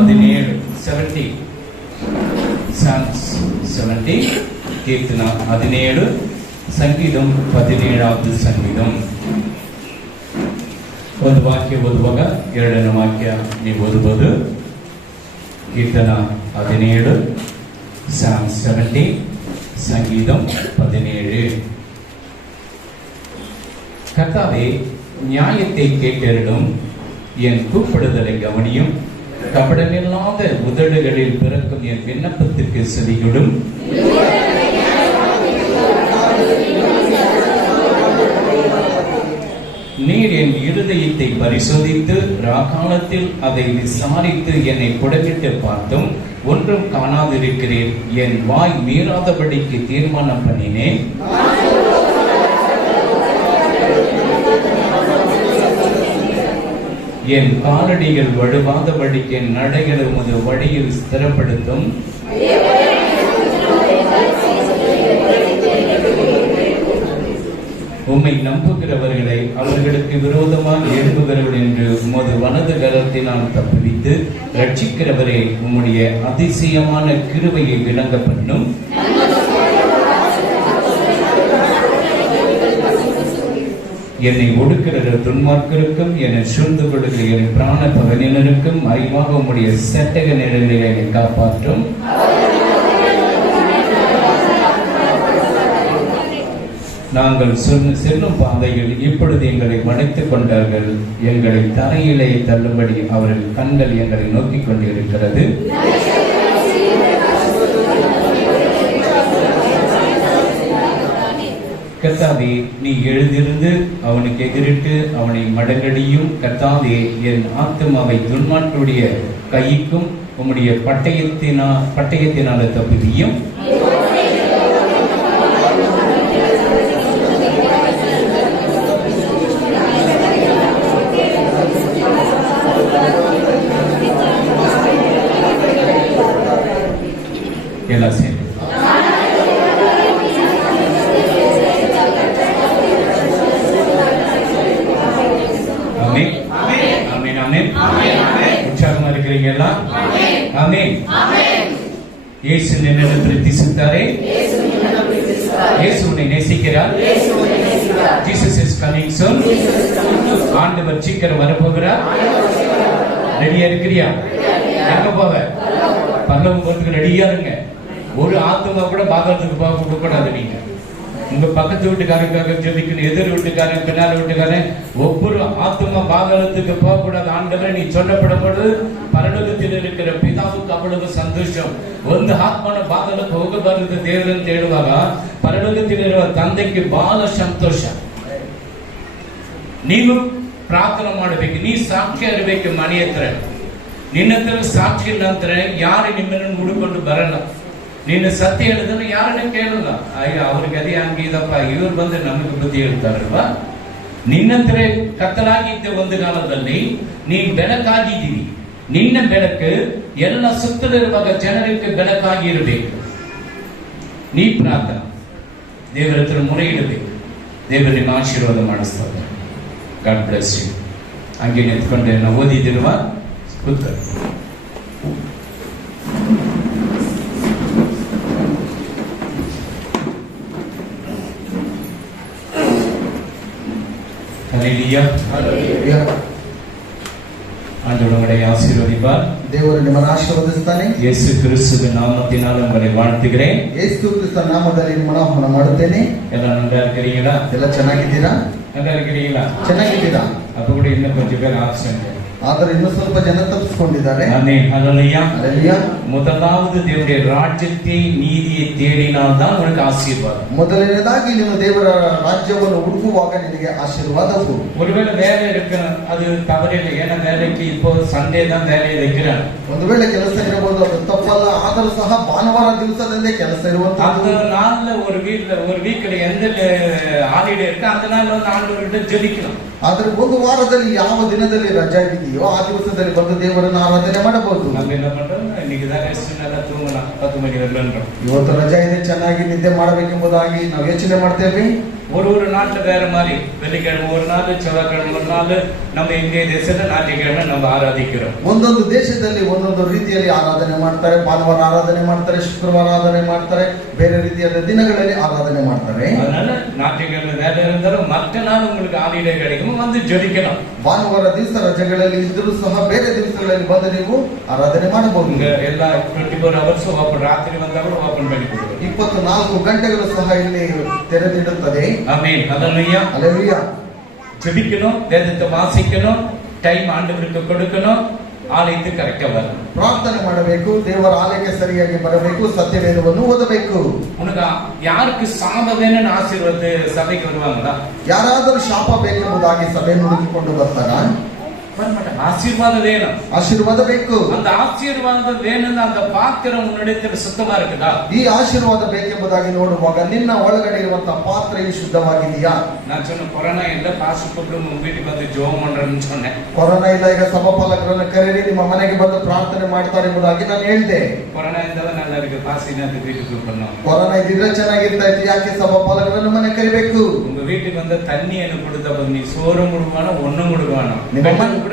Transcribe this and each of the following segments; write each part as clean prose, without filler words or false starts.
17 70 Psalms 70 ಕೀರ್ತನ 17 ಸಂಗೀತಂ 17வது ಸಂಗೀತಂ. ಒಂದು ವಾಕ್ಯ ಓದುವಾಗ ಎರಡನೇ ವಾಕ್ಯ ನೀವು ಓದಬಹುದು. ಕೀರ್ತನ 17 Psalms 70 ಸಂಗீதம் 17. கர்த்தாவே, நியாயத்தை கேட்டருளும், என் கூப்பிடுதலை கவனியும், கபடமில்லாத உதடுகளில் பிறக்கும் என் விண்ணப்பத்திற்கு செவிகொடும். நீர் என் இருதயத்தை பரிசோதித்து ராகாலத்தில் அதை விசாரித்து என்னை புடமிட்டு பார்த்தும் ஒன்றும் காணாதிருக்கிறேன். என் வாய் மீறாதபடிக்கு தீர்மானம் பண்ணினேன். என் காலடிகள் வழுவாதபடிக்கு என் நடைகளை உமது வழியில் ஸ்திரப்படுத்தும். உம்மை நம்புகிறவர்களை அவர்களுக்கு விரோதமாக எழுப்புகிறவர்கள் என்று உமது வலது கரத்தினால் தப்புவித்து ரட்சிக்கிறவரே, உம்முடைய அதிசயமான கிருபையை விளங்க பண்ணும். என்னை ஒடுக்கிற துன்மார்க்கருக்கும் என்னை சூழ்ந்து கொள்கிற என் பிராண பகனினருக்கும் அறிவாக உம்முடைய சட்டக நிழலில் என்னை காப்பாற்றும். நாங்கள் செல்லும் பாதையில் இப்பொழுது எங்களை மறைத்துக் கொண்டார்கள். எங்களை தரையிலே தள்ளும்படி அவர்கள் கண்கள் எங்களை நோக்கிக் கொண்டிருக்கிறது. கர்த்தாவே, நீ எழுந்திருந்து அவனுக்கு எதிரிட்டு அவனை மடங்கடியும். கர்த்தாவே, என் ஆத்துமாவை துன்மார்க்கருடைய கைக்கும் உம்முடைய பட்டயத்தினால தப்புவியும். எல்லாம் சரி. உற்சாகமா இருக்கிறீங்களா? ஆமென். இயேசு என்னிடத்தில் திசித்தாரே. இயேசு உன்னை நேசிக்கிறார். Jesus is coming soon. ஆண்டவர் சீக்கிரம் வரப்போகிறார். ரெடியா இருக்கிறியா? எங்க போவ? பரலோகம் போறதுக்கு ரெடியா இருங்க. ஒரு ஆத்துமா கூட பாக்கிறதுக்கு போக கூடாது. நீங்க உங்க பக்கத்து வீட்டுக்காரங்க ஜெபிக்கணும், எதிர் வீட்டுக்காரன், பின்னால வீட்டுக்காரன், ஒவ்வொரு ஆத்துமா பாகலத்துக்கு போக கூடாது. ஆண்டவரை நீ சொல்லப்படப்படு. பரலோகத்தில் இருக்கிற பிதாவுக்கு அவ்வளவு சந்தோஷம். ಒಂದು ಆತ್ಮನ ಬಾಗಲಕ್ಕೆ ಹೋಗಬಾರದು ದೇವರನ್ನು ಹೇಳುವಾಗ ಪರಲೋಕದಲ್ಲಿರುವ ತಂದೆಗೆ ಬಹಳ ಸಂತೋಷ. ನೀವು ಪ್ರಾರ್ಥನೆ ಮಾಡಬೇಕು. ನೀ ಸಾಕ್ಷಿ ಇರಬೇಕು ಮನೆ ಹತ್ರ. ನಿನ್ನ ಹತ್ರ ಸಾಕ್ಷಿ ಇಲ್ಲ ಅಂದ್ರೆ ಯಾರು ನಿಮ್ಮನ್ನು ಹುಡುಕೊಂಡು ಬರಲ್ಲ. ನೀನು ಸತ್ಯ ಹೇಳಿದ್ರೆ ಯಾರನ್ನ ಕೇಳಲ್ಲ. ಅಯ್ಯ, ಅವ್ರಿಗೆ ಅದೇ ಹಂಗಿದಪ್ಪ, ಇವ್ರು ಬಂದ್ರೆ ನಮಗೆ ಬುದ್ಧಿ ಹೇಳ್ತಾರಲ್ವಾ. ನಿನ್ನತ್ರ ಕತ್ತಲಾಗಿದ್ದ ಒಂದು ಕಾಲದಲ್ಲಿ ನೀನ್ ಬೆಳಕಾಗಿದ್ದೀವಿ. ನಿನ್ನ ಬೆಳಕು ಎಲ್ಲ ಸುತ್ತಲಿರುವಾಗ ಜನರಿಗೆ ಬೆಳಕಾಗಿ ಇರಬೇಕು. ನೀ ಪ್ರಾರ್ಥನೆ ದೇವರ ಹತ್ರ ಮೊರೆ ಇಡಬೇಕು. ದೇವರು ನಿಮ್ಮ ಆಶೀರ್ವಾದ ಮಾಡಿಸ್ತಾರೆ. God bless you. ಹಂಗೆ ನಿಂತ್ಕೊಂಡೆ ನಾವು ಓದಿದಿರುವ ಕೂತ್ಕೊಳ್ಳಿ. ஹல்லேலூயா. ஹல்லேலூயா. ஆண்டவர் உங்களை ஆசீர்வதிப்பார். தேவன் நம்மை ஆசீர்வதிಸ್ತಾನೆ. ಯೇಸು ಕ್ರಿಸ್ತನ ನಾಮத்தினால உங்களை வாழ்த்துகிறேன். ಯೇಸು ಕ್ರಿಸ್ತನ ನಾಮದಲ್ಲಿ ನಿಮ್ಮನ್ನು ಮಾಡುತ್ತೇನೆ. ಎಲ್ಲ நல்லா இருக்கிறீங்களா? ಎಲ್ಲ ಚೆನ್ನಾಗಿದ್ದೀರಾ? நல்லா இருக்கிறீங்களா? ಚೆನ್ನಾಗಿದ್ದೀರಾ? அப்ப கூட இன்னும் கொஞ்சம் பேர் ஆப்சென்ட். ಆದರೆ ಇನ್ನೂ ಸ್ವಲ್ಪ ಜನ ತಪ್ಪಿಸಿಕೊಂಡಿದ್ದಾರೆ. ಆಮೆನ್. ஹல்லேலூயா. ஹல்லேலூயா. முதலாவது தேவனுடைய ராஜ்யத்தை நீதியை தேடினால் தான் உங்களுக்கு ஆசீர்வாதம். ಮೊದಲನೇದಾಗಿ ನೀವು ದೇವರ ರಾಜ್ಯವನ್ನು ಹುಡುಕುವಾಗ ನಿಮಗೆ ಆಶೀರ್ವಾದವು. ஒருவேளை வேலை இருக்கு, அது தவறில்லை. ஏன்னா வேலைக்கு இப்போ சண்டே தான் வேலையை வைக்கிறாங்க. ಒಂದು ವೇಳೆ ಕೆಲಸ ಇರಬಹುದು, ಅದು ತಪ್ಪಲ್ಲ. ಆದರೂ ಸಹ ಭಾನುವಾರ ದಿವಸದಲ್ಲೇ ಕೆಲಸ ಇರುವಂತ அந்த நாள்ல ஒரு வீக்ல எந்த ஹாலிடே இருக்கு அந்த நாள்ல வந்து ஆண்டவர்கிட்ட ஜெபிக்கலாம். ಆದರೆ ಒಂದು ವಾರದಲ್ಲಿ ಯಾವ ದಿನದಲ್ಲಿ ರಜೆ ಇದೆಯೋ ಆ ದಿವಸದಲ್ಲಿ ಬಂದು ದೇವರನ್ನು ಆರಾಧನೆ ಮಾಡಬಹುದು. ನಾವು ಏನು ಮಾಡೋಣ, ಇನ್ನಿಗೆ ರೆಸ್ಟ್ ಎಲ್ಲ ತೂಂಗಲ್ಲ 10 ಮಣಿ ವರೆಗೆ. ಇವತ್ತು ರಜೆ ಇದೆ, ಚೆನ್ನಾಗಿ ನಿದ್ದೆ ಮಾಡಬೇಕೆಂಬುದಾಗಿ ನಾವು ಯೋಚನೆ ಮಾಡ್ತೇವೆ. ஒரு நாட்டுல வேற மாதிரி, வெள்ளிக்கிழமை ஒரு நாள், செவ்வாய்க்கிழமை ஒரு நாள், நம்ம இந்திய தேசத்துல ஞாயிற்றுக்கிழமை நம்ம ஆராதிக்கிறோம். ಒಂದೊಂದು ದೇಶದಲ್ಲಿ ಒಂದೊಂದು ರೀತಿಯಲ್ಲಿ ಆರಾಧನೆ ಮಾಡ್ತಾರೆ. ಭಾನುವಾರ ಆರಾಧನೆ ಮಾಡ್ತಾರೆ, ಶುಕ್ರವಾರ ಆರಾಧನೆ ಮಾಡ್ತಾರೆ, ಬೇರೆ ರೀತಿಯಾದ ದಿನಗಳಲ್ಲಿ ಆರಾಧನೆ ಮಾಡ್ತಾರೆ. அதனால ஞாயிற்றுக்கிழமை வேலை இருந்தாலும் மற்ற நாள் உங்களுக்கு ஹாலிடே கிடைக்கும், வந்து ஜெபிக்கலாம். ಭಾನುವಾರ ದಿವಸ ರಜೆಗಳಲ್ಲಿ ಇದ್ದರೂ ಸಹ ಬೇರೆ ದಿವಸಗಳಲ್ಲಿ ಬಂದು ನೀವು ಆರಾಧನೆ ಮಾಡಬಹುದು. ಎಲ್ಲ 24 hours ಓಪನ್, ರಾತ್ರಿ ಬಂದಾಗ ಓಪನ್ ಮಾಡಿ ಕೊಡುವುದು. 24 ಗಂಟೆಗಳು ಸಹ ಇಲ್ಲಿ ತೆರೆದಿಡುತ್ತದೆ. ஆமென். ஹல்லேலூயா. ஹல்லேலூயா. ஜெபிக்கணும், வேதத்தை வாசிக்கணும், டைம் ஆண்டவருக்கு கொடுக்கணும், ಆಲಯಕ್ಕೆ ಕರೆಕ್ಟ್ ಬರಬೇಕು. ಪ್ರಾರ್ಥನೆ ಮಾಡಬೇಕು, ದೇವರ ಆಲಯಕ್ಕೆ ಸರಿಯಾಗಿ ಬರಬೇಕು, ಸತ್ಯವೇದವನ್ನು ಓದಬೇಕು. ಉನಗ ಯಾರಿಗೆ ಸಾಮವೇನ ಆಶೀರ್ವಾದ ಸಭೆಗೆ ಬರುವಾಂಗಲ್ಲ, ಯಾರಾದರೂ ಶಾಪ ಬೇಕೆಂಬುದಾಗಿ ಸಭೆಯನ್ನು ಹುಡುಕಿಕೊಂಡು ಬರ್ತಾರಾ? ஆசீர்வாத வேணும், ஆசீர்வாத ಬೇಕು. அந்த ஆசீர்வாದ வேணும், அந்த பாத்திரம் உன்னிடத்தில் சுத்தமா இருக்குதா? ಈ ಆಶೀರ್ವಾದ ಬೇಕೆಂಬುದಾಗಿ ನೋಡುವಾಗ ನಿನ್ನ ಒಳಗಡೆ ಇರುವಂತ ಪಾತ್ರೆಯು ಶುದ್ಧವಾಗಿದೆಯಾ? ನಾನು சொன்ன ಕೊರೋನಾ ಇಲ್ಲ, ಪಾಸ್ಟರ್ ಕೂப்பிಟ್ಟು ನಿಮ್ಮ வீட்டுக்கு வந்து ಜೋಮ್ ಮಾಡ್ರன்னு சொன்னேன். ಕೊರೋನಾ ಇಲ್ಲ, ಈಗ ಸಭಾಪಾಲಕರನ್ನು ಕರೆರಿ ನಿಮ್ಮ ಮನೆಗೆ ಬಂದು ಪ್ರಾರ್ಥನೆ ಮಾಡ್ತಾರೆ ಎಂಬುದಾಗಿ ನಾನು ಹೇಳಿದೆ. ಕೊರೋನಾ ಇದ್ದಲ್ಲ நல்லா இருக்கு, பாஸ்டர் அந்த வீட்டுக்கு கூப்பிடணும். ಕೊರೋನಾ ಇದ್ದಿದ್ರೆ ಚೆನ್ನಾಗಿರ್ತಾ ಇತ್ತು, ಯಾಕೆ ಸಭಾಪಾಲಕರನ್ನು ಮನೆ ಕರಿಬೇಕು? உங்க வீட்டுக்கு வந்து தண்ணிಯನ್ನು கொடுத்த நீ சோறு முடுவான ஒண்ணும் முடுவான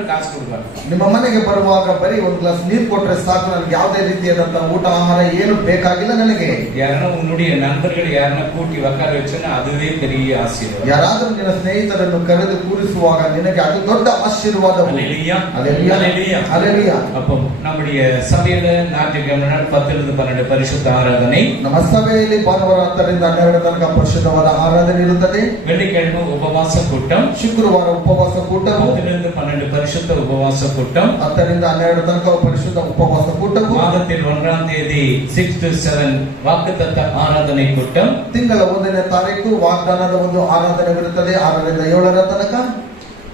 ಕಾಸು ಕೊಡುವ. ನಿಮ್ಮ ಮನೆಗೆ ಬರುವಾಗ ಬರೀ ಒಂದು ಗ್ಲಾಸ್ ನೀರು ಕೊಟ್ರೆ ಸಾಕು, ನನಗೆ ಯಾವುದೇ ರೀತಿಯಾದಂತಹ ಊಟ ಆಹಾರ ಏನು ಬೇಕಾಗಿಲ್ಲ ನನಗೆ. ಯಾರನ್ನ ಉನ್ನುடைய நண்பர்கள் யாரನ್ನ கூட்டி உட்கார வச்சனா அதுவே பெரிய ஆசீர்வாதம். ಯಾರಾದರೂ ನಿನ್ನ ಸ್ನೇಹಿತರನ್ನು ಕರೆದು ಕೂರಿಸುವಾಗ ನಿನಗೆ ಅದು ದೊಡ್ಡ ಆಶೀರ್ವಾದ. ஹல்லேலூயா. ஹல்லேலூயா. ஹல்லேலூயா. அப்போ நம்முடைய சபையில ஞாயிற்றுக்கிழமை 10 ರಿಂದ 12 ಪರಿಶುದ್ಧ ಆರಾಧನೆ. ನಮ್ಮ ಸಭೆಯಲ್ಲಿ ಭಾನುವಾರ 10 ರಿಂದ 12 ತನಕ ಪರಿಶುದ್ಧವಾದ ಆರಾಧನೆ ಇರುತ್ತದೆ. வெள்ளிக்கிழமை ಉಪವಾಸ ಕೂಟಂ, ಶುಕ್ರವಾರ ಉಪವಾಸ ಕೂಟವು, 10 ರಿಂದ 12 ಪರಿಶುದ್ಧ ಉಪವಾಸ ಕೂಟಂ, 10 ರಿಂದ 12 ತನಕ ಪರಿಶುದ್ಧ ಉಪವಾಸ ಕೂಟವು, ಮಾದத்தில் 1ஆம் தேதி 6 to 7 ವಾಗ್ದಾನದ ಆರಾಧನೆ ಕೂಟಂ, ತಿಂಗಳ 1ನೇ ತಾರೀಕು ವಾಗ್ದಾನದ ಒಂದು ಆರಾಧನೆ ಇರುತ್ತದೆ 6 ರಿಂದ 7ರ ತನಕ.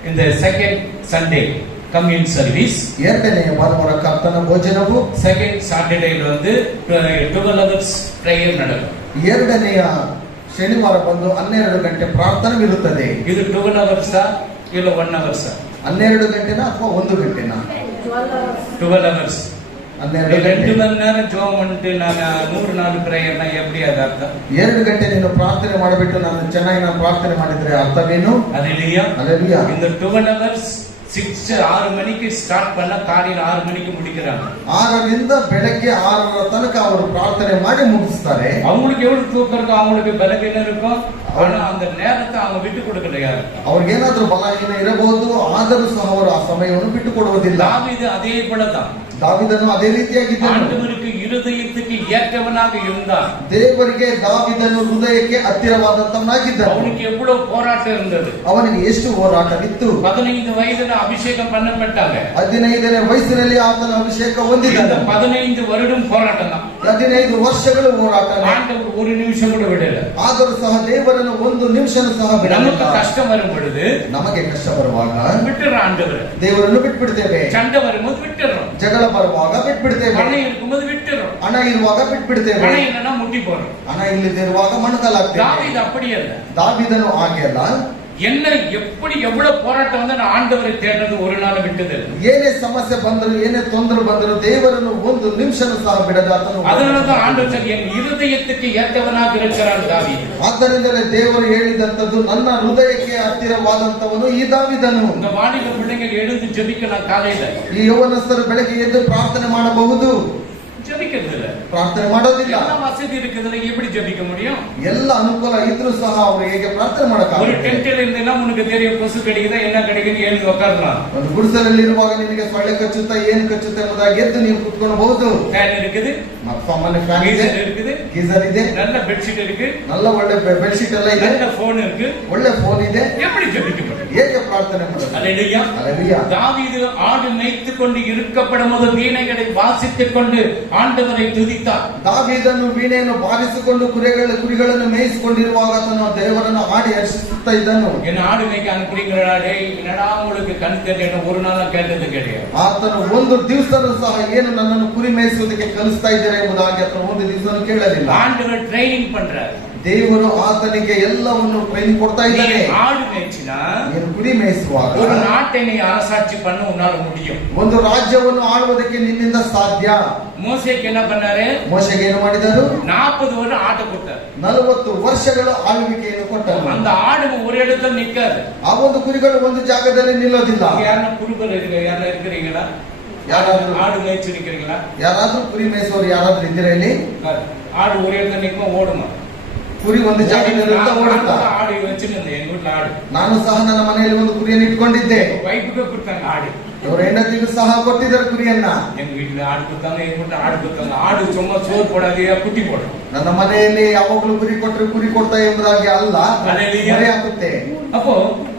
In the second Sunday communion service, ಎರಡನೇ ಭಾನುವಾರ ಕರ್ತನ ಭೋಜನವು, second Saturday வந்து 12 hours prayer நடக்கும். ಎರಡನೆಯ ಶನಿವಾರ ಬಂದು 12 ಗಂಟೆ ಪ್ರಾರ್ಥನೆ ಇರುತ್ತದೆ. ಇದು 12 hours ಇಲ್ಲ 1 hours? 12 ಗಂಟೆನಾ ಅಥವಾ 1 ಗಂಟೆನಾ? 12 hours. 2 மணி நேரம் ஜெபம் பண்ணிட்டு நான் 100 நாள் பிரேயರ್ನ எப்படி ಅದು ಅರ್ಥ? 2 ಗಂಟೆ ನೀನು ಪ್ರಾರ್ಥನೆ ಮಾಡಿಬಿಟ್ಟು ನಾನು ಚೆನ್ನಾಗಿ ಪ್ರಾರ್ಥನೆ ಮಾಡಿದ್ರೆ ಅರ್ಥವೇನು? ಹಲ್ಲೇಲೂಯಾ. ಹಲ್ಲೇಲೂಯಾ. இந்த 12 hours 6 மணிக்கு ஸ்டார்ட் பண்ண காலையில 6 மணிக்கு முடிக்கிறாங்க. 6 ರಿಂದ ಬೆಳಗ್ಗೆ 6 ತನಕ ಅವರು ಪ್ರಾರ್ಥನೆ ಮಾಡಿ ಮುಗಿಸ್ತಾರೆ. அவங்களுக்கு எவ்வளவு தூக்கம் இருக்கும், அவங்களுக்கு பலவீனம் இருக்கும், ஆனா அந்த நேரத்தை அவங்க விட்டு கொடுக்கல ಯಾರು. ಅವ್ರಿಗೆ ಏನಾದರೂ ಬಲಹೀನ ಇರಬಹುದು, ಆದರೂ ಸಹ ಅವರು ಆ ಸಮಯವನ್ನು ಬಿಟ್ಟು ಕೊಡುವುದಿಲ್ಲ. ದಾವೀದ ಅದೇ ಪಡದ, ದಾವೀದನು ಅದೇ ರೀತಿಯಾಗಿದ್ದನು. ಆಂಡವರಿಗೆ ಹೃದಯಕ್ಕೆ ಏற்றವನಾಗಿ இருந்தார். ದೇವರಿಗೆ ದಾವೀದನು ಹೃದಯಕ್ಕೆ ಹತ್ತಿರವಾದಂತವನಾಗಿದ್ದನು. ಅವನಿಗೆ ಎவ்வளவு போராட்டம் இருந்தது, ಅವನಿಗೆ ಎಷ್ಟು ಹೋರಾಟವಿತ್ತು. 15 ವಯಸ್ಸಿನ ಅಭಿಷೇಕ பண்ணப்பட்டாங்க. 15ನೇ ವಯಸ್ಸಿನಲ್ಲಿ ಆತನ ಅಭಿಷೇಕ ಹೊಂದಿದನು. 15 வருடம் போராட்டம், 15 ವರ್ಷಗಳು ಹೋರಾಟ. ಆಂಡವರು ஒரு நிமிஷம் கூட ಬಿಡಲ್ಲ. ಆದರೂ ಸಹ ದೇವರನ್ನು ಒಂದು ನಿಮಿಷನೂ ಸಹ ಬಿಡಲ್ಲ. ನಮಗೆ ಕಷ್ಟ ಬರುವುದು, ನಮಗೆ ಕಷ್ಟ ಬರುವಾಗ ಬಿಟ್ಟರ ಆಂಡವರು, ದೇವರನ್ನು ಬಿಟ್ಬಿಡ್ತೇವೆ. ಚಂಡ ಬರುವುದು ಬಿಟ್ಟರು, ಜಗಳ ಬರುವಾಗ ಬಿಟ್ಬಿಡ್ತೇವೆ. ಹಣ ಇರುವುದು ಬಿಟ್ಟರು, ಹಣ ಇರುವಾಗ ಬಿಟ್ಬಿಡ್ತೇವೆ. ಹಣ ಇಲ್ಲ ಮುಟ್ಟಿ ಬರು, ಹಣ ಇಲ್ಲದಿರುವಾಗ ಮಣಕಲಾಗ್ತೇವೆ. ದಾವೀದ அப்படியಲ್ಲ, ದಾವೀದನು ಹಾಗೆ ಅಲ್ಲ. என்ன எப்படி எவ்வளவு போராட்டம் வந்து ஆண்டவரை தேடுறது ஒரு நாள் ಬಿಟ್ಟது. ಏನೇ ಸಮಸ್ಯೆ ಬಂದರು, ಏನೇ ತೊಂದರೆ ಬಂದರು ದೇವರನ್ನು ಒಂದು ನಿಮಿಷನೂ ಸಹ ಬಿಡದ ಆತನು. ಅದರಿಂದ ಆಂಡವರು ಎನ್ ಹೃದಯಕ್ಕೆ ಏற்றವನಾಗಿ ಇರುತ್ತಾನೆ ದಾವೀದ. ಆದ್ದರಿಂದಲೇ ದೇವರು ಹೇಳಿದಂತದ್ದು ನನ್ನ ಹೃದಯಕ್ಕೆ ಹತ್ತಿರವಾದಂತವನು ಈ ದಾವೀದನು. இந்த வாலிப பிள்ளைகள் எழுந்து ஜெபிக்கலாம் காலையில. ಈ ಯೌವನಸ್ಥರು ಬೆಳಗ್ಗೆ ಎದ್ದು ಪ್ರಾರ್ಥನೆ ಮಾಡಬಹುದು, ஜெபிக்கிறதில்ல, ಪ್ರಾರ್ಥನೆ ಮಾಡೋದಿಲ್ಲ. ಎಲ್ಲ ವಸತಿ இருக்குதுல, எப்படி ஜெபிக்க முடியும்? ಎಲ್ಲ ಅನುಕೂಲ ಇದ್ರೂ ಸಹ ಅವರು ಹೇಗೆ ಪ್ರಾರ್ಥನೆ ಮಾಡಕ್ಕಾಗುತ್ತೆ? ஒரு ಟೆಂಟಲ್ಲಿ இருந்தேனா உனக்கு தெரியும் கொசு ಕಡಿಗಿದೆ என்ன ಕಡಿಗಿದೆ ಏನು ಉட்காರலாம். ಒಂದು ಗುಡಿಸಲಲ್ಲಿ ಇರುವಾಗ ನಿಮಗೆ ಸೊಳ್ಳೆ ಕಚ್ಚುತ್ತಾ ಏನು ಕಚ್ಚುತ್ತೆ ಎಂಬುದಾಗಿ ಎದ್ದು ನೀವು ಕೂತ್ಕೊಳ್ಳಬಹುದು. ಫ್ಯಾನ್ இருக்குது, ಸಾಮಾನ್ಯ ಫ್ಯಾನ್ ಇದೆ, ಗೀಸರ್ ಇದೆ, நல்ல ಬೆಡ್ಶೀಟ್ இருக்கு, நல்ல ಒಳ್ಳೆ ಬೆಡ್ಶೀಟ್ ಎಲ್ಲ ಇದೆ, நல்ல ಫೋನ್ இருக்கு, ಒಳ್ಳೆ ಫೋನ್ ಇದೆ. எப்படி ஜெபிக்க முடியும்? ಹೇಗೆ ಪ್ರಾರ್ಥನೆ ಮಾಡೋದು? ಹಲ್ಲೇಲೂಯಾ. ಹಲ್ಲೇಲೂಯಾ. ದಾವೀದು ಆಡು ಮೇಯ್ತುಕೊಂಡು ಇರುಕப்படும்போது ವೀಣೆகளை ವಾಸಿಸಿಕೊಂಡು ಆಂಡವரை துதித்தார். ದಾವೀದನು ವೀಣೆಯನ್ನು ಬಾರಿಸಿಕೊಂಡು ಕುರಿಗಳನ್ನು ಮೇಯಿಸಿಕೊಂಡಿರುವಾಗ ಆತನು ದೇವರನ್ನು ಹಾಡಿ ಹರ್ಷಿಸುತ್ತಾ ಇದ್ದನು. என்ன ஆடு மேய்க்க அனுப்புறீங்களா? டேய் என்னடா உங்களுக்கு கண் தெரியல, ஒரு நாள் ಕೇಳಿದ್ದು கிடையாது. ಆತನು ಒಂದು ದಿವಸನೂ ಸಹ ಏನು ನನ್ನನ್ನು ಕುರಿ ಮೇಯಿಸುವುದಕ್ಕೆ ಕಲಿಸ್ತಾ ಇದ್ದೀರಾ ಎಂಬುದಾಗಿ ಆತನು ಒಂದು ದಿವಸನೂ ಕೇಳಲಿಲ್ಲ. ಆಂಡவர் ட்ரைனிங் பண்றார். ದೇವರು ಆತನಿಗೆ ಎಲ್ಲವನ್ನು ಟ್ರೈನಿಂಗ್ ಕೊಡ್ತಾ ಇದ್ದಾನೆ. ஆடு மேய்ச்சினா ನೀನು ಕುರಿ ಮೇಯಿಸುವಾಗ ஒரு நாட்டை நீ அரசாட்சி பண்ண உன்னால முடியும். ಒಂದು ರಾಜ್ಯವನ್ನು ಆಳುವುದಕ್ಕೆ ನಿನ್ನಿಂದ ಸಾಧ್ಯ. மோசேக்கு என்ன பண்ணாரு? ಮೋಶೆಗೆ ಏನು ಮಾಡಿದರು? 40 வருஷம் ஆட்டை கொடுத்தாரு. 40 ವರ್ಷಗಳ ಆಳ್ವಿಕೆಯನ್ನು ಕೊಟ್ಟರು. அந்த ஆடு ஒரு இடத்துல நிக்காது. ಆ ಒಂದು ಕುರಿಗಳು ಒಂದು ಜಾಗದಲ್ಲಿ ನಿಲ್ಲೋದಿಲ್ಲ. ಯಾರನ್ನ ಕುರುಬರು ಯಾರನ್ನ இருக்கிறீங்களா? ಯಾರಾದ್ರೂ ஆடு மேய்ச்சிருக்கீங்களா? ಯಾರಾದ್ರೂ ಕುರಿ ಮೇಯಿಸೋರು ಯಾರಾದ್ರೂ ಇದ್ದೀರಾ ಇಲ್ಲಿ? ஆடு ஒரு இடத்துல நிக்கும் ஓடுமா? ಕುರಿ ಒಂದು ಜಾಗದಲ್ಲಿ ಓಡುತ್ತಾ? ஆடு வச்சிருந்தேன் எங்க வீட்டுல ஆடு. ನಾನು ಸಹ ನನ್ನ ಮನೆಯಲ್ಲಿ ಒಂದು ಕುರಿಯನ್ನು ಇಟ್ಕೊಂಡಿದ್ದೆ. ವೈಫ್ಗೆ ಕೊಡ್ತಾங்க ಆಡು. ಅವರ ಹೆಂಡತಿಗೂ ಸಹ ಕೊಟ್ಟಿದ್ದಾರೆ ಕುರಿಯನ್ನ. எங்க வீட்டுல ஆடு கொடுத்தாங்க, எங்க வீட்டுல ஆடு கொடுத்தாங்க. ஆடு சும்மா சோறு போடாதே ಕುಟ್ಟಿ போடும். ನನ್ನ ಮನೆಯಲ್ಲಿ ಯಾವಾಗಲೂ ಕುರಿ ಕೊಟ್ಟರೆ ಕುರಿ ಕೊಡ್ತಾ ಎಂಬುದಾಗಿ ಅಲ್ಲ, ಮರೆ ಹಾಕುತ್ತೆ. அப்போ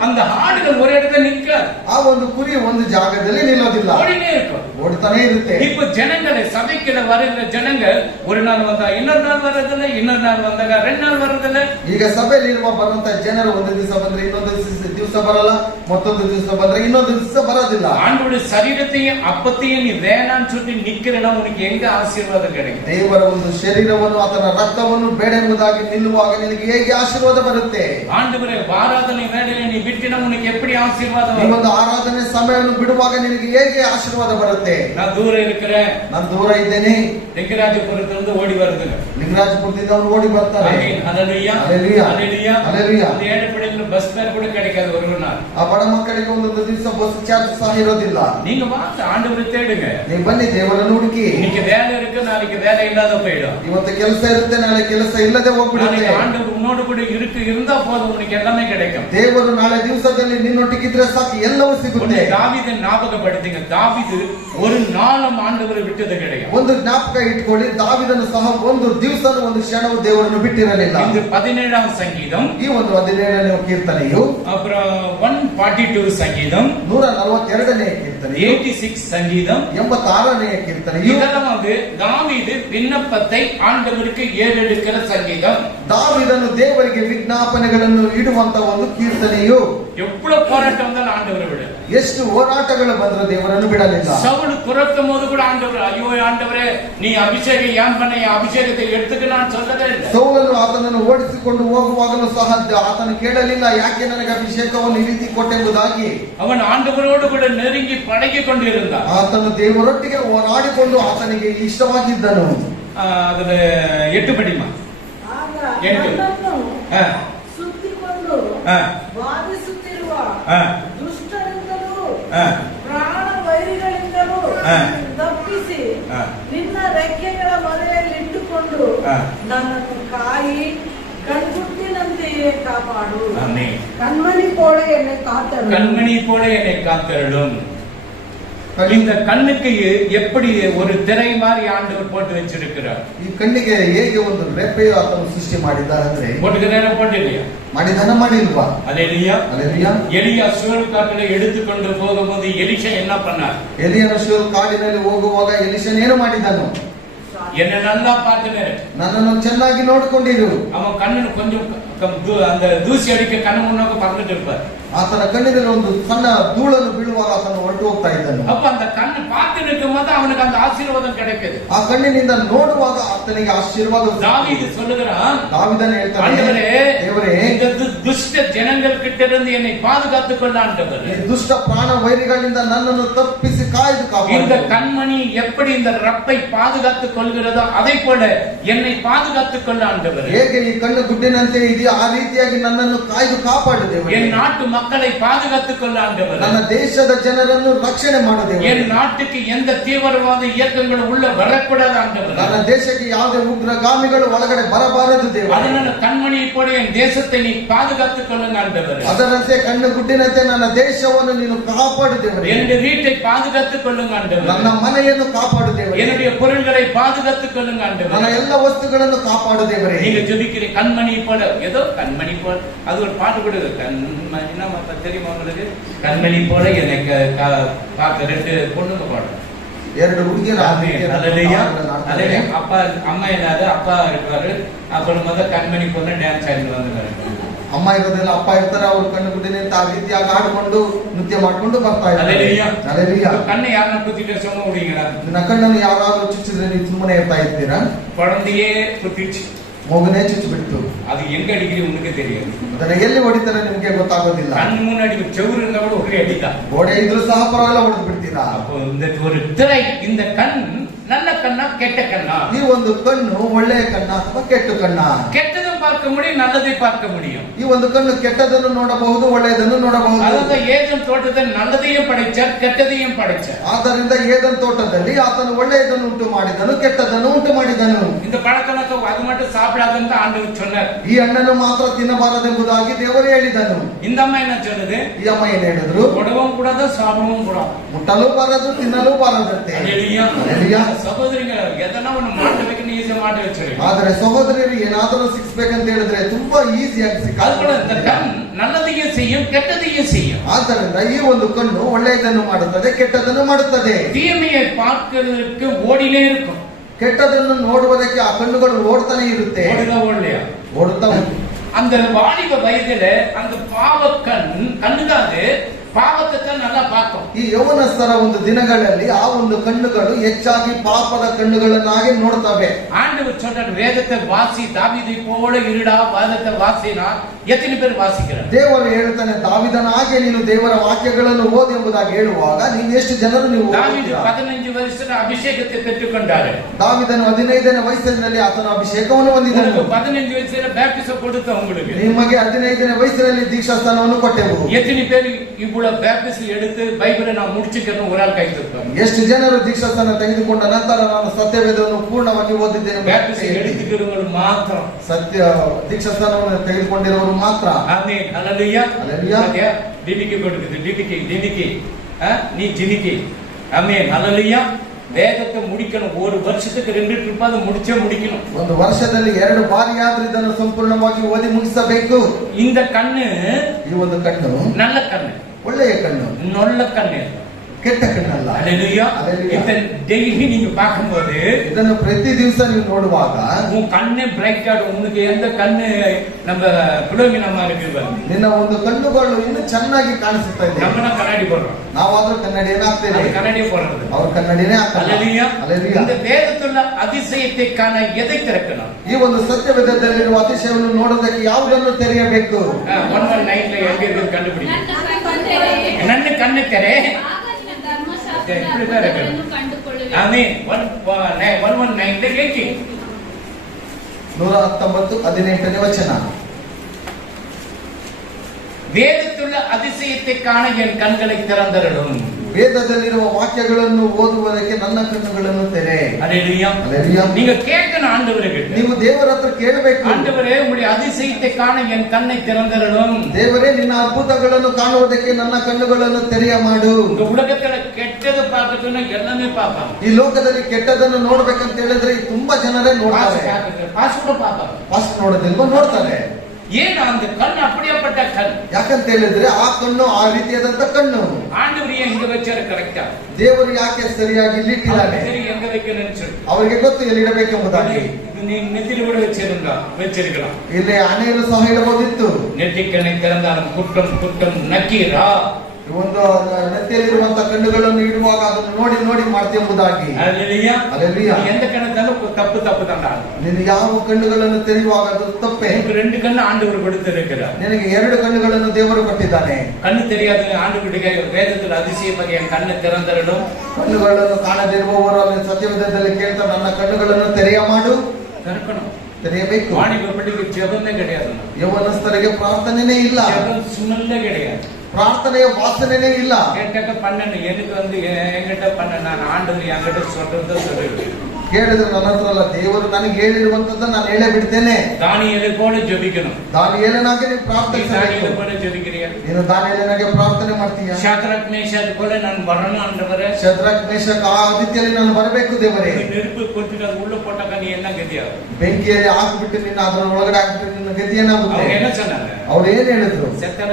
அந்த ஆடுகள் ஒரு இடத்துல நிக்காது. ಆ ಒಂದು ಕುರಿ ಒಂದು ಜಾಗದಲ್ಲಿ ನಿಲ್ಲೋದಿಲ್ಲ, ஓடினே இருக்கும், ಓಡ್ತಾನೆ ಇರುತ್ತೆ. இப்போ ஜனங்களை சபைக்குள்ள வருகிற ஜனங்கள் ஒரு நாள் வந்தா இன்னொரு நாள் வர்றதில்ல, இன்னொரு நாள் வந்தாಗ 2 ನಾள் வர்றதில்ல. ಈಗ ಸಭೆಯಲ್ಲಿ ಬರುವಂತ ಜನರು ಒಂದು ದಿವಸ ಬಂದ್ರೆ ಇನ್ನೊಂದು ದಿವಸ ಬರಲ್ಲ, ಮತ್ತೊಂದು ದಿವಸ ಬಂದ್ರೆ ಇನ್ನೊಂದು ದಿವಸ ಬರೋದಿಲ್ಲ. ஆண்டவருடைய சரீரத்தையும் அப்பத்தையும் நீ வேணான்னு சொல்லி நிக்கிறனா உனக்கு எங்க ஆசீர்வாதம் கிடைக்கும்? ದೇವರ ಒಂದು ಶರೀರವನ್ನು ಆತನ ರಕ್ತವನ್ನು ಬೇಡ ಎಂಬುದಾಗಿ ನಿಲ್ಲುವಾಗ ನಿನಗೆ ಹೇಗೆ ಆಶೀರ್ವಾದ ಬರುತ್ತೆ? ஆண்டவரே ஆராதனை வேளையில நீ விட்டினா உனக்கு எப்படி ஆசீர்வாதம் ಈ ಒಂದು ಆರಾಧನೆ ಸಮಯವನ್ನು ಬಿಡುವಾಗ ನಿನಗೆ ಹೇಗೆ ಆಶೀರ್ವಾದ ಬರುತ್ತೆ? நான் தூரம் இருக்கிறேன், ನಾನು ದೂರ ಇದ್ದೇನೆ, ಲಿಂಗರಾಜಪುರದಿಂದ ಓಡಿ ಬರುದಿಲ್ಲ. ಲಿಂಗರಾಜಪುರದಿಂದ ಅವರು ಓಡಿ ಬರ್ತಾರೆ. ஹல்லேலூயா, ஹல்லேலூயா, ஹல்லேலூயா, ஹல்லேலூயா. அந்த ஏழை பிள்ளைகளுக்கு பஸ் ஃபேர் கூட கிடைக்காது ஒரு நாள். ಆ ಬಡ ಮಕ್ಕಳಿಗೆ ಒಂದೊಂದು ದಿವಸ ಬಸ್ ಚಾರ್ಜ್ ಸಹ ಇರೋದಿಲ್ಲ. நீங்க வாங்க ஆண்டவரை தேடுங்க. ನೀವು ಬನ್ನಿ ದೇವರನ್ನು ಹುಡುಕಿ. இன்னைக்கு வேலை இருக்கு, நாளைக்கு வேலை இல்லாத போயிடும். ಇವತ್ತು ಕೆಲಸ ಇರುತ್ತೆ, ನಾಳೆ ಕೆಲಸ ಇಲ್ಲದೆ ಹೋಗ್ಬಿಡುತ್ತೆ. ஆண்டவர் உன்னோடு கூட இருந்தா போதும், உனக்கு எல்லாமே கிடைக்கும். ದೇವರು ನಾಳೆ ದಿವಸದಲ್ಲಿ ನಿನ್ನೊಟ್ಟಿಗಿದ್ರೆ ಸಾಕು, ಎಲ್ಲವೂ ಸಿಗುತ್ತೆ. தாவீதை ஞாபகப்படுத்துங்க. தாவೀது ஒரு நாளும் ஆண்டவரை விட்டது கிடையாது. ಒಂದು ಜ್ಞಾಪಕ ಇಟ್ಕೊಳ್ಳಿ, ದಾವೀದನು ಸಹ ಒಂದು ದಿವಸನೂ ಒಂದು ಕ್ಷಣವೂ ದೇವರನ್ನು ಬಿಟ್ಟಿರಲಿಲ್ಲ. இந்த 17ஆம் சங்கீதம், ಈ ಒಂದು 17ನೇ ಕೀರ್ತನೆಯು, அப்புறம் 142 சங்கீதம், 142ನೇ ಕೀರ್ತನೆಯು, 86 சங்கீதம், 86ನೇ ಕೀರ್ತನೆಯು, இதெல்லாம் தாவீது விண்ணப்பத்தை ஆண்டவருக்கு ஏறெடுக்கிற சங்கீதம். ದಾವೀದನು ದೇವರಿಗೆ ವಿಜ್ಞಾಪನೆಗಳನ್ನು ಇಡುವಂತ ಒಂದು ಕೀರ್ತನೆಯು. எவ்வளவு போராட்டம் வந்தாலும் ஆண்டவரை விட, ಎಷ್ಟು ಹೋರಾಟಗಳು ಬಂದರೂ ದೇವರನ್ನು ಬಿಡಲಿಲ್ಲ. சவுல் துரத்தும் போது கூட ஆண்டவர், ஐயோ ஆண்டவரே நீ அபிஷேகம் ஏன் பண்ண, அபிஷேகத்தை எடுத்துக்கலான்னு சொல்லவே இல்லை. ಸೌಲನು ಆತನನ್ನು ಓಡಿಸಿಕೊಂಡು ಹೋಗುವಾಗಲೂ ಸಹ ಆತನು ಕೇಳಲಿಲ್ಲ, ಯಾಕೆ ನನಗೆ ಅಭಿಷೇಕವನ್ನು ಈ ರೀತಿ ಕೊಟ್ಟೆಂಬುದಾಗಿ. அவன் ஆண்டவரோடு கூட நெருங்கி பழகி கொண்டிருந்தான். ಆತನು ದೇವರೊಟ್ಟಿಗೆ ಹೋರಾಡಿಕೊಂಡು ಆತನಿಗೆ ಇಷ್ಟವಾಗಿದ್ದನು. அதுல 8 படிமா 8 ಸುತ್ತಿಕೊಂಡು ಬಾಧಿಸುತ್ತಿರುವ ದುಷ್ಟರಿಂದಲೂ ಪ್ರಾಣ ವೈರಿಗಳಿಂದಲೂ ತಪ್ಪಿಸಿ ನಿನ್ನ ರೆಕ್ಕೆಗಳ ಮರೆಯಲ್ಲಿ ಇಟ್ಟುಕೊಂಡು ನನ್ನನ್ನು ಕಾಯಿ கண்குட்டினந்தையே காப்பாடு. கண்மணி போல என்னை காத்தருளும். கண்மணி போல என்னை காத்தருளும். இந்த கண்ணுக்கு எப்படி ஒரு திரை மாதிரி ஆண்டவர் போட்டு வச்சிருக்கிறார். ಈ ಕಣ್ಣಿಗೆ ಹೇಗೆ ಒಂದು ರೆಪ್ಪೆಯು ಆತನು ಸೃಷ್ಟಿ ಮಾಡಿದ್ದಾರೆ ಅಂದ್ರೆ, போட்டுக்கிறேன் போட்டில்லையா? ಮಾಡಿದಾನ ಮಾಡಿಲ್ವಾ? அல்லேலூயா, அல்லேலூயா. எலியா சுழல் காட்டில எடுத்துக்கொண்டு போகும்போது எலிஷா என்ன பண்ணார்? ಎಲಿಯನ ಶೂಲ್ ಕಾಡಿನಲ್ಲಿ ಹೋಗುವಾಗ ಎಲಿಷನ್ ಏನು ಮಾಡಿದನು? என்ன நல்லா பார்த்துனரு, ನನ್ನನ್ನು ಚೆನ್ನಾಗಿ ನೋಡಿಕೊಂಡಿರು. அவன் கண்ணு கொஞ்சம் அந்த தூசி அடிக்க கண்ணு முன்னாக பறந்துட்டு இருப்பார். ಆತನ ಕಣ್ಣಿನಲ್ಲಿ ಒಂದು ಸಣ್ಣ ಧೂಳನ್ನು ಬೀಳುವಾಗ ಆತನು ಹೊರಟು ಹೋಗ್ತಾ ಇದ್ದನು. அப்ப அந்த கண்ணு பார்த்து நிற்கும்போது அவனுக்கு அந்த ஆசீர்வாதம் கிடைக்குது. ಆ ಕಣ್ಣಿನಿಂದ ನೋಡುವಾಗ ಆತನಿಗೆ ಆಶೀರ್ವಾದ. தாவீது சொல்லுகிறான், தாவீதன் ಹೇಳ್ತಾನೆ, ஆண்டவரே ದೇವರೇ இந்த துஷ்ட ஜனங்கள் கிட்ட இருந்து என்னை பாதுகாத்துக் கொள்ள ஆண்டவரே, ಈ ದುಷ್ಟ ಪ್ರಾಣ ವೈರಿಗಳಿಂದ ನನ್ನನ್ನು ತಪ್ಪಿಸಿ ಕಾಯ್ದು ಕಾಪಾಡು. இந்த கண்மணி எப்படி இந்த ரப்பை பாதுகாத்துக் கொள்கிறதோ அதை போல என்னை பாதுகாத்துக் கொள்ள ஆண்டவரே. ಹೇಗೆ ಈ ಕಣ್ಣು ಗುಡ್ಡಿನಂತೆ ಇದೆಯೋ ಆ ರೀತಿಯಾಗಿ ನನ್ನನ್ನು ಕಾಯ್ದು ಕಾಪಾಡು ದೇವರೇ. என் நாட்டு மக்களை பாதுகாத்துக் கொள்ள ஆண்டவரே. ನನ್ನ ದೇಶದ ಜನರನ್ನು ರಕ್ಷಣೆ ಮಾಡು ದೇವರೇ. என் நாட்டுக்கு எந்த தீவிரவாத இயக்கங்களும் உள்ள வரக்கூடாது ஆண்டவரே. ನನ್ನ ದೇಶಕ್ಕೆ ಯಾವುದೇ ಉಗ್ರಗಾಮಿಗಳು ಒಳಗಡೆ ಬರಬಾರದು ದೇವರೇ. அதனால கண்மணியை போல என் தேசத்தை நீ பாதுகாத்துக் கொள்ளுங்க ஆண்டவரே. ಅದರಂತೆ ಕಣ್ಣು ಗುಡ್ಡಿನಂತೆ ನನ್ನ ದೇಶವನ್ನು ನೀನು ಕಾಪಾಡು ದೇವರೇ. என்னுடைய வீட்டை பாதுகாத்துக் கொள்ளுங்க ஆண்டவரே. ನನ್ನ ಮನೆಯನ್ನು ಕಾಪಾಡು ದೇವರೇ. என்னுடைய பொருள்களை பாதுகாத்துக் கொள்ளுங்க ஆண்டவரே. ನನ್ನ ಎಲ್ಲ ವಸ್ತುಗಳನ್ನು ಕಾಪಾಡು ದೇವರೇ. நீங்க ஜெபிக்கிற கண்மணி போல, ஏதோ கண்மணி போல, அது ஒரு பாட்டு கூட கண்மணினா தெரியுமா உங்களுக்கு? கண்மணி போல என்னை பார்க்க 2 பொண்ணுங்க பாடும், 2 ಹುಡುಗಿಯರು. அப்பா அம்மா இல்லாத அப்பா இருப்பாரு, அப்புறம் கண்மணி போல டான்ஸ் ஆடிட்டு வந்துருக்காரு. ಅಮ್ಮ ಇರೋದಿಲ್ಲ, ಅಪ್ಪ ಇರ್ತಾರೆ, ಅವ್ರ ಕಣ್ಣು ಗುಡ್ಡಿನಿಂದ ಆ ರೀತಿಯಾಗಿ ಆಡಿಕೊಂಡು ನೃತ್ಯ ಮಾಡ್ಕೊಂಡು ಬರ್ತಾ ಇದ್ದಾರೆ. கண்ணை யாரும் குத்திட்டு சும்மா விடுவீங்களா? ನಿನ್ನ ಕಣ್ಣನ್ನು ಯಾರಾದ್ರೂ ಚುಚ್ಚಿದ್ರೆ ನೀವು ಸುಮ್ಮನೆ ಇರ್ತಾ ಇರ್ತೀರಾ? குழந்தையே குத்திச்சு, ಮೂಗನೇ ಚುಚ್ಚಿಬಿಡ್ತು. அது எங்க அடிக்குது உனக்கு தெரியாது. ಅದನ್ನ ಎಲ್ಲಿ ಹೊಡಿತಾರೆ ನಿಮ್ಗೆ ಗೊತ್ತಾಗೋದಿಲ್ಲ. கண் முன்னாடி செவுரு இருந்தா கூட ஒரே அடிதான். ಗೋಡೆ ಇದ್ರೂ ಸಹ ಪರವಾಗಿಲ್ಲ ಹೊಡೆದು ಬಿಡ್ತೀರಾ. அப்போ இந்த ஒரு திரை, இந்த கண் நல்ல கண்ணா கெட்ட கண்ணா? ಈ ಒಂದು ಕಣ್ಣು ಒಳ್ಳೆಯ ಕಣ್ಣ ಅಥವಾ ಕೆಟ್ಟ ಕಣ್ಣ? கெட்டதும் பார்க்க முடியும், நல்லதை பார்க்க முடியும். ಈ ಒಂದು ಕಣ್ಣು ಕೆಟ್ಟದನ್ನು ನೋಡಬಹುದು, ಒಳ್ಳೆಯದನ್ನು ನೋಡಬಹುದು. அதாவது ஏதேன் தோட்டத்தில் நல்லதையும் படைச்சார், கெட்டதையும் படைச்சார். ಆದ್ದರಿಂದ ಏದೆನ್ ತೋಟದಲ್ಲಿ ಆತನು ಒಳ್ಳೆಯದನ್ನು ಉಂಟು ಮಾಡಿದನು, ಕೆಟ್ಟದನ್ನು ಉಂಟು ಮಾಡಿದನು. இந்த பழக்கணத்தை அது மட்டும் சாப்பிடாதுன்னு ஆண்டவர் சொன்னார். ಈ ಹಣ್ಣನ್ನು ಮಾತ್ರ ತಿನ್ನಬಾರದೆಂಬುದಾಗಿ ದೇವರು ಹೇಳಿದನು. இந்த ಅಮ್ಮ என்ன சொல்லுது? ಈ ಅಮ್ಮ ಏನ್ ಹೇಳಿದ್ರು? ಕೊಡவும் கூடாது, சாப்பிடவும் கூடாது. ಮುಟ್ಟಲು ಬಾರದು, ತಿನ್ನಲು ಬಾರದಂತೆ. அல்லேலூயா. அல்லேಲೂಯಾ. ಸಹೋದರಿங்க ಎದನ್ನ ಒಂದು ಮಾಟ ಬೇಕನ್ನ ಈಜಿ ಮಾಡಿ வச்சிரு. ಆದರೆ ಸಹೋದರಿಯರು ಏನಾದರೂ ಸಿಕ್ಸ್ಬೇಕಂತ ಹೇಳಿದ್ರೆ ತುಂಬಾ ಈಸಿಯಾಗಿ அதுபோல இந்த கண் நல்லதையும் செய்யும், கெட்டதையும் செய்யும். ಆದ್ದರಿಂದ ಈ ಒಂದು ಕಣ್ಣು ಒಳ್ಳೆಯದನ್ನು ಮಾಡುತ್ತದೆ, ಕೆಟ್ಟದನ್ನು ಮಾಡುತ್ತದೆ. தீமையை பார்க்கிறதுக்கு ஓடினே இருக்கும். ಕೆಟ್ಟದನ್ನು ನೋಡುವುದಕ್ಕೆ ಆ ಕಣ್ಣುಗಳು ಓಡ್ತಾನೆ ಇರುತ್ತೆ. ಓಡುತ್ತಾ அந்த வாலிப வயதில அந்த பாவ கண்ணுதாது பாவத்தை தான் நல்லா பார்க்கும். ಈ ಯೌವನಸ್ಥರ ಒಂದು ದಿನಗಳಲ್ಲಿ ಆ ಒಂದು ಕಣ್ಣುಗಳು ಹೆಚ್ಚಾಗಿ ಪಾಪದ ಕಣ್ಣುಗಳನ್ನಾಗಿ ನೋಡ್ತವೆ. ஆண்டவர் சொல்றார், வேதத்தை வாசி, தாவீதை போல இருடா, வேதத்தை வாசினா எத்தனை பேர் வாசிக்கிறார்? ದೇವರು ಹೇಳ್ತಾನೆ, ದಾವೀದನಾಗೆ ನೀನು ದೇವರ ವಾಕ್ಯಗಳನ್ನು ಓದಿ ಎಂಬುದಾಗಿ ಹೇಳುವಾಗ ನೀವು ಎಷ್ಟು ಜನರು ನೀವು தாவீது 15 ವರ್ಷದ ಅಭಿಷೇಕத்தை பெற்றுக்கொண்டார். ದಾವೀದನು 15ನೇ ವಯಸ್ಸಿನಲ್ಲಿ ಆತನ ಅಭಿಷೇಕವನ್ನು ಹೊಂದಿದನು. 15 ವಯಸ್ಸಿನ ಬ್ಯಾಪ್ಟಿಸಂ ಕೊಡುತ್ತ உங்களுக்கு. ನಿಮಗೆ 15ನೇ ವಯಸ್ಸಿನಲ್ಲಿ ದೀಕ್ಷಾಸ್ಥಾನವನ್ನು ಕೊಟ್ಟೆವು. எத்தனை பேர் இவ்வளவு ಬ್ಯಾಪ್ಟಿಸಂ எடுத்து ಬೈಬಲ್ நான் முடிச்சிக்கிறேன்னு ஒரு ஆள் கை தட்டுவாங்க. ಎಷ್ಟು ಜನರು ದೀಕ್ಷಾಸ್ಥಾನ ತೆಗೆದುಕೊಂಡ ನಂತರ ನಾನು ಸತ್ಯವೇದವನ್ನು ಪೂರ್ಣವಾಗಿ ಓದಿದ್ದೇನೆ? ಬ್ಯಾಪ್ಟಿಸಂ எடுத்துக்கிறவங்க ಮಾತ್ರ. ಸತ್ಯ ದೀಕ್ಷಾಸ್ಥಾನವನ್ನು ತೆಗೆದುಕೊಂಡಿರುವವರು ಮಾತ್ರ. Amen, hallelujah. ಹಲ್ಲೆಲೂಯಾ. டிபிக்கு கொடுக்குது, டிபிக்கு நீ ஜிமிக்கி. ஆமென், ஹல்லேலூயா. வேதத்தை முடிக்கணும். ஒரு வருஷத்துக்கு 2 ட்ரிப் அது முடிக்கணும். ಒಂದು ವರ್ಷದಲ್ಲಿ 2 ಬಾರಿಯಾದರೂ ಇದನ್ನು ಸಂಪೂರ್ಣವಾಗಿ ಓದಿ ಮುಗಿಸಬೇಕು. இந்த கண்ணு, ಈ ಒಂದು ಕಣ್ಣು நல்ல கண்ணு, ಒಳ್ಳೆಯ ಕಣ್ಣು, நல்ல கண்ணு, ಕೆಟ್ಟ ಕಣ್ಣಲ್ಲ. ஹல்லேலூயா. ಇದನ್ನ டெய்லி நீங்க பார்க்கும்போது, ಇದನ್ನು ಪ್ರತಿ ದಿವಸ ನೀವು ನೋಡುವಾಗ உன் கண்ணே பிரைட் ஆடும். உனக்கு எந்த கண்ணு நம்ம புலோமினமா இருக்கு, ನಿನ್ನ ಒಂದು ಕಣ್ಣುಗಳು ಇನ್ನೂ ಚೆನ್ನಾಗಿ ಕಾಣಿಸುತ್ತಾ ಇದೆ. நம்ம கண்ணாடி போடுறோம், ನಾವಾದ್ರೂ ಕನ್ನಡಿಯನ್ನ ಹಾಕ್ತೇವೆ, கண்ணாடியே போடுறது, ಅವ್ರ ಕನ್ನಡಿನೇ ಹಾಕ್ತಾರೆ. ஹல்லேலூயா. ಹಲ್ಲೆಲೂಯಾ. இந்த வேதத்துள்ள அதிசயத்தை காண எதை திறக்கணும்? ಈ ಒಂದು ಸತ್ಯವೇದದಲ್ಲಿರುವ ಅತಿಶಯವನ್ನು ನೋಡೋದಕ್ಕೆ ಯಾವುದನ್ನು ತೆರೆಯಬೇಕು? 119 எங்க இருக்கு ಕண்டுಬಿಡಿ. ನನ್ನ ಕಣ್ಣು ತೆರೆ. ಆಮೆನ್. 119 119ನೇ ವಚನ. வேதத்துள்ள அதிசயத்தை காண என் கண்களை திறந்தருளும். ವೇದದಲ್ಲಿರುವ ವಾಕ್ಯಗಳನ್ನು ಓದುವುದಕ್ಕೆ ನನ್ನ ಕಣ್ಣುಗಳನ್ನು ತೆರೆ. ஹல்லேலூயா. ಹಲ್ಲೆಲೂಯಾ. நீங்க கேட்கணும் ஆண்டவரே. ನೀವು ದೇವರ ಹತ್ರ ಕೇಳಬೇಕು, ஆண்டவரே உங்களுடைய அதிசயத்தை காண என் கண்ணை திறந்தருளும். ದೇವರೇ ನಿನ್ನ ಅದ್ಭುತಗಳನ್ನು ಕಾಣುವುದಕ್ಕೆ ನನ್ನ ಕಣ್ಣುಗಳನ್ನು ತೆರೆಯ ಮಾಡು. இந்த உலகத்துல கெட்டது பார்க்கணும்னா எல்லாமே பார்ப்பாங்க. ಈ ಲೋಕದಲ್ಲಿ ಕೆಟ್ಟದನ್ನು ನೋಡ್ಬೇಕಂತ ಹೇಳಿದ್ರೆ ತುಂಬಾ ಜನರೇ ನೋಡ್ತಾರೆ. ಪಾಸ್ ಕೂಡ பார்ப்பாங்க. ಫಸ್ಟ್ ನೋಡೋದಿಲ್ವ, ನೋಡ್ತಾರೆ. ஏன் அந்த கண் அப்படியாப்பட்ட கண்? ಯಾಕಂತ ಹೇಳಿದ್ರೆ ಆ ಕಣ್ಣು ಆ ರೀತಿಯಾದಂತ ಕಣ್ಣು. ஆண்டவர் ஏன் இங்க வச்சாரு ಕರೆಕ್ಟಾ? ದೇವರು ಯಾಕೆ ಸರಿಯಾಗಿ ಇಲ್ಲಿಟ್ಟಿದ್ದಾನೆ? எங்க வைக்கணும்னு சொல்லி ಅವರಿಗೆ ಗೊತ್ತು ಎಲ್ಲಿ ಇಡಬೇಕೆಂಬುದಾಗಿ. இது நீ நெத்தில கூட வச்சிருக்கலாம். ಇಲ್ಲಿ ಹಣೆಯನ್ನು ಸಹ ಇಡಬಹುದಿತ್ತು. நெற்றிக்கண்ணை திறந்தாலும் குற்றம் நக்கீரா. ಒಂದು ನೆತ್ತಿಯಲ್ಲಿರುವಂತ ಕಣ್ಣುಗಳನ್ನು ಇಡುವಾಗ ಅದನ್ನು ನೋಡಿ ನೋಡಿ ಮಾಡ್ತೆಂಬುದಾಗಿ. ಹಲ್ಲೆಲೂಯಾ. ಹಲ್ಲೆಲೂಯಾ. எந்த கண்ணத்தாலும் தப்பு தான். ನೀನು ಯಾವ ಕಣ್ಣುಗಳನ್ನು ತೆರೆಯುವಾಗ ಅದು ತಪ್ಪೇ. 2 கண்ணு ஆண்டவர் கொடுத்திருக்கிறார். ನಿನಗೆ 2 ಕಣ್ಣುಗಳನ್ನು ದೇವರು ಕೊಟ್ಟಿದ್ದಾನೆ. கண்ணு தெரியாத ஆண்டவருடைய வேதத்தில் அதிசயமாக என் கண்ணை திறந்தருளும். ಕಣ್ಣುಗಳನ್ನು ಕಾಣದಿರುವವರು ಅಲ್ಲಿ ಸತ್ಯವೇದದಲ್ಲಿ ಕೇಳ್ತಾ ನನ್ನ ಕಣ್ಣುಗಳನ್ನು ತೆರೆಯ ಮಾಡು. திறக்கணும், ತೆರೆಯಬೇಕು. வாணிப பிள்ளைக்கு ஜெபமே கிடையாது. ಯೌವನಸ್ಥರಿಗೆ ಪ್ರಾರ್ಥನೆನೇ ಇಲ್ಲ, ஜெபம் சுமல்லே கிடையாது, ಪ್ರಾರ್ಥನೆಯ ವಾಸನೆನೇ ಇಲ್ಲ. கேட்டக்க பண்ணணும். எனக்கு என்கிட்ட பண்ண, நான் ஆண்டவர் என்கிட்ட சொல்றத சொல்லிடுவேன். ಕೇಳಿದ್ರೆ ನನ್ನ ಹತ್ರ ಅಲ್ಲ, ದೇವರು ನನಗೆ ಹೇಳಿರುವಂತದ್ದು ನಾನು ಹೇಳೇ ಬಿಡ್ತೇನೆ. தானியேலை போல ஜெபிக்கணும். ದಾನಿಯೇಲನಾಗಿ ನೀನು ಪ್ರಾರ್ಥನೆ தானியேலை போல ஜெபிக்கிறியா? ನೀನು ದಾನಿಯೇಲನಾಗೆ ಪ್ರಾರ್ಥನೆ ಮಾಡ್ತೀಯ? ಶಾದ್ರಕ್ ಮೇಷಕ್ போல நான் வரணும் ஆண்டவரே. ಶದ್ರಕ್ ಮೇಷಕ್ ಆ ಆದಿತ್ಯದಲ್ಲಿ ನಾನು ಬರಬೇಕು ದೇವರೇ. நெருப்பு ಕೊಟ್ಟಿட்டு அது உள்ள போட்டாக்க நீ என்ன கதியா? ಬೆಂಕಿಯಲ್ಲಿ ಹಾಕಿಬಿಟ್ಟು ನಿನ್ನ ಅದರ ಒಳಗಡೆ ಹಾಕಿಬಿಟ್ಟು ನಿನ್ನ ಗತಿ ಏನಾಗುತ್ತೆ? அவங்க என்ன சொன்னாங்க? ಅವ್ರು ಏನ್ ಹೇಳಿದ್ರು? செத்தற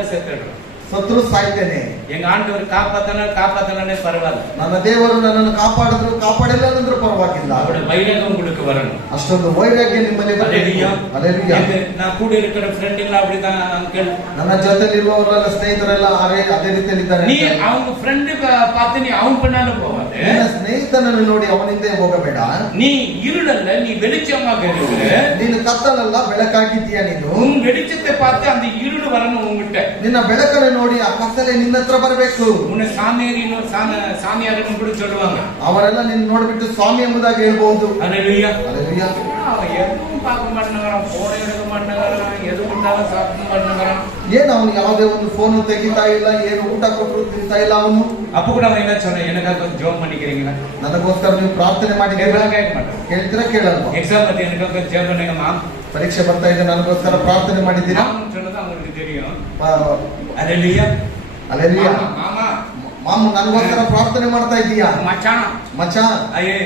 ಸತ್ರು ಸಾಯ್ತೇನೆ. எங்க ஆண்டவர் காப்பாத்தனே பரவாயில்ல. ನನ್ನ ದೇವರು ನನ್ನನ್ನು ಕಾಪಾಡಿದ್ರು ಕಾಪಾಡಿಲ್ಲ ಅಂದ್ರೂ ಪರವಾಗಿಲ್ಲ. அவருடைய வைரகம் உங்களுக்கு வரணும். ಅಷ್ಟೊಂದು ವೈರಾಗ್ಯ ನಿಮ್ಮಲ್ಲಿ ಬರಬೇಕು. ಹಲ್ಲೆಲೂಯಾ. நான் கூட இருக்கிற ஃப்ரெண்டுங்களா அப்படிதான் அங்கிள். ನನ್ನ ಜೊತೆಲಿರುವವರೆಲ್ಲ ಸ್ನೇಹಿತರೆಲ್ಲ ಅದೇ ರೀತಿಯಲ್ಲಿ ಇದ್ದಾರೆ. நீ அவங்க ஃப்ரெண்டு பார்த்து நீ அவன் பின்னால போவாத. ನಿನ್ನ ಸ್ನೇಹಿತನನ್ನು ನೋಡಿ ಅವನಿಂದ ಹೋಗಬೇಡ. நீ இருளல்ல, நீ வெளிச்சமாக இருக்கிற. ನೀನು ಕತ್ತಲಲ್ಲ, ಬೆಳಕಾಗಿದ್ದೀಯ. ನೀನು உன் வெளிச்சத்தை பார்த்து அந்த இருள் வரணும் உன்கிட்ட. ನಿನ್ನ ಬೆಳಕನ್ನು ನೋಡಿ ಆ ಕತ್ತಲೆ ನಿನ್ನ ಹತ್ರ ಬರಬೇಕು. உன்னை சாமியாரின்னு கூட சொல்லுவாங்க. ಅವರೆಲ್ಲ ನಿನ್ನ ನೋಡ್ಬಿಟ್ಟು ಸ್ವಾಮಿ ಎಂಬುದಾಗಿ ಹೇಳ್ಬಹುದು. ஹல்லேலூயா. ಹಲ್ಲೆಲೂಯಾ. அவன் எதுவும் பார்க்க மாட்டேங்கிறான், போனை எடுக்க மாட்டேங்கிறான், எது பண்ணாலும் சாப்பிட மாட்டேங்கிறான். ಏನು ಅವನು ಯಾವುದೇ ಒಂದು ಫೋನ್ ತೆಗಿತಾ ಇಲ್ಲ, ಏನು ಊಟ ಕೊಟ್ಟರು ತಿಂತಾ ಇಲ್ಲ ಅವನು. அப்ப கூட அவன் என்ன சொன்ன, எனக்காக கொஞ்சம் ஜெபம் பண்ணிக்கிறீங்களா? ನನಗೋಸ್ಕರ ನೀವು ಪ್ರಾರ್ಥನೆ ಮಾಡಿದ್ದೀರಾ? கேட்க மாட்டேன். ಕೇಳ್ತೀರಾ ಕೇಳಲ್ವಾ? எக்ஸாம் பத்தி எனக்காக கொஞ்சம் ஜெபம் பண்ணுங்கம்மா. ಪರೀಕ್ಷೆ ಬರ್ತಾ ಇದೆ, ನನಗೋಸ್ಕರ ಪ್ರಾರ್ಥನೆ ಮಾಡಿದ್ದೀರಾ? நான் சொன்னது அவங்களுக்கு தெரியும். ಹಲ್ಲೆಲೂಯಾ. ஹல்லேலூயா. ಮಾಮ ನನಗೋಸ್ಕರ ಪ್ರಾರ್ಥನೆ ಮಾಡ್ತಾ ಇದೀಯಾ? மச்சான் மச்சான்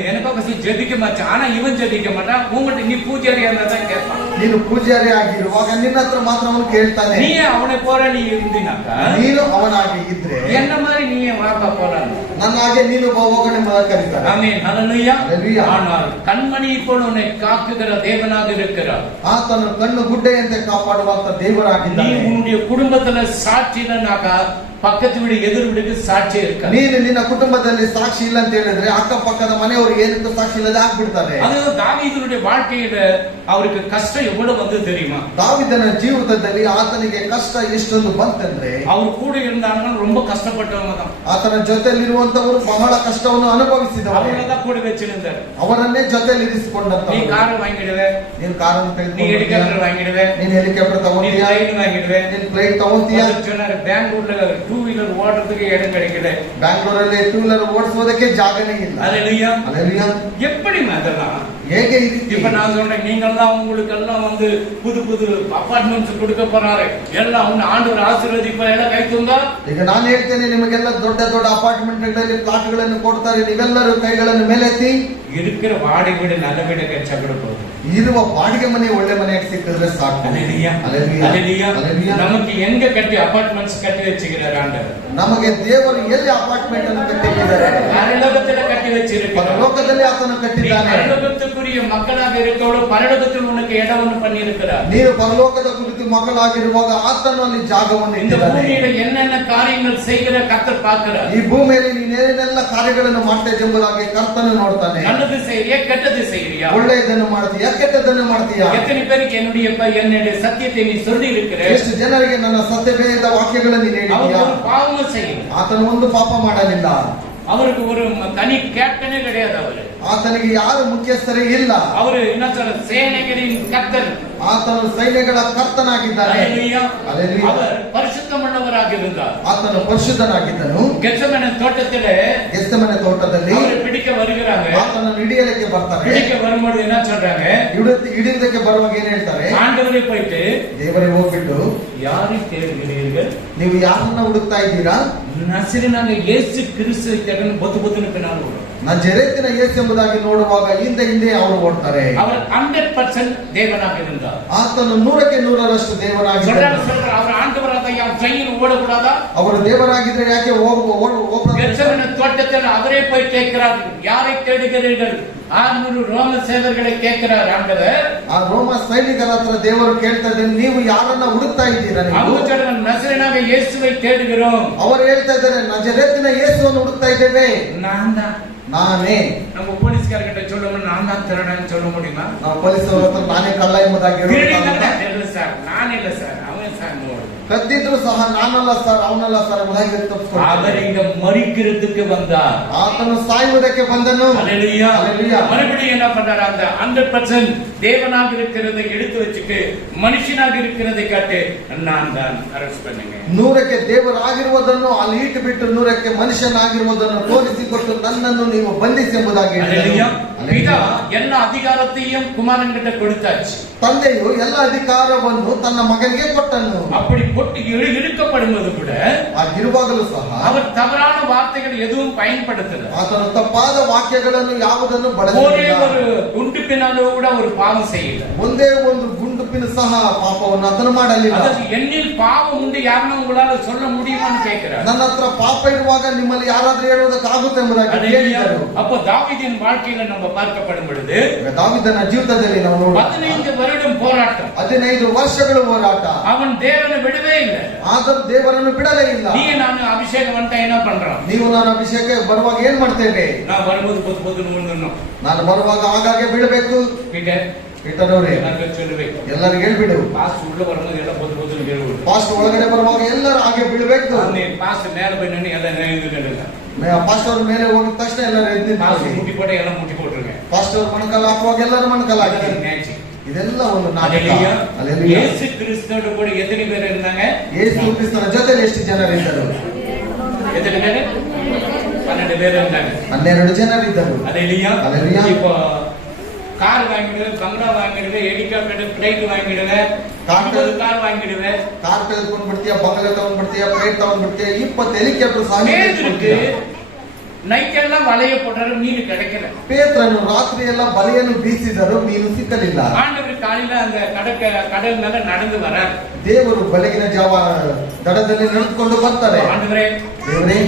எனக்காக ஜெபிக்க மச்சான். ஆனா இவன் ஜெபிக்க மாட்டான். உங்ககிட்ட நீ பூஜாரியா இருந்தா தான் கேட்பான். ನೀನು ಪೂಜಾರಿ ಆಗಿರುವಾಗ ನಿನ್ನ ಹತ್ರ ಮಾತ್ರ ಅವನು ಕೇಳ್ತಾನೆ. நீ அவனை போற நீ இருந்தினாக்க, ನೀನು ಅವನಾಗಿ ಇದ್ರೆ என்ன மாதிரி நீ வாப்பா போறான், ನನ್ನ ಹಾಗೆ ನೀನು ಹೋಗೋಣ ಕರೀತಾರೆ. ஆமென். ஹல்லேலூயா. ஹல்லேலூயா. ஆனால் கண்மணி போல உன்னை காக்குகிற தேவனாக இருக்கிறார். ಆತನ ಕಣ್ಣು ಗುಡ್ಡೆಯಂತೆ ಕಾಪಾಡುವಂತ நீ ದೇವರಾಗಿದ್ದಾನೆ. உன்னுடைய குடும்பத்துல சாட்சினாக்க பக்கத்து வீடு எதிர் வீடுக்கு சாட்சி இருக்க. ನೀನು ನಿನ್ನ ಕುಟುಂಬದಲ್ಲಿ ಸಾಕ್ಷಿ ಇಲ್ಲ ಅಂತ ಹೇಳಿದ್ರೆ ಅಕ್ಕಪಕ್ಕದ ಮನೆಯವರು ಏನಕ್ಕೂ ಸಾಕ್ಷಿ ಇಲ್ಲದೆ ಆಗ್ಬಿಡ್ತಾರೆ. அது தாவீதுடைய வாழ்க்கையில அவருக்கு கஷ்டம் எவ்வளவு வந்து தெரியுமா? ದಾವೀದನ ಜೀವಿತದಲ್ಲಿ ಆತನಿಗೆ ಕಷ್ಟ ಎಷ್ಟೊಂದು ಬಂತಂದ್ರೆ, அவர் கூட இருந்தாங்க ரொம்ப கஷ்டப்பட்டவங்க தான். ಆತನ ಜೊತೆಯಲ್ಲಿರುವಂತವರು ಬಹಳ ಕಷ್ಟವನ್ನು ಅನುಭವಿಸಿದವರು. அவங்களதான் கூட வச்சிருந்தாரு. ಅವರನ್ನೇ ಜೊತೆಯಲ್ಲಿ நீ ಇರಿಸಿಕೊಂಡಂತವರು. கார் வாங்கிடுவே, ನೀನು ಕಾರನ್ನು நீ ತೆಗೆದುಕೊಂಡು ಹೆಲಿಕಾಪ್ಟರ್ வாங்கிடுவே, ನೀನು ಹೆಲಿಕಾಪ್ಟರ್ நீ ತಗೊಂತೀಯಾ, ಟ್ರೈನ್ வாங்கிடுவே. ನೀನು ಫ್ಲೈಟ್ ತಗೊಂತೀಯಾ. சொன்னாரு பெங்களூர்ல 2 வீலர் ஓடுறதுக்கு இடம் கிடைக்கல. ಬ್ಯಾಂಗ್ಳೂರಲ್ಲಿ 2 ವೀಲರ್ ಓಡಿಸೋದಕ್ಕೆ ಜಾಗನೇ ಇಲ್ಲ. ஹல்லேலூயா. ಹಲ್ಲೆಲೂಯಾ. எப்படி அதெல்லாம்? ಹೇಗೆ ಈ ರೀತಿ? இப்ப நான் சொல்றேன், நீங்கெல்லாம் உங்களுக்கு எல்லாம் வந்து புது புது அபார்ட்மெண்ட்ஸ் கொடுக்க போறாரு, எல்லாம் உன்னை ஆண்டவர் ஆசீர்வதிப்பார், எல்லாம் கை தூங்க. ಈಗ ನಾನು ಹೇಳ್ತೇನೆ, ನಿಮಗೆಲ್ಲ ದೊಡ್ಡ ದೊಡ್ಡ ಅಪಾರ್ಟ್ಮೆಂಟ್ಗಳಲ್ಲಿ ಪ್ಲಾಟ್ಗಳನ್ನು ಕೊಡ್ತಾರೆ. ನೀವೆಲ್ಲರೂ ಕೈಗಳನ್ನು ಮೇಲೆತ್ತಿ. இருக்கிற வாடகை வீடு நல்ல வீடு கிடைச்சா கூட போதும். ಇರುವ ಬಾಡಿಗೆ ಮನೆ ಒಳ್ಳೆ ಮನೆಯಾಗಿ ಸಿಕ್ಕಿದ್ರೆ ಸಾಕು. ஹல்லேலூயா. ಹಲ್ಲೆಲೂಯಾ. ஹல்லேலூயா. ಹಲ್ಲೆಲೂಯಾ. நமக்கு எங்க கட்டி அபார்ட்மெண்ட்ஸ் கட்டி வச்சுக்கிறார் ஆண்டவர்? ನಮಗೆ ದೇವರು ಎಲ್ಲಿ ಅಪಾರ್ಟ್ಮೆಂಟ್ ಅನ್ನು ಕಟ್ಟಿದ್ದಾರೆ? பரலோகத்துல கட்டி வச்சிருக்கிறார். ಪರಲೋಕದಲ್ಲಿ ಆತನು ಕಟ್ಟಿದ್ದಾನೆ. பரலோகத்துக்குரிய மக்களாக இருக்கோடு பரலோகத்தில் உனக்கு இடம் ஒன்று பண்ணி இருக்கிறார். ನೀನು ಪರಲೋಕದ ಕುರಿತು ಮಕ್ಕಳಾಗಿರುವಾಗ ಆತನು ಅಲ್ಲಿ ಜಾಗವನ್ನು இந்த ಇಟ್ಟಿದ್ದಾನೆ. பூமியில என்னென்ன காரியங்கள் செய்கிற கர்த்தர் பார்க்கிறார். ಈ ಭೂಮಿಯಲ್ಲಿ ನೀನೇನೆಲ್ಲ ಕಾರ್ಯಗಳನ್ನು ಮಾಡ್ತಾ ಎಂಬುದಾಗಿ ಕರ್ತನು ನೋಡ್ತಾನೆ. நல்லது செய்யறியா, கெட்டது செய்யறியா? ಒಳ್ಳೆಯದನ್ನು ಮಾಡ್ತೀಯಾ, ಕೆಟ್ಟದನ್ನು ಮಾಡ್ತೀಯಾ? எத்தனை பேருக்கு என்னுடைய சத்தியத்தை நீ சொல்லி இருக்கிற? ಎಷ್ಟು ಜನರಿಗೆ ನನ್ನ ಸತ್ಯವೇದ ವಾಕ್ಯಗಳನ್ನು ನೀನು ಹೇಳಿದ್ಯಾ? அவர் பாவம் செய்யல. ಆತನು ಒಂದು ಪಾಪ ಮಾಡಲಿಲ್ಲ. அவருக்கு ஒரு தனி கேப்டனே கிடையாது. அவரு ಆತನಿಗೆ ಯಾರು ಮುಖ್ಯಸ್ಥರೇ ಇಲ್ಲ. அவரு என்ன சொல்ற, சேனைகளின் கர்த்தர். ಆತನು ಸೈನ್ಯಗಳ ಕರ್ತನಾಗಿದ್ದಾನೆ. ஹல்லேலூயா. ಹಲ್ಲೆಲೂಯಾ. அவர் பரிசுத்தமுள்ளவராக இருந்தார். ಆತನು ಪರಿಶುದ್ಧನಾಗಿದ್ದನು. கெத்செமனே தோட்டத்திலே ಗೆತ್ಸೆಮನೆ ತೋಟದಲ್ಲಿ அவரை பிடிக்க வருகிறாங்க. ಆತನನ್ನು ಹಿಡಿಯಲಿಕ್ಕೆ ಬರ್ತಾರೆ. பிடிக்க வரும்போது என்ன சொல்றாங்க, ಹಿಡಿಯೋದಕ್ಕೆ ಬರುವಾಗ ಏನ್ ಹೇಳ್ತಾರೆ? ஆண்டவரே போயிட்டு, ದೇವರೇ ಹೋಗ್ಬಿಟ್ಟು, யாரை தேடுகிறீர்கள்? ನೀವು ಯಾರನ್ನ ಹುಡುಕ್ತಾ ಇದ್ದೀರಾ? நசரேயனான இயேசு கிறிஸ்துவை தேடணும். பொத்து பின்னால் ஓடும். ನಜರೇತಿನ ಯೇಸು ಎಂಬುದಾಗಿ ನೋಡುವಾಗ ಹಿಂದೆ ಅವರು ಓಡ್ತಾರೆ. அவர் 100% தேவனாக இருந்தார். ಆತನು 100% ದೇವರಾಗಿದ್ದಾನೆ. அவர் ஆண்டவராக யார் ட்ரெயின் ஓடக்கூடாதா? ಅವರು ದೇವರಾಗಿದ್ರೆ ಯಾಕೆ கெத்செமனே தோட்டத்தில் அவரே போய் கேட்கிறார், யாரை தேடுகிறீர்கள்? 600 ரோம சேவர்களை கேட்கிறார் ஆண்டவர். ಆ ರೋಮ ಸೈನಿಕರ ಹತ್ರ ದೇವರು ಕೇಳ್ತಾ ಇದ್ದಾರೆ, ನೀವು ಯಾರನ್ನ ಹುಡುಕ್ತಾ ಇದ್ದೀರಾ? அவங்க சொல்றாங்க, நசரேயனாக இயேசுவை தேடுகிறோம். ಅವರು ಹೇಳ್ತಾ ಇದ್ದಾರೆ, ನಜರೇತಿನ ಯೇಸುವನ್ನು ಹುಡುಕ್ತಾ ಇದ್ದೇವೆ. நான் தான். ನಾನೇ. நம்ம போலீஸ்காரர்கிட்ட சொல்லணும், நான் தான் திருடன்னு சொல்ல முடியுமா? ನಾವು ಪೊಲೀಸರ ಹತ್ರ ನಾನೇ ಕಳ್ಳ ಎಂಬುದಾಗಿ இல்ல சார், நான் இல்ல சார், அவன் சார். ಕದ್ದಿದ್ರು ಸಹ ನಾನಲ್ಲ ಸರ್, ಅವನಲ್ಲ ಸರ್ ಎಂಬುದಾಗಿ ತಪ್ಪಿಸ್ಕೊಂಡು அவர் இங்க மரிக்கிறதுக்கு வந்தார். ಆತನು ಸಾಯುವುದಕ್ಕೆ ಬಂದನು. ஹல்லேலூயா. ஹல்லேலூயா. மறுபடியும் என்ன பண்றாரு, அந்த 100% தேவனாக இருக்கிறதை எடுத்து வச்சுட்டு மனுஷனாக இருக்கிறதை காட்டு, நான் தான் அரெஸ்ட் பண்ணுங்க. 100ಕ್ಕೆ ದೇವರಾಗಿರುವುದನ್ನು ಅಲ್ಲಿ ಇಟ್ಟು ಬಿಟ್ಟು 100ಕ್ಕೆ ಮನುಷ್ಯನಾಗಿರುವುದನ್ನು ತೋರಿಸಿಕೊಟ್ಟು ನನ್ನನ್ನು ನೀವು ಬಂಧಿಸಿ ಎಂಬುದಾಗಿ ஹல்லேலூயா. பிதா எல்லா அதிகாரத்தையும் குமாரன் கிட்ட கொடுத்தாச்சு. ತಂದೆಯು ಎಲ್ಲ ಅಧಿಕಾರವನ್ನು ತನ್ನ ಮಗನಿಗೆ ಕೊಟ್ಟನು. அப்படி கொட்டி இழுக்கப்படும்போது கூட ಆಗಿರುವಾಗಲೂ ಸಹ அவர் தவறான வார்த்தைகள் எதுவும் பயன்படுத்தல. ಆತನು ತಪ್ಪಾದ ವಾಕ್ಯಗಳನ್ನು ಯಾವುದನ್ನು ஒரே ಬಳಸಲಿಲ್ಲ. ஒரு குண்டு பின்னாலோ கூட ஒரு பாவம் செய்யல. ಒಂದೇ ಒಂದು ಗುಂಡು ಉಡುಪಿನ ಸಹ ಪಾಪವನ್ನು ಆತನು ಮಾಡಲಿಲ್ಲ. அதாவது என்னில் பாவம் உண்டு யாருன்னா உங்களால சொல்ல முடியுமான்னு கேட்கிறார். ನನ್ನ ಹತ್ರ ಪಾಪ ಇರುವಾಗ ನಿಮ್ಮಲ್ಲಿ ಯಾರಾದ್ರೂ ಹೇಳುವುದಕ್ಕಾಗುತ್ತೆ ಎಂಬುದಾಗಿ ಹೇಳಿದರು. அப்போ தாவீதின் வாழ்க்கையில நம்ம பார்க்கப்படும் பொழுது ದಾವೀದನ ಜೀವಿತದಲ್ಲಿ ನಾವು ನೋಡುವ 15 வருடம் போராட்டம். 15 ವರ್ಷಗಳು ಹೋರಾಟ. அவன் தேவனை விடவே இல்லை. ಆದರೂ ದೇವರನ್ನು ಬಿಡಲೇ ಇಲ್ಲ. நீ ನಾನು ಅಭಿಷೇಕ ಅಂತ என்ன பண்றோம்? ನೀವು ನಾನು ಅಭಿಷೇಕ ಬರುವಾಗ ಏನ್ ಮಾಡ್ತೇವೆ? ನಾವು ಬರುವುದು ಪೊದ್ದು ಮುಂದನ್ನು ನಾನು ಬರುವಾಗ ಆಗಾಗ್ಗೆ ಬಿಡಬೇಕು. ಪೀಟರವರೇ ಎಲ್ಲರಿಗೂ ಹೇಳ್ಬಿಡು. ಪಾಸ್ಟ್ ಉಳ್ಳ ಬರುವುದು ಎಲ್ಲ ಪೊದ್ದು ಹೇಳ್ಬಿಡು. ಪಾಸ್ಟ್ ಒಳಗಡೆ ಬರುವಾಗ ಎಲ್ಲರೂ ಹಾಗೆ ಬಿಡಬೇಕು. ಪಾಸ್ಟ್ ಮೇಲೆ ಬಂದು ಎಲ್ಲ ನೆನೆಯುವುದಿಲ್ಲ. ಪಾಸ್ಟ್ ಅವ್ರ ಮೇಲೆ ಹೋಗಿದ ತಕ್ಷಣ ಎಲ್ಲರೂ ಎದ್ದು ಮುಟ್ಟಿ ಕೊಟ್ಟೆ ಎಲ್ಲ ಮುಟ್ಟಿ ಕೊಟ್ರಿಗೆ. ಪಾಸ್ಟ್ ಅವ್ರ ಮಣಕಾಲ ಹಾಕುವಾಗ ಎಲ್ಲರೂ ಮಣಕಾಲ ಹಾಕಿ. ಇದೆಲ್ಲ ಒಂದು ನಾಟಕ. ಯೇಸು ಕ್ರಿಸ್ತನೋடு ಕೂಡ ಎತ್ತನೆ ಬೇರೆ இருந்தாங்க. ಯೇಸು ಕ್ರಿಸ್ತನ ಜೊತೆಲಿ ಎಷ್ಟು ಜನರಿದ್ದರು? ಎತ್ತನೆ ಬೇರೆ 12 பேர் இருந்தாங்க. 12 ಜನರಿದ್ದರು. அல்லேலூயா. இப்போ கார் வாங்கிடுவே, பங்களா வாங்கிடுவே, ಹೆಲಿಕಾಪ್ಟರ್, ಫ್ಲೈಟ್ வாங்கிடுவே, ಕಾರ್ வாங்கிடுவே. ಕಾರ್ ತೆಗೆದುಕೊಂಡು ಬಿಡ್ತೀಯಾ, ಬಂಗಲೆ ತಗೊಂಡು ಬಿಡ್ತೀಯಾ, ಫ್ಲೈಟ್ ತಗೊಂಡು ಬಿಡ್ತೀಯಾ, 20 ಹೆಲಿಕಾಪ್ಟರ್ ಸಾಗಿಸ್ತೀಯಾ. ನೈಟ್ ಎಲ್ಲ வலைய போட்டாரு, மீன் கிடைக்கல. ಪೇತ್ರನು ರಾತ್ರಿ ಎಲ್ಲ ಬಲೆಯನ್ನು ಬೀಸಿದರು, ಮೀನು ಸಿಕ್ಕಲಿಲ್ಲ. ஆண்டவர் காலையில அந்த கடல் மேல நடந்து வரார். ದೇವರು ಬೆಳಗಿನ ಜಾವ ದಡದಲ್ಲಿ ನಡೆದುಕೊಂಡು ಬರ್ತಾರೆ. ஆண்டவரே, ದೇವರೇ,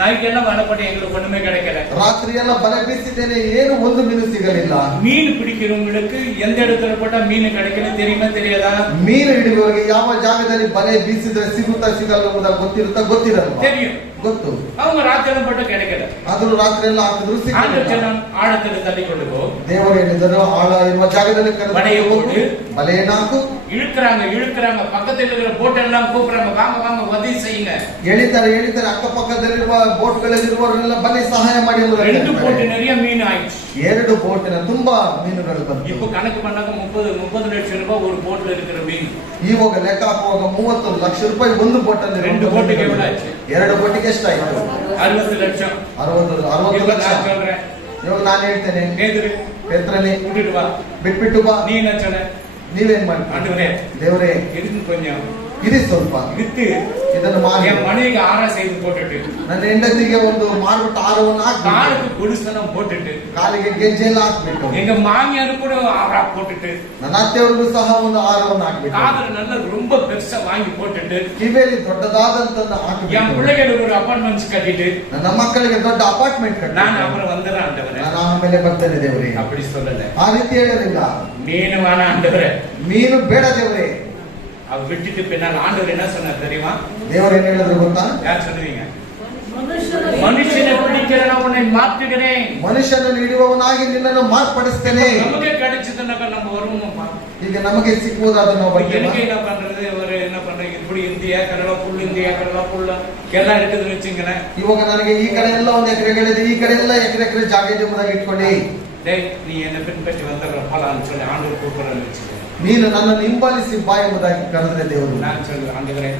நைட் எல்லாம் வலை போட்டு எங்களுக்கு ஒண்ணுமே கிடைக்கல. ರಾತ್ರಿ ಎಲ್ಲ ಬಲೆ ಬೀಸಿದ್ದೇನೆ, ಏನು ಒಂದು ಮೀನು ಸಿಗಲಿಲ್ಲ. மீன் பிடிக்கிறவங்களுக்கு எந்த இடத்துல போட்டா மீன் கிடைக்கணும் தெரியுமா தெரியாதா? ಮೀನು ಹಿಡಿಯುವವರಿಗೆ ಯಾವ ಜಾಗದಲ್ಲಿ ಬಲೆ ಬೀಸಿದ್ರೆ ಸಿಗುತ್ತಾ ಸಿಗಲ್ಲ ಎಂಬುದಾಗಿ ಗೊತ್ತಿರಲ್ಲ. தெரியும், ಗೊತ್ತು. அவங்க ராத்திரி போட்டு கிடைக்கல. ಆದರೂ ರಾತ್ರಿ ಎಲ್ಲ ಹಾಕಿದ್ರು ಸಿಗಲಿಲ್ಲ. ಆಳದಲ್ಲಿ ತಳ್ಳಿಕೊಂಡು போ. ದೇವರು ಹೇಳಿದರು, ಆಳ ಇರುವ ಜಾಗದಲ್ಲಿ ಬಲೆயை போட்டு ಬಲೆಯನ್ನು ಹಾಕು. இழுக்கிறாங்க பக்கத்தில் இருக்கிற போட் எல்லாம் கூப்பிடுறாங்க, வாங்க உதவி செய்யுங்க. ಎಳಿತಾರೆ ಅಕ್ಕಪಕ್ಕದಲ್ಲಿರುವ ಬೋಟ್ಗಳಲ್ಲಿರುವವರೆಲ್ಲ ಬನ್ನಿ ಸಹಾಯ ಮಾಡಿ. 2 போட் நிறைய மீன் ஆயிடுச்சு. 2 ಬೋಟಿನ ತುಂಬಾ ಮೀನುಗಳು ಬಂತು. இப்போ கணக்கு பண்ணாக்க 30 ಲಕ್ಷ ರೂಪಾಯಿ ஒரு போட்ல இருக்கிற மீன். ಇವಾಗ ಲೆಕ್ಕ ಹಾಕುವಾಗ 30 ಲಕ್ಷ ರೂಪಾಯಿ ಒಂದು ಬೋಟ್ ಅಲ್ಲಿ. 2 போட்டுக்கு எவ்வளவு ஆச்சு? 2 ಬೋಟಿಗೆ ಎಷ್ಟಾಯ್ತು? 60 ಲಕ್ಷம். 60 ಲಕ್ಷ. ಇವಾಗ ನಾನು ಹೇಳ್ತೇನೆ, ಪೇತ್ರನೇ ಬಿಟ್ಬಿಟ್ಟು ಬಾ. ನೀ என்ன சொன்ன? ನೀವೇನ್ ಮಾಡ್ತೀರಿ? ದೇವರೇ, ಇದನ್ನ ಕೊಂಚம் ಇದು ಸ್ವಲ್ಪ வித்து ಇದನ್ನು ಮಾಡಿ என் மனைவிக்கு ஆரா செய்து போட்டுட்டு, ನನ್ನ ಹೆಂಡತಿಗೆ ಒಂದು ಮಾಡ್ಬಿಟ್ಟು ಆರವನ್ನು ಹಾಕಿ, காலுக்கு குடிசனம் போட்டுட்டு, ಕಾಲಿಗೆ ಗೆಜ್ಜೆ ಎಲ್ಲ ಹಾಕ್ಬಿಟ್ಟು, எங்க மாமியாரு கூட ஆரா போட்டுட்டு, ನನ್ನ ಅತ್ತೆಯವ್ರಿಗೂ ಸಹ ಒಂದು ಆರವನ್ನು ಹಾಕ್ಬಿಟ್ಟು, காதுல நல்ல ரொம்ப பெருசா வாங்கி போட்டுட்டு, ಕಿವಿಯಲ್ಲಿ ದೊಡ್ಡದಾದಂತನ್ನ ಹಾಕಿ, என் பிள்ளைகளுக்கு ஒரு அபார்ட்மெண்ட்ஸ் கட்டிட்டு, ನನ್ನ ಮಕ್ಕಳಿಗೆ ದೊಡ್ಡ ಅಪಾರ್ಟ್ಮೆಂಟ್ ಕಟ್ಟಿ, ನಾನು அப்புறம் வந்துறேன் ஆண்டவரே, ನಾನು ಆಮೇಲೆ ಬರ್ತೇನೆ ದೇವರೇ. அப்படி சொல்லல. ಆ ರೀತಿ ಹೇಳಲಿಲ್ಲ. மீன் வேணாம் ஆண்டவரே, ಮೀನು ಬೇಡ ದೇವರೇ. அவ விட்டுட்டு பின்னால் ஆண்டவர் என்ன சொன்னார் தெரியுமா? ದೇವರು ಏನು ಹೇಳಿದ್ರು ಗೊತ್ತಾ? யார் சொல்லுவீங்க? மனுஷனை பிடிக்கிறேன், உன்னை மாற்றுகிறேன். ಮನುಷ್ಯನನ್ನು ಹಿಡಿಯುವವನಾಗಿ ನಿನ್ನನ್ನು ಮಾರ್ಪಡಿಸ್ತೇನೆ. நமக்கு கிடைச்சதுனாக்க நம்ம வருவோம்ப்பா. ಈಗ ನಮಗೆ ಸಿಕ್ಕುವುದಾದ ನಾವು எனக்கு என்ன பண்றது, ஒரு என்ன பண்றது, இப்படி இந்த ஏக்கரಲ್ಲ புல், இந்த ஏக்கரಲ್ಲ புல்ல எல்லாம் இருக்குதுன்னு வச்சுங்களேன். ಇವಾಗ ನನಗೆ ಈ ಕಡೆ ಎಲ್ಲ ಒಂದು ಎಕರೆಗಳಿದೆ, ಈ ಕಡೆ ಎಲ್ಲ ಎಕರೆ ಜಾಗ ಇದೆ ಎಂಬುದಾಗಿ ಇಟ್ಕೊಳ್ಳಿ. டேய், நீ என்ன பின்பற்றி வந்துடுற போலான்னு சொல்லி ஆண்டவர் கூப்பிடுறேன்னு வச்சுக்க. ನೀನು ನನ್ನನ್ನು ಹಿಂಬಾಲಿಸಿ ಬಾ ಎಂಬುದಾಗಿ ಕರೆದ್ರೆ ದೇವರು. நான் சொல்லுவேன், ஆண்டவரே,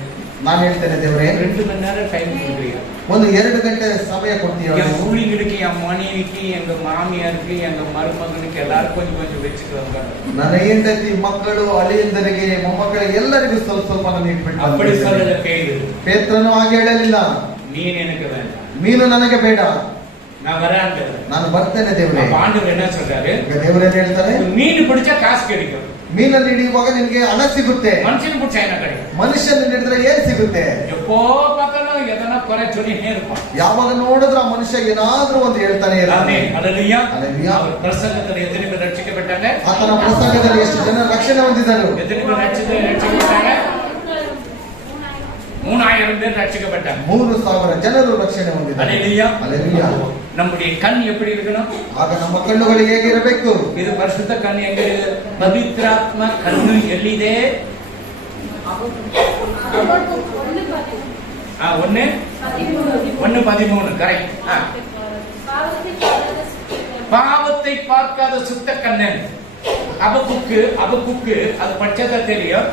ನಾನು ಹೇಳ್ತೇನೆ ದೇವರೇ, 2 மணி நேரம் டைம் கொடுக்குறீங்க. ಒಂದು 2 ಗಂಟೆ ಸಮಯ ಕೊಡ್ತೀಯ. என் ஊழியர்களுக்கு, என் மனைவிக்கு, எங்க மாமியாருக்கு, எங்க மருமகனுக்கு எல்லாரும் கொஞ்சம் வச்சுட்டு வந்தாங்க. ನನ್ನ ಹೆಂಡತಿ, ಮಕ್ಕಳು, ಅಳಿಯಂದರಿಗೆ, ಮೊಮ್ಮಕ್ಕಳಿಗೆ ಎಲ್ಲರಿಗೂ ಸ್ವಲ್ಪ ಸ್ವಲ್ಪ ನಾನು ಇಟ್ಬಿಟ್ಟು. அப்படி சொல்லல பேரு. ಪೇತ್ರನು ಹಾಗೆ ಹೇಳಲಿಲ್ಲ. மீன் எனக்கு வேண்டாம், ಮೀನು ನನಗೆ ಬೇಡ, நான் வரேன், ನಾನು ಬರ್ತೇನೆ ದೇವರೇ. ஆண்டவர் என்ன சொல்றாரு? ದೇವರು ಏನ್ ಹೇಳ್ತಾರೆ? மீன் பிடிச்சா காசು கிடைக்கும். ಮೀನಲ್ಲಿ ಹಿಡಿಯುವಾಗ ನಿನಗೆ ಹಣ ಸಿಗುತ್ತೆ. மனுஷன் பிடிச்சா என்ன கிடைக்கும்? ಮನುಷ್ಯನ ಹಿಡಿದ್ರೆ ಏನ್ ಸಿಗುತ್ತೆ? எப்போ பார்த்தாலும் எதனா குறை சொல்லிட்டே இருப்பான். ಯಾವಾಗ ನೋಡಿದ್ರೆ ಆ ಮನುಷ್ಯ ಏನಾದ್ರೂ ಒಂದು ಹೇಳ್ತಾನೆ ಇರ್ತಾನೆ. அல்லேலூயா. அல்லேலೂಯಾ. அவர் பிரசங்கத்தில் எத்தனை பேர் ரட்சிக்கப்பட்டாங்க? ಆತನ ಪ್ರಸಂಗದಲ್ಲಿ ಎಷ್ಟು ಜನ ರಕ್ಷಣೆ ಹೊಂದಿದರು? எத்தனை பேர் ரட்சிக்கப்பட்டாங்க? 3000 பேர் ரட்சிக்கப்பட்டாங்க. 3000 ಜನರು ರಕ್ಷಣೆ ಹೊಂದಿದರು. அல்லேலூயா. அல்லேலூயா. நம்முடைய கண் எப்படி இருக்கணும்? ಆಗ ನಮ್ಮ ಕಣ್ಣುಗಳು ಹೇಗಿರಬೇಕು? ಇದು ಪರಿಶುದ್ಧ ಕಣ್ಣು ಎಲ್ಲಿ? ಪವಿತ್ರಾತ್ಮ ಕಣ್ಣು ಎಲ್ಲಿದೆ? 1:13 கரெக்ட். பாவத்தை பார்க்காத சுத்த கண்ணன். அபகுக்கு அது பச்சத தெரியும்.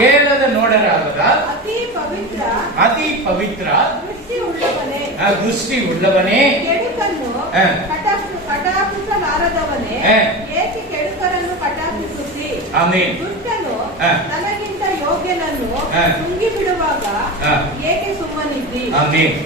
ಕೇಳದ ನೋಡಲಾರದ ಅತಿ ಪವಿತ್ರ ದೃಷ್ಟಿ ಉಳ್ಳವನೇ, ಕೆಡುಕನ್ನು ಕಟಾಕ್ಷಿಸಲಾರದವನೇ, ಏಕೆ ಕೆಡುಕರನ್ನು ಕಟಾಕ್ಷಿಸುತ್ತಿ? ಆಮೆನ್. ದುಷ್ಟನು ತನಗಿಂತ ಯೋಗ್ಯನನ್ನು ನುಂಗಿ ಬಿಡುವಾಗ ಏಕೆ ಸುಮ್ಮನಿದ್ದಿ? ಆಮೆನ್.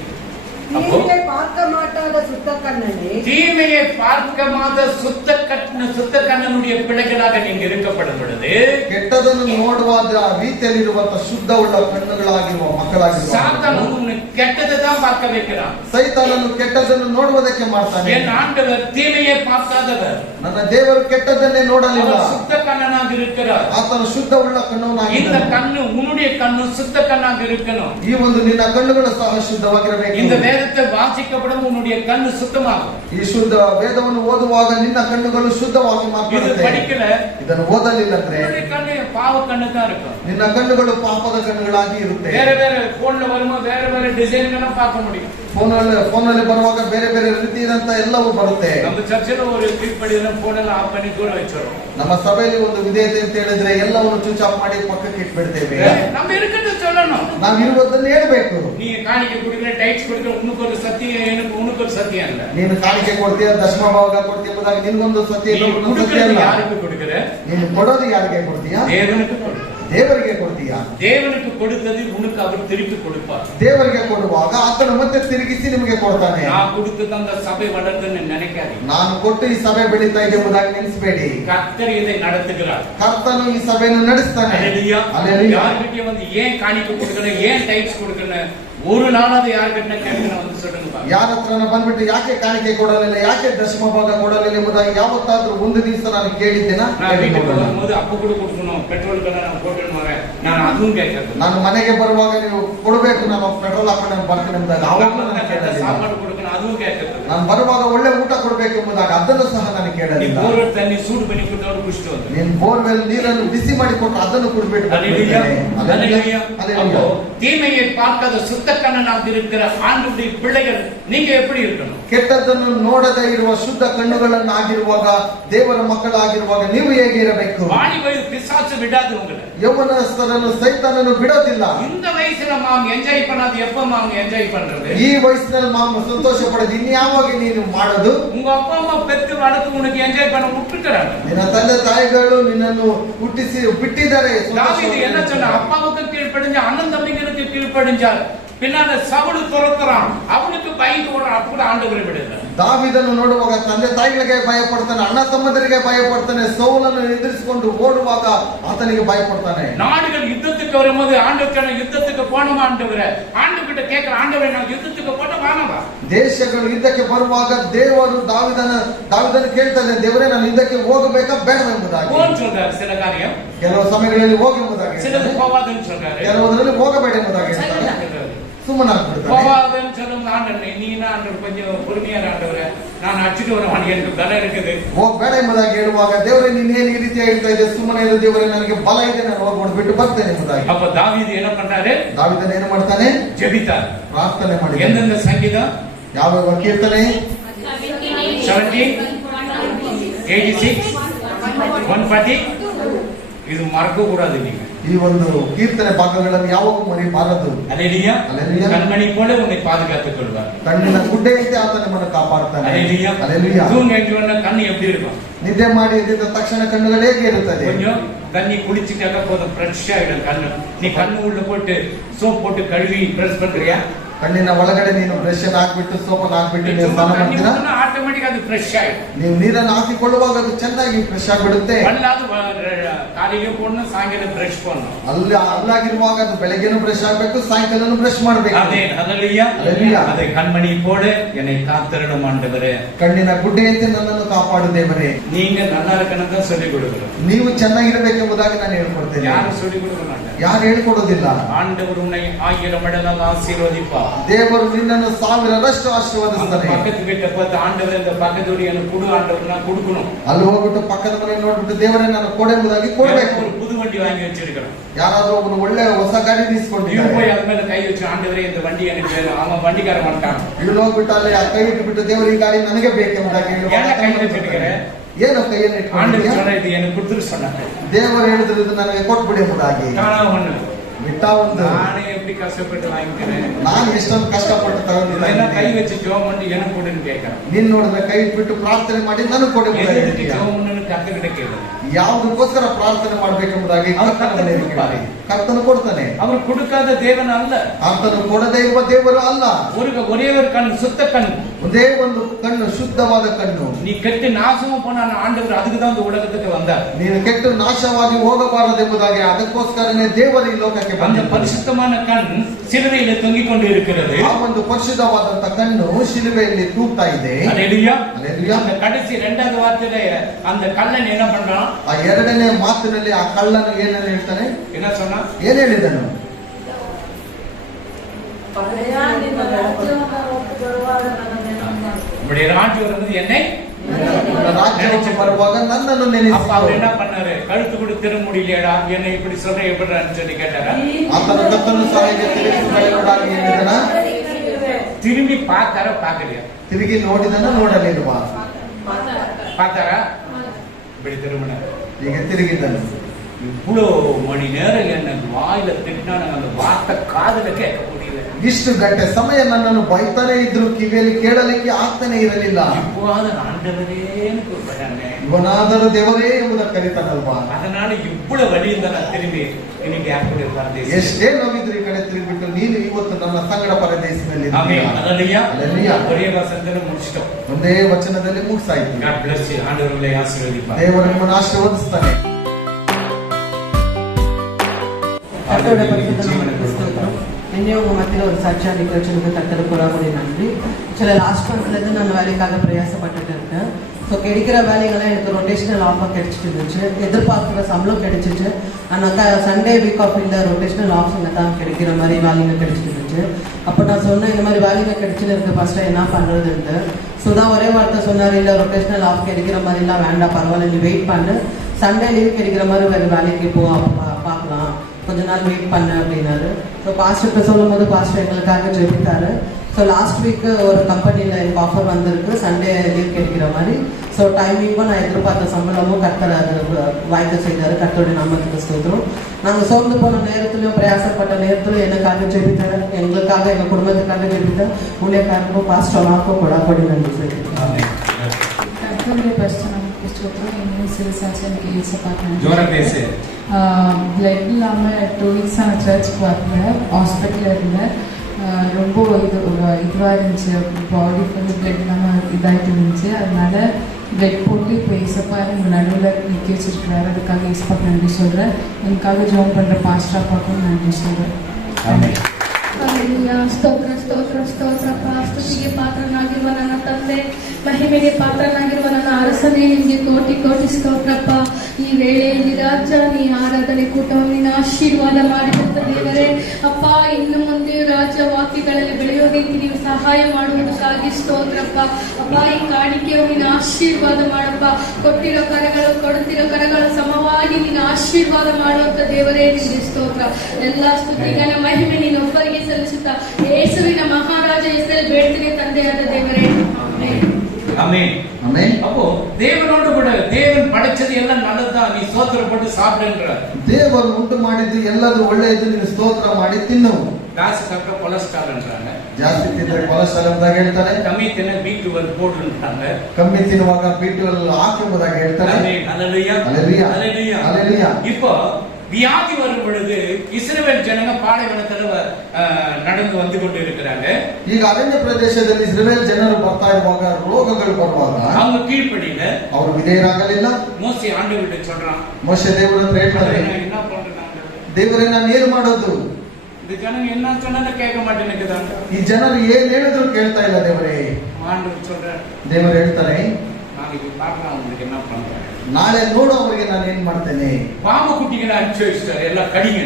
தீமையை பார்க்க மாட்டாத சுத்த கண்ணனே, தீமையை பார்க்கமாத ಸುತ್ತ ಕಣ್ಣನುடைய பிள்ளைகளாக நீங்க இருக்கப்படும் பொழுது ಕೆಟ್ಟದನ್ನು ನೋಡುವ ರೀತಿಯಲ್ಲಿರುವಂತಹ ಶುದ್ಧವುಳ್ಳ ಕಣ್ಣುಗಳಾಗಿರುವ ಮಕ್ಕಳಾಗಿರುವ சாத்தான் உன்னை கெட்டதை தான் பார்க்க வைக்கிறான். ಸೈತಾನನು ಕೆಟ್ಟದನ್ನು ನೋಡುವುದಕ್ಕೆ ಮಾಡ್ತಾನೆ. என் ஆண்டவர் தீமையை பார்க்காதவர், ನನ್ನ ದೇವರು ಕೆಟ್ಟದನ್ನೇ ನೋಡಲಿಲ್ಲ. அவர் சுத்த கண்ணனாக இருக்கிறார். ಆತನು ಶುದ್ಧವುಳ್ಳ இந்த ಕಣ್ಣವನಾಗಿದ್ದಾನೆ. கண்ணு உன்னுடைய கண்ணு சுத்த கண்ணாக இருக்கணும். ಈ ಒಂದು ನಿನ್ನ ಕಣ್ಣುಗಳು ಸಹ ಶುದ್ಧವಾಗಿರಬೇಕು. இந்த வேதத்தை வாசிக்கப்படும் உன்னுடைய கண்ணு சுத்தமாகும். ಈ ಶುದ್ಧ ವೇದವನ್ನು ಓದುವಾಗ ನಿನ್ನ ಕಣ್ಣುಗಳು ಶುದ್ಧವಾಗಿ இது ಮಾರ್ಪಡುತ್ತೆ. படிக்கல ಇದನ್ನು ಓದಲಿಲ್ಲ ಅಂದ್ರೆ உன்னுடைய கண்ணு பாவ கண்ணு தான் இருக்கும். ನಿನ್ನ ಕಣ್ಣುಗಳು ಪಾಪದ ಕಣ್ಣುಗಳಾಗಿ ಇರುತ್ತೆ. வேற வேற போன்ல வரும்போது வேற வேற டிசைன்களும் பார்க்க முடியும். ಫೋನಲ್ಲಿ ಬರುವಾಗ ಬೇರೆ ಬೇರೆ ರೀತಿಯಾದಂತ ಎಲ್ಲವೂ ಬರುತ್ತೆ. நம்ம சர்ச்சில் ஒரு கீழ்ப்படியில போனெல்லாம் ஆஃப் பண்ணி தூர வச்சிடும். ನಮ್ಮ ಸಭೆಯಲ್ಲಿ ಒಂದು ವಿಧೇಯತೆ ಅಂತ ಹೇಳಿದ್ರೆ ಎಲ್ಲವನ್ನು ಸ್ವಿಚ್ ಆಫ್ ಮಾಡಿ ಪಕ್ಕಕ್ಕೆ ಇಟ್ಬಿಡ್ತೇವೆ. நம்ம இருக்கிறது சொல்லணும். ನಾವು ಇರುವುದನ್ನು ಹೇಳ್ಬೇಕು. நீ காணிக்கை கொடுக்கிற டைட்ஸ் கொடுக்கிற உனக்கு ஒரு சத்தியம், எனக்கு உனக்கு ஒரு சத்தியம் இல்ல. ನೀನು ಕಾಣಿಕೆ ಕೊಡ್ತೀಯ, ದಶಮ ಭಾಗ ಕೊಡ್ತೀಯ ಎಂಬುದಾಗಿ ನಿನ್ಗೊಂದು ಸತ್ಯ ಇಲ್ಲ, நீ ಇನ್ನೊಂದು ಸತ್ಯ ಇಲ್ಲ. யாருக்கு கொடுக்கிற? ನೀನು ಕೊಡೋದು ಯಾರಿಗೆ ಕೊಡ್ತೀಯಾ? தேவனுக்கு கொடு. ದೇವರಿಗೆ ಕೊಡ್ತೀಯಾ? தேவனுக்கு கொடுத்தது உனக்கு அவர் திருப்பி கொடுப்பார். ದೇವರಿಗೆ ಕೊಡುವಾಗ ಆತನು ಮತ್ತೆ ತಿರುಗಿಸಿ ನಿಮಗೆ ಕೊಡ್ತಾನೆ. நான் கொடுத்தது அந்த சபை வளர்ந்துன்னு நினைக்காதீங்க. ನಾನು ಕೊಟ್ಟು ಈ ಸಭೆ ಬೆಳೀತಾ ಇದೆ ಎಂಬುದಾಗಿ ನೆನೆಸಬೇಡಿ. கர்த்தர் இதை நடத்துகிறார். ಕರ್ತನು ಈ ಸಭೆಯನ್ನು ನಡೆಸ್ತಾನೆ. அல்லேலூயா. அல்லேலூயா. யார்கிட்டயும் வந்து ஏன் காணிக்கை கொடுக்கணும், ஏன் டைட்ஸ் கொடுக்கணும், ஒரு நாளாவது யார்கிட்ட கேட்கணும் வந்து சொல்லுங்க பாருங்க. ಯಾರ ಹತ್ರನ ಬಂದ್ಬಿಟ್ಟು ಯಾಕೆ ಕಾಣಿಕೆ ಕೊಡಲಿಲ್ಲ, ಯಾಕೆ ದಶಮ ಭಾಗ ಕೊಡಲಿಲ್ಲ ಎಂಬುದಾಗಿ ಯಾವತ್ತಾದ್ರೂ ಒಂದು ದಿವಸ ನಾನು ಕೇಳಿದ್ದೇನಾ? நான் வீட்டுக்கு வரும்போது அப்ப கூட கொடுக்கணும், பெட்ரோலுக்கு நான் போட்டுன்னு வரேன், நான் அதுவும் கேட்கறது. ನಾನು ಮನೆಗೆ ಬರುವಾಗ ನೀವು ಕೊಡಬೇಕು, ನಾನು ಪೆಟ್ರೋಲ್ ಹಾಕೊಂಡು ನಾನು ಬರ್ತೀನಿ ಎಂಬುದಾಗಿ ಅವಾಗಲೂ ನಾನು ಕೇಳಲಿಲ್ಲ. சாப்பாடு கொடுக்கணும், அதுவும் கேட்கறது. ನಾನು ಬರುವಾಗ ಒಳ್ಳೆ ಊಟ ಕೊಡಬೇಕು ಎಂಬುದಾಗಿ ಅದನ್ನು ಸಹ ನಾನು நீ ಕೇಳಲಿಲ್ಲ. ಬೋರ್ ತಣ್ಣಿ ಸೂಡು ಬನ್ನಿ ಕೊಟ್ಟವ್ರು ಕುಡಿಸ್ತು ಅಂತ. ನೀನು ಬೋರ್ವೆಲ್ ನೀರನ್ನು ಬಿಸಿ ಮಾಡಿ ಕೊಟ್ಟು ಅದನ್ನು ಕುಡಿಬಿಟ್ಟು அல்லேலூயா. அல்லேலூயா. அப்போ தீமையை பார்க்காத சுத்த கண்ணனாக இருக்கிற ஆண்டவருடைய பிள்ளைகள் நீங்க எப்படி இருக்கணும்? ಕೆಟ್ಟದ್ದನ್ನು ನೋಡದೇ ಇರುವ ಶುದ್ಧ ಕಣ್ಣುಗಳನ್ನಾಗಿರುವಾಗ ದೇವರ ಮಕ್ಕಳಾಗಿರುವಾಗ ನೀವು ಹೇಗೆ ಇರಬೇಕು? வாலி வயது பிசாசு விடாது உங்களை. ಯೌವನಸ್ಥರನ್ನು ಸೈತಾನನು ಬಿಡೋದಿಲ್ಲ. இந்த வயசுல மாம் என்ஜாய் பண்ணாது எப்ப மாம் என்ஜாய் பண்றது? ಈ ವಯಸ್ಸಿನಲ್ಲಿ ಮಾಮ ಸಂತೋಷ ಪಡೋದು ಇನ್ಯಾವಾಗ ನೀನು ಮಾಡೋದು? உங்க அப்பா அம்மா பெத்து வளர்த்து உனக்கு என்ஜாய் பண்ண விட்டுக்கிறாங்க. ನಿನ್ನ ತಂದೆ ತಾಯಿಗಳು ನಿನ್ನನ್ನು ಹುಟ್ಟಿಸಿ ಬಿಟ್ಟಿದ್ದಾರೆ. தாவீது என்ன சொன்னா? அப்பாவுக்கு கீழ்ப்படிஞ்ச அண்ணன் தம்பிங்களுக்கு கீழ்ப்படிஞ்சார். பின்னால சவுல் துரத்துறான், அவனுக்கு பயந்து ஓடுறான், அப்படி ஆண்டவரை விடுறார். ದಾವೀದನ್ನು ನೋಡುವಾಗ ತಂದೆ ತಾಯಿಗಳಿಗೆ ಭಯ ಪಡ್ತಾನೆ, ಅಣ್ಣ ತಮ್ಮಂದರಿಗೆ ಭಯ ಪಡ್ತಾನೆ, ಸೌಲನ್ನು ಎದುರಿಸಿಕೊಂಡು ಓಡುವಾಗ ಆತನಿಗೆ ಭಯ ಪಡ್ತಾನೆ. நாடுகள் யுத்தத்துக்கு வரும்போது ஆண்டவர்கிட்ட யுத்தத்துக்கு போனோமா ஆண்டவரே, ஆண்டவர்கிட்ட கேட்கிற ஆண்டவரே நான் யுத்தத்துக்கு போன வானவா? ದೇಶಗಳು ಯುದ್ಧಕ್ಕೆ ಬರುವಾಗ ದೇವರು ದಾವೀದನ ಕೇಳ್ತಾನೆ, ದೇವರೇ ನಾನು ಯುದ್ಧಕ್ಕೆ ಹೋಗಬೇಕಾ ಬೇಡವೆಂಬುದಾಗಿ. போன்னு சொல்றாரு சில காரியம், ಕೆಲವು ಸಮಯಗಳಲ್ಲಿ ಹೋಗೆಂಬುದಾಗಿ சிலது ಹೇಳ್ತಾನೆ, போவாதுன்னு சொல்றாரு. ಕೆಲವೊಂದರಲ್ಲಿ ಹೋಗಬೇಡ ಎಂಬುದಾಗಿ ಹೇಳ್ತಾನೆ, ಸುಮ್ಮನಾಗ್ಬಿಡ್ತಾನೆ. போவாதுன்னு சொல்லும் ஆண்டவரே, நீனா ஆண்டவர் கொஞ்சம் பொறுமையான ஆண்டவரே, நான் அடிச்சுட்டு வரேன், எனக்கு பலம் இருக்குது. ಹೋಗ್ಬೇಡ ಎಂಬುದಾಗಿ ಹೇಳುವಾಗ ದೇವರೇ ನೀನೇನು ಈ ರೀತಿ ಹೇಳ್ತಾ ಇದೆ, ಸುಮ್ಮನೆ ಇರು ದೇವರೇ, ನನಗೆ ಬಲ ಇದೆ, ನಾನು ಹೋಗ್ಬಿಟ್ಟು ಬಿಟ್ಟು ಬರ್ತೇನೆ ಎಂಬುದಾಗಿ. அப்ப தாவீது என்ன பண்றாரு? ದಾವೀದನ ಏನು ಮಾಡ್ತಾನೆ? ஜெபித்தார். ಪ್ರಾರ್ಥನೆ ಮಾಡಿದ. எந்தெந்த சங்கீதம்? ಯಾವ ಕೀರ್ತನೆ? 70, 86, 140. இது மறக்க கூடாது நீங்க. ಈ ಒಂದು ಕೀರ್ತನೆ ಭಾಗಗಳನ್ನು ಯಾವಾಗೂ ಮರಿಬಾರದು. அல்லேலூயா. அல்லேலூயா. கண்மணி போல உன்னை பாதுகாத்துக் கொள்வார். ಕಣ್ಣಿನ ಗುಡ್ಡೆಯಂತೆ ಆತ ನಿಮ್ಮನ್ನು ಕಾಪಾಡ್ತಾನೆ. அல்லேலூயா. அல்லேலூயா. தூங்க வேண்டிய கண்ணு எப்படி இருக்கும்? ನಿದ್ದೆ ಮಾಡಿ ಎದ್ದ ತಕ್ಷಣ ಕಣ್ಣುಗಳು ಹೇಗೆ ಇರುತ್ತದೆ? கொஞ்சம் தண்ணி குடிச்சிட்டாக்க போதும், ஃப்ரெஷ் ஆயிடும் கண்ணு. நீ கண்ணு உள்ள போட்டு சோப் போட்டு கழுவி பிரஷ் பண்றியா? ಕಣ್ಣಿನ ಒಳಗಡೆ ನೀನು ಬ್ರಷ್ ಹಾಕ್ಬಿಟ್ಟು ಸೋಪನ್ನು ಹಾಕ್ಬಿಟ್ಟು ನೀವು ಸ್ನಾನ ಮಾಡ್ತೀರಾ? ಆಟೋಮೆಟಿಕ್ ಅದು ಫ್ರೆಶ್ ಆಯ್ತು. ನೀವು ನೀರನ್ನು ಹಾಕಿಕೊಳ್ಳುವಾಗ ಅದು ಚೆನ್ನಾಗಿ ಫ್ರೆಶ್ ಆಗಿಬಿಡುತ್ತೆ. ಅಲ್ಲಾದು ಕಾಲಿಗೆ போடணும், சாயங்காலம் ಬ್ರಷ್ பண்ணணும். ಅಲ್ಲಾಗಿರುವಾಗ ಅದು ಬೆಳಗ್ಗೆನೂ ಬ್ರಷ್ ಆಗ್ಬೇಕು, ಸಾಯಂಕಾಲನೂ ಬ್ರಷ್ ಮಾಡಬೇಕು. ಅದೇ ಹಲ್ಲೆಲೂಯಾ. ಹಲ್ಲೆಲೂಯಾ. ಅದೇ ಕಣ್ಮಣಿ போல என்னை காத்தருளும் ஆண்டவரೇ. ಕಣ್ಣಿನ ಗುಡ್ಡೆಯಂತೆ ನನ್ನನ್ನು ಕಾಪಾಡು ದೇವರೇ. நீங்க நல்லா இருக்கணும் தான் சொல்லி கொடுக்கணும். ನೀವು ಚೆನ್ನಾಗಿರಬೇಕೆಂಬುದಾಗಿ ನಾನು ಹೇಳ್ಕೊಡ್ತೇನೆ. ಯಾರು சொல்லி கொடுக்க மாட்டாங்க. ಯಾರು ಹೇಳ್ಕೊಡೋದಿಲ್ಲ. ஆண்டவர் உன்னை 1000 மடங்காக ஆசீர்வதிப்பார். ದೇವರು ನಿನ್ನನ್ನು 1000ರಷ್ಟು ಆಶೀರ್ವದಿಸ್ತಾನೆ. பக்கத்து வீட்டை பார்த்து ஆண்டவர் இந்த பக்கத்தோடு எனக்கு கொடு ஆண்டவர் நான் கொடுக்கணும். ಅಲ್ಲಿ ಹೋಗ್ಬಿಟ್ಟು ಪಕ್ಕದ ಮನೆ ನೋಡ್ಬಿಟ್ಟು ದೇವರೇ ನಾನು ಕೊಡೆಂಬುದಾಗಿ ಕೊಡಬೇಕು. ஒரு புது வண்டி வாங்கி வச்சிருக்கிறோம். ಯಾರಾದ್ರೂ ಒಬ್ಬನು ಒಳ್ಳೆ ಹೊಸ ಗಾಡಿ ನೀವು ನಿಲ್ಸ್ಕೊಂಡಿದ್ದಾರೆ. போய் அது மேல கை வச்சு ஆண்டவரೇ இந்த வண்டி எனக்கு வேணும், அவன் வண்டிக்கார மாட்டான். ಇವನು ಹೋಗ್ಬಿಟ್ಟು ಅಲ್ಲಿ ಆ ಕೈ ಇಟ್ಬಿಟ್ಟು ದೇವರು ಈ ಗಾಡಿ ನನಗೆ ಬೇಕೆಂಬುದಾಗಿ ஏன்டா கை வச்சிருக்கிற? ಏನು ಕೈಯನ್ನು ஆண்டவர் ಇಟ್ಕೊಂಡಿದ್ಯಾ? சொன்ன ಇದು எனக்கு கொடுத்துரு சொன்னாங்க. ದೇವರು ಹೇಳಿದ್ರು ಇದು ನನಗೆ ಕೊಟ್ಬಿಡಿ ಎಂಬುದಾಗಿ. காணாம ஒண்ணு ಬಿಟ್ಟ ಒಂದು நானே எப்படி கஷ்டப்பட்டு வாங்கிக்கிறேன், ನಾನು ಎಷ್ಟೊಂದು ಕಷ್ಟಪಟ್ಟು இதெல்லாம் கை ತಗೊಂಡಿದ್ದೀನಿ. வச்சு ஜோம் பண்ணி எனக்கு கொடுன்னு கேட்கறேன். ನೀನ್ ನೋಡಿದ್ರೆ ಕೈ ಬಿಟ್ಟು ಪ್ರಾರ್ಥನೆ ಮಾಡಿ ನನಗೆ ಕೊಡು ಅಂತ எதுக்கு ಹೇಳ್ತೀಯ. ஜோம் பண்ணு கத்துக்கிட்ட கேட்கறேன். ಯಾವುದಕ್ಕೋಸ್ಕರ ಪ್ರಾರ್ಥನೆ ಮಾಡ್ಬೇಕೆಂಬುದಾಗಿ ಕರ್ತನು ಕೊಡ್ತಾನೆ. அவர் கொடுக்காத தேவன் அல்ல. ಆತನು ಕೊಡದೇ ಇರುವ ದೇವರು ಅಲ್ಲ. ஒரே ஒரு கண், சுத்த கண். ಒಂದೇ ಒಂದು ಕಣ್ಣು, ಶುದ್ಧವಾದ ಕಣ್ಣು. நீ கெட்டு நாசமா போன ஆண்டவர் அதுக்கு தான் இந்த உலகத்துக்கு வந்தார். ನೀನು ಕೆಟ್ಟು ನಾಶವಾಗಿ ಹೋಗಬಾರದೆಂಬುದಾಗಿ ಅದಕ್ಕೋಸ್ಕರನೇ ದೇವರು ಈ ಲೋಕಕ್ಕೆ அந்த ಬಂದಿದ್ದಾನೆ. பரிசுத்தமான கண் சிலுவையில தொங்கிக் கொண்டு இருக்கிறது. ಆ ಒಂದು ಪರಿಶುದ್ಧವಾದಂತ ಕಣ್ಣು ಶಿಲುಬೆಯಲ್ಲಿ ತೂಗ್ತಾ ಇದೆ. அல்லேலூயா. அல்லேலூயா. அந்த கடைசி இரண்டாவது வார்த்தையில அந்த கள்ளன் என்ன பண்றான்? ಆ ಎರಡನೇ ಮಾತಿನಲ್ಲಿ ಆ ಕಳ್ಳನು ಏನನ್ನು ಹೇಳ್ತಾನೆ? என்ன சொன்னா? ಏನ್ ಹೇಳಿದನು? உங்களுடைய ராஜ்யம் வந்து என்னை ರಾಜ್ಯಕ್ಕೆ ಬರುವಾಗ ನನ್ನನ್ನು அப்ப அவர் என்ன ನೆನೆಸಿ. பண்ணாரு? கழுத்து கூட திரும்ப முடியலையடா, என்னை இப்படி சொல்ற எப்படின்னு சொல்லி கேட்டாரா? ಆತನ ಕತ್ತನ್ನು ಸಾಯಿಗೆ ತಿರುಗಿಸಬೇಕಾಗಿ ಹೇಳಿದನ. திரும்பி பார்த்தாரா பார்க்கலையா? ತಿರುಗಿ ನೋಡಿದನ, ನೋಡಲಿರುವ. பார்த்தாரா? இப்படி திரும்பினார். ಈಗ ತಿರುಗಿದನು. இவ்வளோ மணி நேரம் என்ன வாயில திட்டினான அந்த வார்த்தை காதுல கேட்க முடியல. ಇಷ್ಟು ಗಂಟೆ ಸಮಯ ನನ್ನನ್ನು ಬೈತಾನೆ ಇದ್ರು, ಕಿವಿಯಲ್ಲಿ ಕೇಳಲಿಕ್ಕೆ ಆಗ್ತಾನೆ ಇರಲಿಲ್ಲ. இப்போது ஆண்டவரேன்னு கூப்பிட்டானே, ಇವನಾದರೂ ದೇವರೇ ಎಂಬುದನ್ನು ಕರೀತಾನಲ್ವಾ? அதனால இவ்வளவு வழிಯಿಂದ நான் திரும்பி இன்னைக்கு ಯಾಕೆ ಪರದೇಶ. ಎಷ್ಟೇ ನೋವಿದ್ರು ಈ ಕಡೆ ತಿರುಗಿಬಿಟ್ಟು ನೀನು ಇವತ್ತು ನನ್ನ ಸಂಗಡ ಪರದೇಶದಲ್ಲಿ ஆமென். அல்லேலூயா. அல்லேலூயா. ஒரೇ ವಚನದಲ್ಲಿ ಮುಗಿಸಿட்டோம். ಒಂದೇ ವಚನದಲ್ಲಿ ಮುಗಿಸಾಯ್ತು. God bless you. ஆண்டவர்களை ஆசீர்வதிப்பார். ದೇವರು ನಿಮ್ಮನ್ನು ಆಶೀರ್ವದಿಸ್ತಾನೆ. கர்த்தருடைய பரிசுத்த நாமத்துக்கு ஸ்தோத்திரம். என்னையும் உங்க மத்தியில ஒரு சாட்சியா நிக்க வச்சதுக்கு கர்த்தருக்கு கொடாமடி நன்றி. சில லாஸ்ட் மந்த்ல இருந்து நான் வேலைக்காக பிரயாசப்பட்டுட்டு இருக்கேன். ஸோ கிடைக்கிற வேலைகள்லாம் எனக்கு ரொட்டேஷனல் ஆஃபர் கிடைச்சிட்டு இருந்துச்சு. எதிர்பார்க்குற சம்பளம் கிடைச்சிச்சு. ஆனால் சண்டே வீக் ஆஃப் இல்லை, ரொட்டேஷனல் ஆஃபர்ல தான் கிடைக்கிற மாதிரி வேலைங்க கிடைச்சிட்டு இருந்துச்சு. அப்போ நான் சொன்னேன், இந்த மாதிரி வேலைங்க கிடைச்சிட்டு இருக்கு, ஃபர்ஸ்ட் என்ன பண்ணுறதுன்ட்டு. ஸோ தான் ஒரே வார்த்தை சொன்னார், இல்லை ரொட்டேஷனல் ஆஃப் கிடைக்கிற மாதிரிலாம் வேண்டாம், பரவாயில்ல, நீ வெயிட் பண்ணு, சண்டே லீவ் கிடைக்கிற மாதிரி வேறு வேலைக்கு போ, பார்க்கலாம், கொஞ்ச நாள் வெயிட் பண்ண அப்படின்னாரு. ஸோ பாஸ்டர்கிட்ட சொல்லும் போது பாஸ்டர் எங்களுக்காக ஜெபித்தாரு. ஸோ லாஸ்ட் வீக்கு ஒரு கம்பெனியில் எனக்கு ஆஃபர் வந்திருக்கு, சண்டே லீவ் கிடைக்கிற மாதிரி. ஸோ டைமிங்கும் நான் எதிர்பார்த்த சம்பளமும் கர்த்தர் அது வாய்க்க செய்தார். கர்த்தருடைய நாமத்துக்கு ஸ்தோத்திரம். நாங்கள் சோர்ந்து போன நேரத்திலையும் பிரயாசப்பட்ட நேரத்திலும் எனக்காக ஜெபித்தார், எங்களுக்காக, எங்கள் குடும்பத்துக்காக ஜெபித்தார். ஊழியக்காரருக்கும் பாஸ்டராக்கும் கொடாப்படி நன்றி சொல்லியிருக்கேன். கர்த்தருடைய பரிசுத்த நாமத்துக்கு ஸ்தோத்திரம். இன்னும் சிறு சாட்சியம் கேள்வி ஜோரா பேசு. பிளட் இல்லாமல் 2 weeks நான் சர்ச்சுக்கு வரல, ஹாஸ்பிட்டலில் இருந்தேன். ரொம்ப இதுவாக இருந்துச்சு, பாடி ஃபுல்லு பிளட் இல்லாமல் இதாகிட்டு இருந்துச்சு. அதனால பிளட் போட்டு இப்போ ஏசப்பா எங்கள் நடுவில் நிற்க வச்சிருக்கிறாரு. அதுக்காக ஏசப்பாக்கு நன்றி சொல்கிறேன். எனக்காக ஜோம் பண்ணுற பாஸ்டராப்பாக்கும் நன்றி சொல்கிறேன். ಸ್ತೋತ್ರ ಸ್ತೋತ್ರ ಸ್ತೋತ್ರಪ್ಪ. ಸ್ತುತಿಗೆ ಪಾತ್ರನಾಗಿರುವ ನನ್ನ ತಂದೆ, ಮಹಿಮೆಗೆ ಪಾತ್ರನಾಗಿರುವ ನನ್ನ ಅರಸನೇ, ನಿಮಗೆ ಕೋಟಿ ಕೋಟಿ ಸ್ತೋತ್ರಪ್ಪ. ಈ ವೇಳೆಯಲ್ಲಿ ರಾಜ ನೀ ಆರಾಧನೆ ಕೂಟವನ್ನು ನಿನ್ನ ಆಶೀರ್ವಾದ ಮಾಡಿದಂತ ದೇವರೇ ಅಪ್ಪ, ಇನ್ನು ಮುಂದೆ ರಾಜ ವಾಕ್ಯಗಳಲ್ಲಿ ಬೆಳೆಯೋ ರೀತಿ ನೀವು ಸಹಾಯ ಮಾಡುವುದಕ್ಕಾಗಿ ಸ್ತೋತ್ರಪ್ಪ. ಅಪ್ಪ, ಈ ಕಾಣಿಕೆಯು ನಿನ್ನ ಆಶೀರ್ವಾದ ಮಾಡಪ್ಪ. ಕೊಟ್ಟಿರೋ ಕರಗಳು, ಕೊಡುತ್ತಿರೋ ಕರಗಳ ಸಮವಾಗಿ ನಿನ್ನ ಆಶೀರ್ವಾದ ಮಾಡುವಂತ ದೇವರೇ ನಿಮಗೆ ಸ್ತೋತ್ರ. ಎಲ್ಲ ಸ್ತುತಿಗಳ ಮಹಿಮೆ ನೀನೊಬ್ಬರಿಗೆ ಸಲ್ಲಿಸುತ್ತಾ ಯೇಸುವಿನ ಮಹಾರಾಜ ಹೆಸರಲ್ಲಿ ಬೇಡ್ತೀನಿ ತಂದೆಯಾದ ದೇವರೇ, ಆಮೆನ್. ஆமென். ಆಮೆನ್. அப்போ தேவனோடு கூட தேவன் படைச்சது எல்லாம் நல்லதுதான், நீ ஸ்தோத்திரப்பட்டு சாப்பிடுன்றார். ದೇವರು ಉಂಟು ಮಾಡಿದ್ದು ಎಲ್ಲದೂ ಒಳ್ಳೆಯದು, ನೀನು ಸ್ತೋತ್ರ ಮಾಡಿ ತಿನ್ನು. காசு சாப்பிட்டா கொலஸ்ட்ரால் என்றாங்க, ಜಾಸ್ತಿ ತಿಂದ್ರೆ ಕೊಲೆಸ್ಟ್ರಾಲ್ ಎಂಬುದಾಗಿ ಹೇಳ್ತಾರೆ. கம்மி தின்ன B12 போடுன்றாங்க, ಕಮ್ಮಿ ತಿನ್ನುವಾಗ B12 ಹಾಕುವುದಾಗಿ ಹೇಳ್ತಾರೆ. ஆமென். அல்லேலூயா. அல்லேலூயா. அல்லேலூயா. அல்லேலூயா. இப்போ வியாதி வரும் பொழுது இஸ்ரவேல் ஜனங்க பாலைவனத்துல நடந்து வந்து கொண்டு இருக்கிறாங்க. ಈಗ ಅರಣ್ಯ ಪ್ರದೇಶದಲ್ಲಿ ಇಸ್ರಾಯೇಲ್ ಜನರು ಬರ್ತಾ ಇರುವಾಗ, ರೋಗಗಳು ಬರುವಾಗ அவங்க கீழ்ப்படியில ಅವರು ವಿಧೇಯರಾಗಲಿಲ್ಲ. மோசே ஆண்டவர்கிட்ட சொல்றான், ಮೋಶೆ ದೇವರ ಹತ್ರ ಹೇಳ್ತಾರೆ, நான் என்ன பண்றேன், ದೇವರೇ ನಾನು ಏನು ಮಾಡೋದು? இந்த ஜனங்க என்ன சொன்னாலும் கேட்க மாட்டேங்குதாங்க. ಈ ಜನರು ಏನ್ ಹೇಳಿದ್ರು ಕೇಳ್ತಾ ಇಲ್ಲ ದೇವರೇ. ஆண்டவர் சொல்றார், ದೇವರು ಹೇಳ್ತಾರೆ, நாளைக்கு பார்க்கலாம் உங்களுக்கு என்ன பண்றேன், ನಾಳೆ ನೋಡು ಅವರಿಗೆ ನಾನು ಏನ್ ಮಾಡ್ತೇನೆ. பாம்பு குட்டிகளை அனுப்பிச்சு வச்சுட்டாரு, எல்லாம் கடிங்க,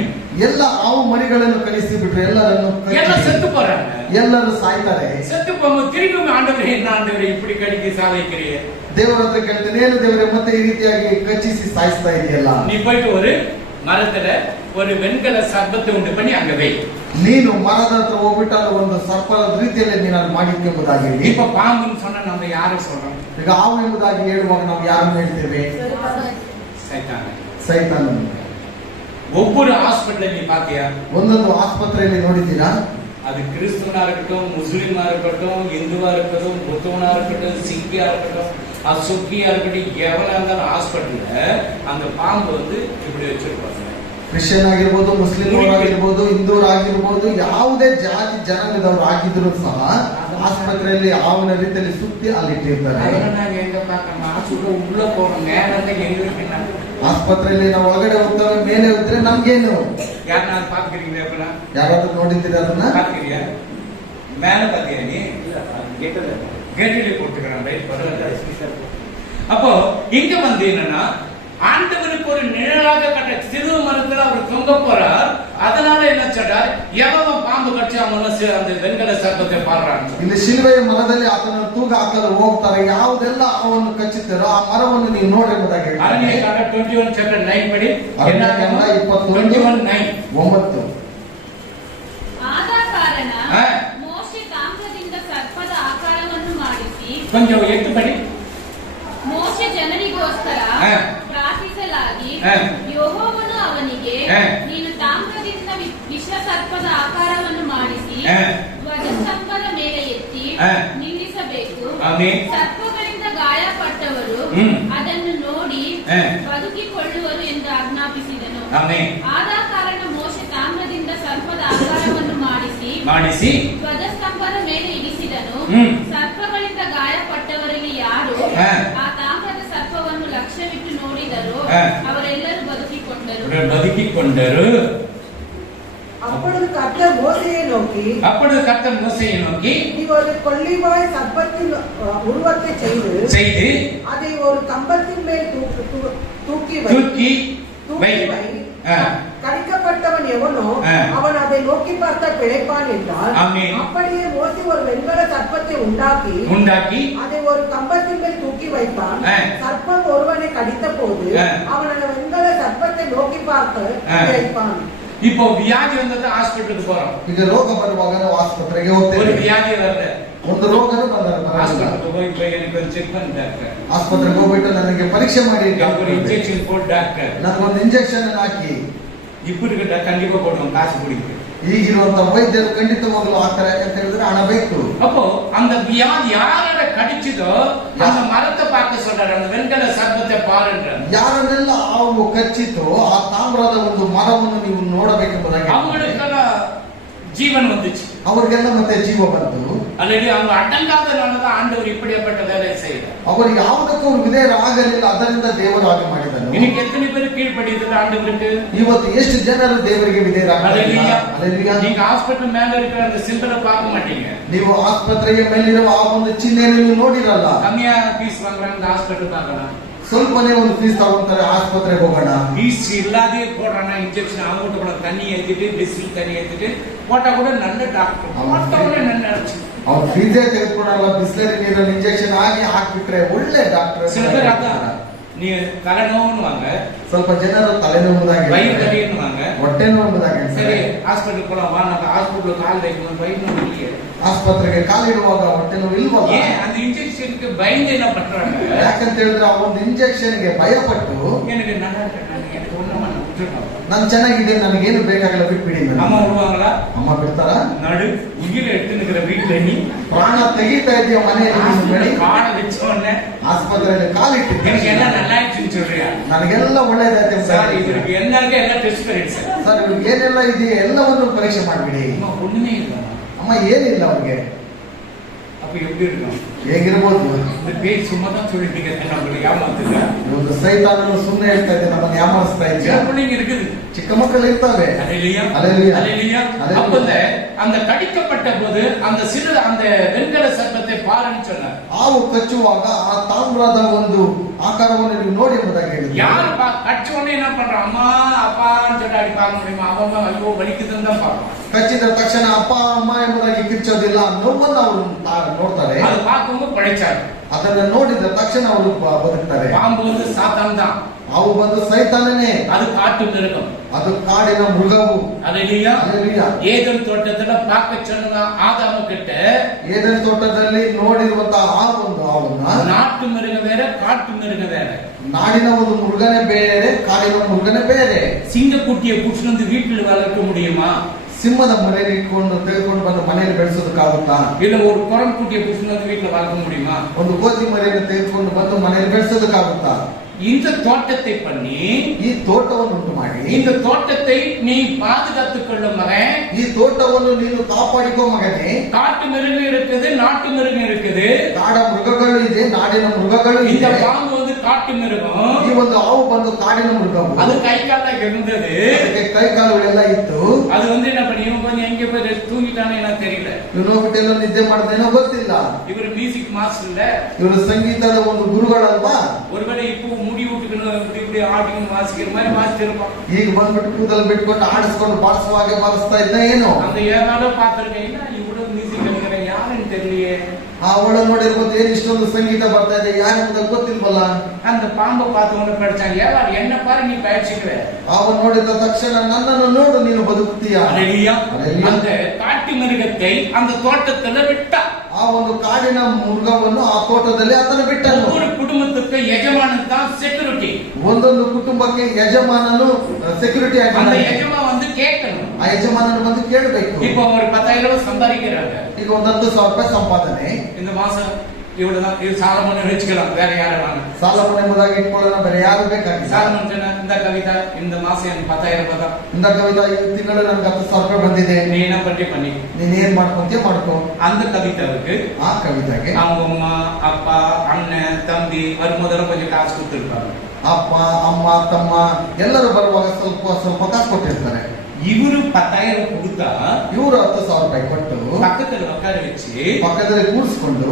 ಎಲ್ಲ ಹಾವು ಮರಿಗಳನ್ನು ಕಳಿಸಿ ಬಿಟ್ರು, ಎಲ್ಲರನ್ನು எல்லாம் செத்து போறாங்க. ಎಲ್ಲರೂ ಸಾಯ್ತಾರೆ. செத்து போகும்போது திரும்பி ஆண்டவரே, என்ன ஆண்டவரே இப்படி கடிக்க சாதிக்கிறீங்க, ದೇವರ ಹತ್ರ ಕೇಳ್ತೇನೆ, ಏನು ದೇವರೇ ಮತ್ತೆ ಈ ರೀತಿಯಾಗಿ ಕಚ್ಚಿಸಿ ಸಾಯಿಸ್ತಾ ಇದೆಯಲ್ಲ. நீ போயிட்டு ஒரு மரத்துல ஒரு வெண்கல சர்பத்தை உண்டு பண்ணி அங்க வை. ನೀನು ಮರದ ಹತ್ರ ಹೋಗ್ಬಿಟ್ಟು ಅದು ಒಂದು ಸರ್ಪದ ರೀತಿಯಲ್ಲಿ ನೀನು ಅದು ಮಾಡಿಕೆಂಬುದಾಗಿ. இப்ப பாம்புன்னு சொன்னா நம்ம யாரை சொல்றோம்? ಈಗ ಹಾವು ಎಂಬುದಾಗಿ ಹೇಳುವಾಗ ನಾವು ಯಾರನ್ನು ಹೇಳ್ತೇವೆ? சைத்தான. ಸೈತಾನ. ஒவ்வொரு ஹாஸ்பிட்டல் நீ பாத்தியா? ಒಂದೊಂದು ಆಸ್ಪತ್ರೆಯಲ್ಲಿ ನೋಡಿದ್ದೀರಾ? அது கிறிஸ்துவனா இருக்கட்டும், முஸ்லிமா இருக்கட்டும், இந்துவா இருக்கட்டும், புத்தவனா இருக்கட்டும், சிக்கியா இருக்கட்டும், அசுக்கியா இருக்கட்டும், எவனா இருந்தாலும் ஹாஸ்பிட்டல்ல அந்த பாம்பு வந்து இப்படி வச்சிருப்பாங்க. ಕ್ರಿಶ್ಚಿಯನ್ ಆಗಿರ್ಬೋದು, ಮುಸ್ಲಿಂ ಆಗಿರ್ಬೋದು, ಹಿಂದೂರು ಆಗಿರ್ಬೋದು, ಯಾವುದೇ ಜಾತಿ ಜನಾಂಗದವರು ಆಗಿದ್ರು ಸಹ ಆಸ್ಪತ್ರೆಯಲ್ಲಿ ಹಾವಿನ ರೀತಿಯಲ್ಲಿ ಸುತ್ತಿ ಅಲ್ಲಿಟ್ಟಿರ್ತಾರೆ. அதெல்லாம் நாங்க எங்க பார்க்கணும்? ஹாஸ்பிட்டல் உள்ள போறோம், மேல இருந்து எங்க இருக்குன்னா ಆಸ್ಪತ್ರೆಯಲ್ಲಿ ನಾವು ಒಳಗಡೆ ಹೋಗ್ತೇವೆ, ಮೇಲೆ ಹೋದ್ರೆ ನಮ್ಗೇನು? யார் நான் பாக்குறீங்க? அப்பலாம் ಯಾರಾದ್ರೂ ನೋಡಿದ್ದೀರಾ ಅದನ್ನ? பாக்குறியா? மேல பாத்தியா நீ? கேட்டிலே போட்டுக்கிறான் ரைட் பரவாயில்ல. அப்போ இங்க வந்து என்னன்னா, ஆண்டவருக்கு ஒரு நிழலாக கட்ட சிறு மரத்துல அவர் தொங்க போறார். அதனால என்ன சொல்றார்? எவன் பாம்பு கட்சி அவன் அந்த வெண்கல சர்ப்பத்தை பாடுறான். ಇಲ್ಲಿ ಶಿಲುವೆಯ ಮರದಲ್ಲಿ ಆತನನ್ನು ತೂಗ ಹಾಕಲು ಹೋಗ್ತಾರೆ. ಯಾವುದೆಲ್ಲ ಅವನ್ನು ಕಚ್ಚುತ್ತಾರೋ ಆ ಮರವನ್ನು ನೀವು ನೋಡಿ ಎಂಬುದಾಗಿ ಹೇಳ್ತಾರೆ. ಅರಣ್ಯಕಾಂಡ 21 chapter 9 ಪಡಿ. ಅರಣ್ಯಕಾಂಡ 21:9. ಆದ ಕಾರಣ ಮೋಶೆ ತಾಮ್ರದಿಂದ ಸರ್ಪದ ಆಕಾರವನ್ನು ಮಾಡಿಸಿ, ಕೊಂಚ ಎತ್ತು ಪಡಿ. ಮೋಶೆ ಜನರಿಗೋಸ್ಕರ ಪ್ರಾರ್ಥಿಸಲಾಗಿ ಯೆಹೋವನು ಅವನಿಗೆ, ನೀನು ತಾಮ್ರದಿಂದ ವಿಷ ಸರ್ಪದ ಆಕಾರವನ್ನು ಮಾಡಿಸಿ ಧ್ವಜಸ್ತಂಭದ ಮೇಲೆ ಎತ್ತಿ ನಿಲ್ಲಿಸಬೇಕು. ಸರ್ಪಗಳಿಂದ ಗಾಯಪಟ್ಟವರು ಅದನ್ನು ನೋಡಿ ಬದುಕಿಕೊಳ್ಳುವರು ಎಂದು ಆಜ್ಞಾಪಿಸಿದನು. ಆದ ಕಾರಣ ಮೋಶೆ ತಾಮ್ರದಿಂದ ಸರ್ಪದ ಆಕಾರವನ್ನು ಮಾಡಿಸಿ ಧ್ವಜಸ್ತಂಭದ ಮೇಲೆ ಇರಿಸಿದನು. ಸರ್ಪಗಳಿಂದ ಗಾಯಪಟ್ಟವರಲ್ಲಿ ಯಾರು ಆ ತಾಮ್ರದ ಸರ್ಪವನ್ನು ಲಕ್ಷ್ಯವಿಟ್ಟು ನೋಡಿದರು, ಅವರೆಲ್ಲರೂ ಬದುಕಿಕೊಂಡರು. அப்பொழுது கர்த்தர் மோசேயை நோக்கி நீ ஒரு கொள்ளிவாய் சர்ப்பத்தின் உருவத்தை செய்து அதை ஒரு கம்பத்தின் மேல் தூக்கி வை. கடிக்கப்பட்டவன் எவனோ அவன் அதை நோக்கி பார்த்தா பிழைப்பான் என்றால், அப்படியே மோசே ஒரு வெண்கல சர்ப்பத்தை உண்டாக்கி அதை ஒரு கம்பத்தின் மேல் தூக்கி வைத்தான். சர்ப்பம் ஒருவனை கடித்த போது அவன் அந்த வெண்கல சர்ப்பத்தை நோக்கி பார்த்து பிழைப்பான். இப்போ வியாதி வந்தது ஹாஸ்பிட்டலுக்கு போறோம். ಈಗ ರೋಗ ಬರುವಾಗ ನಾವು ಆಸ್ಪತ್ರೆಗೆ ಹೋಗ್ತೇವೆ. ஒரு வியாதி வருது, ಒಂದು ರೋಗನು ಬಂದಾಗ ஹாஸ்பிட்டலுக்கு போய் எனக்கு ಚೆಕ್ பண்ணி டாக்டರ್, ಆಸ್ಪತ್ರೆಗೆ ಹೋಗ್ಬಿಟ್ಟು ನನಗೆ ಪರೀಕ್ಷೆ ಮಾಡಿ ஒரு இன்ஜெக்ஷன் போட்டு டாக்டರ್ ನನಗೊಂದು ಇಂಜೆಕ್ಷನ್ ಹಾಕಿ, இப்படி கண்டிப்பா போடுவோம், காசு பிடிக்கும். ಈಗಿರುವಂತ ವೈದ್ಯರು ಖಂಡಿತವಾಗ್ಲೂ ಆಗ್ತಾರೆ. ಯಾಕಂತ ಹೇಳಿದ್ರೆ ಹಣ ಬೇಕು. அப்போ அந்த வியாதி யாரோட கடிச்சதோ அந்த மரத்தை பார்க்க சொல்றாரு, அந்த வெண்கல சர்ப்பத்தை பாருன்ற. ಯಾರನ್ನೆಲ್ಲ ಹಾವು ಕಚ್ಚಿತೋ ಆ ತಾಮ್ರದ ಒಂದು ಮರವನ್ನು ನೀವು ನೋಡಬೇಕೆಂಬುದಾಗಿ அவங்களுக்கெಲ್ಲ ஜீவன் வந்துச்சு, ಅವರಿಗೆಲ್ಲ ಮತ್ತೆ ಜೀವ ಬಂತು. அல்லது அவங்க அடங்காதனாலதான் ஆண்டவர் இப்படிப்பட்ட வேலையை செய்யறார். ಅವರು ಯಾವುದಕ್ಕೂ ವಿಧೇಯರಾಗಲಿಲ್ಲ, ಅದರಿಂದ ದೇವರು ಹಾಗೆ ಮಾಡಿದನು. இன்னைக்கு எத்தனை பேர் கீழ்ப்படியுது ஆண்டவருக்கு? ಇವತ್ತು ಎಷ್ಟು ಜನರು ದೇವರಿಗೆ ವಿಧೇಯರಾಗಲಿಲ್ಲ? நீங்க ஹாஸ்பிட்டல் மேல இருக்கிற அந்த சிம்பிளை பார்க்க மாட்டீங்க. ನೀವು ಆಸ್ಪತ್ರೆಗೆ ಮೇಲಿರುವ ಆ ಒಂದು ಚಿಹ್ನೆಯನ್ನು ನೀವು ನೋಡಿರಲ್ಲ. கம்மியா ஃபீஸ் வாங்குறாங்க அந்த ஹாஸ்பிட்டல் பார்க்கலாம், ಸ್ವಲ್ಪನೇ ಒಂದು ಫೀಸ್ ತಗೊಂತಾರೆ, ಆಸ್ಪತ್ರೆಗೆ ಹೋಗೋಣ. ஃபீஸ் இல்லாதே போடுறானா இன்ஜெக்ஷன், அவங்க கூட தண்ணி ஏத்திட்டு பிஸ்ல் தண்ணி ஏத்திட்டு போட்டா கூட நல்ல டாக்டர் போட்டவனே நல்ல ಅವ್ರು ಫೀಸೇ ತೆಗೆದುಕೊಡಲ್ಲ, ಬಿಸ್ಲರಿ ನೀರಲ್ಲಿ ಇಂಜೆಕ್ಷನ್ ಆಗಿ ಹಾಕ್ಬಿಟ್ರೆ ಒಳ್ಳೆ ಡಾಕ್ಟರ್. சில பேர் அதான் நீ தலைநோவுன்னு வாங்க, ಸ್ವಲ್ಪ ಜನರು ತಲೆನೋವುದಾಗಿ, வயிறு வலின்னு வாங்க, ಹೊಟ್ಟೆ ನೋವುದಾಗಿ. சரி ஹாஸ்பிட்டல் போலாம் வா, நம்ம ஹாஸ்பிட்டல் கால் வைக்கணும், வயிறு நோவு இல்லையே, ಆಸ್ಪತ್ರೆಗೆ ಕಾಲಿಡುವಾಗ ಹೊಟ್ಟೆ ನೋವು ಇಲ್ವಲ್ಲ? ஏன் அந்த இன்ஜெக்ஷனுக்கு பயந்து என்ன பண்றாங்க? ಯಾಕಂತ ಹೇಳಿದ್ರೆ ಆ ಒಂದು ಇಂಜೆಕ್ಷನ್ಗೆ ಭಯಪಟ್ಟು எனக்கு நல்லா இருக்கு, எனக்கு ஒண்ணும் பண்ண விட்டுருக்கோம், ನಾನು ಚೆನ್ನಾಗಿದೆ, ನನಗೇನು ಬೇಕಾಗಿಲ್ಲ, ಬಿಟ್ಬಿಡಿ. அம்மா விடுவாங்களா? ಅಮ್ಮ ಬಿಡ್ತಾರ? நடு உயிரை எடுத்து நிக்கிற வீட்டுல நீ ಪ್ರಾಣ ತೆಗಿತಾ ಇದೆಯೋ ಮನೆಯಲ್ಲಿ காலை வச்ச உடனே ಆಸ್ಪತ್ರೆಯಲ್ಲಿ ಕಾಲಿಟ್ಟು எனக்கு எல்லாம் நல்லா ஆயிடுச்சுன்னு சொல்றியா? ನನಗೆಲ್ಲ ಒಳ್ಳೇದಾಯ್ತು சார் இவருக்கு என்ன இருக்கு எல்லாம் டெஸ்ட் பண்ணிடுச்சு ಸರ್, ಇವ್ರಿಗೆ ಏನೆಲ್ಲ ಇದೆಯಾ ಎಲ್ಲವನ್ನು ಪರೀಕ್ಷೆ ಮಾಡ್ಬಿಡಿ. அம்மா ஒண்ணுமே இல்லை, ಅಮ್ಮ ಏನಿಲ್ಲ ಅವ್ರಿಗೆ. அப்ப எப்படி இருக்கும்? ಹೇಗಿರ್ಬೋದು? இந்த பேர் சும்மா தான் சொல்லிட்டு இருக்கேன், நம்மளுக்கு ஏமாத்துங்க. ಒಂದು ಸೈತಾನನು ಸುಮ್ಮನೆ ಹೇಳ್ತಾ ಇದ್ದೆ, ನಮ್ಮನ್ನು ಯಾಮಾರಿಸ್ತಾ ಇದ್ದೆ. சின்ன பிள்ளைங்க இருக்குது, ಚಿಕ್ಕ ಮಕ್ಕಳು ಇರ್ತಾವೆ. அல்லேலூயா அல்லேலூயா. அல்லேலூயா. அப்ப அந்த கடிக்கப்பட்ட போது அந்த அந்த வெண்கல சர்ப்பத்தை பாருன்னு சொன்னார். ಹಾವು ಕಚ್ಚುವಾಗ ಆ ತಾಮ್ರದ ಒಂದು ಆಕಾರವನ್ನು ನೀವು ನೋಡಿ ಎಂಬುದಾಗಿ ಹೇಳಿದ್ರು. யாரு கடிச்ச உடனே என்ன பண்றான்? அம்மா அப்பான்னு சொல்லி அடி பார்க்க முடியுமா? அவன் ஐயோ வலிக்குதுன்னு தான் பார்க்கலாம். ಕಚ್ಚಿದ ತಕ್ಷಣ ಅಪ್ಪ ಅಮ್ಮ ಎಂಬುದಾಗಿ ಕಿರ್ಚೋದಿಲ್ಲ, ನೋವನ್ನು ಅವರು ನೋಡ್ತಾರೆ. அது பார்க்கும்போது பழைச்சாரு. ಅದನ್ನ ನೋಡಿದ ತಕ್ಷಣ ಅವರು ಬದುಕ್ತಾರೆ. பாம்பு வந்து சாத்தான் தான், ಹಾವು ಬಂದು ಸೈತಾನನೇ, அது காட்டு மிருகம். ಅದು ಕಾಡಿನ ಮೃಗವು. அல்லேலூயா. அல்லேலೂயா. ஏதேன் தோட்டத்துல பார்க்க சொன்ன ஆதாமு கிட்ட ಏದೆನ್ ತೋಟದಲ್ಲಿ ನೋಡಿರುವಂತಹ ಆ ಒಂದು ಹಾವನ್ನ, நாட்டு மிருகம் வேற காட்டு மிருகம் வேற. ನಾಡಿನ ಒಂದು ಮೃಗನೇ ಬೇರೆ, ಕಾಡಿನ ಮೃಗನೇ ಬೇರೆ. சிங்கக்குட்டியை புடிச்சு வந்து வீட்டில் வளர்க்க முடியுமா? ಸಿಂಹದ ಮನೆಯಲ್ಲಿ ಇಟ್ಕೊಂಡು ತೆಗೆದುಕೊಂಡು ಬಂದು ಮನೆಯಲ್ಲಿ ಬೆಳೆಸೋದಕ್ಕಾಗುತ್ತಾ? இல்ல ஒரு குரங்கு குட்டியை புடிச்சு வந்து வீட்டுல வளர்க்க முடியுமா? ಒಂದು ಕೋತಿ ಮರಿಯನ್ನು ತೆಗೆದುಕೊಂಡು ಬಂದು ಮನೆಯಲ್ಲಿ ಬೆಳೆಸೋದಕ್ಕಾಗುತ್ತಾ? இந்த தோட்டத்தை பண்ணி, ಈ ತೋಟವನ್ನು ಉಂಟು ಮಾಡಿ, இந்த தோட்டத்தை நீ பாதுகாத்துக் கொள்ளும் மகன். ಈ ತೋಟವನ್ನು ನೀನು ಕಾಪಾಡಿಕೋ ಮಗನೇ. காட்டு மிருகம் இருக்குது, நாட்டு மிருகம் இருக்குது. ಕಾಡ ಮೃಗಗಳು ಇದೆ, ನಾಡಿನ ಮೃಗಗಳು இந்த ಇದೆ. பாம்பு வந்து காட்டு மிருகம். ಈ ಒಂದು ಹಾವು ಬಂದು ಕಾಡಿನ ಮೃಗವು. அது கை கால இருந்தது. ಅದಕ್ಕೆ ಕೈ ಕಾಲುಗಳೆಲ್ಲ ಇತ್ತು. அது வந்து என்ன பண்ணி இவன் கொஞ்சம் எங்க போய் தூங்கிட்டானே எனக்கு தெரியல. ಇವನು ಹೋಗ್ಬಿಟ್ಟೆಲ್ಲ ನಿದ್ದೆ ಮಾಡ್ದೇನೋ ಗೊತ್ತಿಲ್ಲ. இவர் மியூசிக் மாஸ்டர் இல்ல, ಇವರು ಸಂಗೀತದ ಒಂದು ಗುರುಗಳಲ್ವಾ? ஒருவேளை இப்போ முடி விட்டுக்கணும் இப்படி ஆடிக்கணும் வாசிக்கிற மாதிரி வாசிச்சிருப்பான். ಈಗ ಬಂದ್ಬಿಟ್ಟು ಕೂದಲು ಬಿಟ್ಕೊಂಡು ಆಡಿಸ್ಕೊಂಡು ಬಾರಿಸುವಾಗೆ ಬಾರಿಸ್ತಾ ಇದ್ದ ಏನು? அந்த ஏதாவது பார்த்திருக்கேன், இவ்வளவு மியூசிக் கலைஞர் யாருன்னு தெரியலையே. ಅವಳ ನೋಡಿರ್ಬೋದು, ಏನ್ ಇಷ್ಟೊಂದು ಸಂಗೀತ ಬರ್ತಾ ಇದೆ, ಯಾರು ಅಂತ ಗೊತ್ತಿಲ್ವಲ್ಲ. அந்த பாம்பை பார்த்து படிச்சாங்க, ஏவார் என்ன பாரு நீ பயிற்சிக்கிற. ಅವನು ನೋಡಿದ ತಕ್ಷಣ ನನ್ನನ್ನು ನೋಡು, ನೀನು ಬದುಕ್ತೀಯ. அல்லேலூயா. அல்லேலூயா. அந்த காட்டு மிருகத்தை அந்த தோட்டத்துல விட்டா. ಆ ಒಂದು ಕಾಡಿನ ಮೃಗವನ್ನು ಆ ತೋಟದಲ್ಲಿ ಆತನು ಬಿಟ್ಟನು. ஒவ்வொரு குடும்பத்துக்கு எஜமானன் தான் செக்யூரிಟಿ. ಒಂದೊಂದು ಕುಟುಂಬಕ್ಕೆ ಯಜಮಾನನು ಸೆಕ್ಯೂರಿಟಿ அந்த ಆಗಿದ್ದಾನೆ. எஜமான் வந்து கேட்கணும். ಆ ಯಜಮಾನನು ಬಂದು ಕೇಳಬೇಕು. இப்போ ஒரு 10,000 ரூபாய் சம்பாதிக்கிறாங்க. ಈಗ ಒಂದು 10,000 ರೂಪಾಯಿ ಸಂಪಾದನೆ, இந்த மாசம் இவ்வளவுதான், இது சாலமோன் வச்சுக்கலாம், வேற யாரும் வாங்க. ಸಾಲ ಮನೆ ಎಂಬುದಾಗಿ ಇಟ್ಕೊಳ್ಳೋಣ, ಬೇರೆ ಯಾರು ಬೇಕಾಗಿಲ್ಲ. சாலமோன் சொன்ன இந்த கவிதா இந்த மாசம் எனக்கு 10,000 ரூபாய் தான். ಇಂದ ಕವಿತಾ, ಈ ತಿಂಗಳು ನನ್ಗೆ 10,000 ರೂಪಾಯಿ ಬಂದಿದೆ, நீ என்ன பண்ணி ನೀನ್ ಏನ್ ಮಾಡ್ಕೊಂತೀಯ ಮಾಡ್ಕೊ. அந்த கவிதாவுக்கு ಆ ಕವಿತಾಗೆ அவங்க அம்மா அப்பா அண்ணன் தம்பி வரும்போதெல்லாம் கொஞ்சம் காசு கொடுத்துருப்பாங்க. ಅಪ್ಪ ಅಮ್ಮ ತಮ್ಮ ಎಲ್ಲರೂ ಬರುವಾಗ ಸ್ವಲ್ಪ ಸ್ವಲ್ಪ ಕಾಸು ಕೊಟ್ಟಿರ್ತಾರೆ. இவரு 10,000 கொடுத்தா ಇವರು 10,000 ರೂಪಾಯಿ ಕೊಟ್ಟು பக்கத்துல உட்கார வச்சு ಪಕ್ಕದಲ್ಲಿ ಕೂರಿಸ್ಕೊಂಡು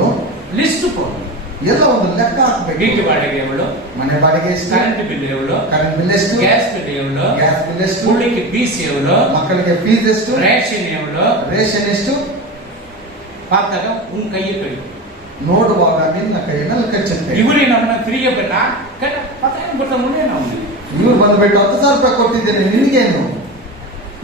லிஸ்ட் போடணும். ಎಲ್ಲ ಒಂದು ಲೆಕ್ಕ ಹಾಕ್ಬೇಕು. வீட்டு வாடகை எவ்வளோ, ಮನೆ ಬಾಡಿಗೆ ಎಷ್ಟು, கரண்ட் பில் எவ்வளோ, ಕರೆಂಟ್ ಬಿಲ್ ಎಷ್ಟು, கேஸ் பில் எவ்வளோ, ಗ್ಯಾಸ್ ಬಿಲ್ ಎಷ್ಟು, பிள்ளைக்கு பீஸ் எவ்வளோ, ಮಕ್ಕಳಿಗೆ ಫೀಸ್ ಎಷ್ಟು, ரேஷன் எவ்வளோ ರೇಷನ್ ಎಷ್ಟು, பார்த்தாக்க உன் கையை கழிக்கும். ನೋಡುವಾಗ ನಿನ್ನ ಕೈಯಲ್ಲಿ ಕಚ್ಚುತ್ತೆ. இவரு என்ன பண்ண ஃப்ரீயா பண்ணா கேட்ட 10,000 கொடுத்த முடியும் நான் ಇವ್ರು ಬಂದ್ಬಿಟ್ಟು 10,000 ರೂಪಾಯಿ ಕೊಟ್ಟಿದ್ದೇನೆ, ನಿನ್ಗೇನು?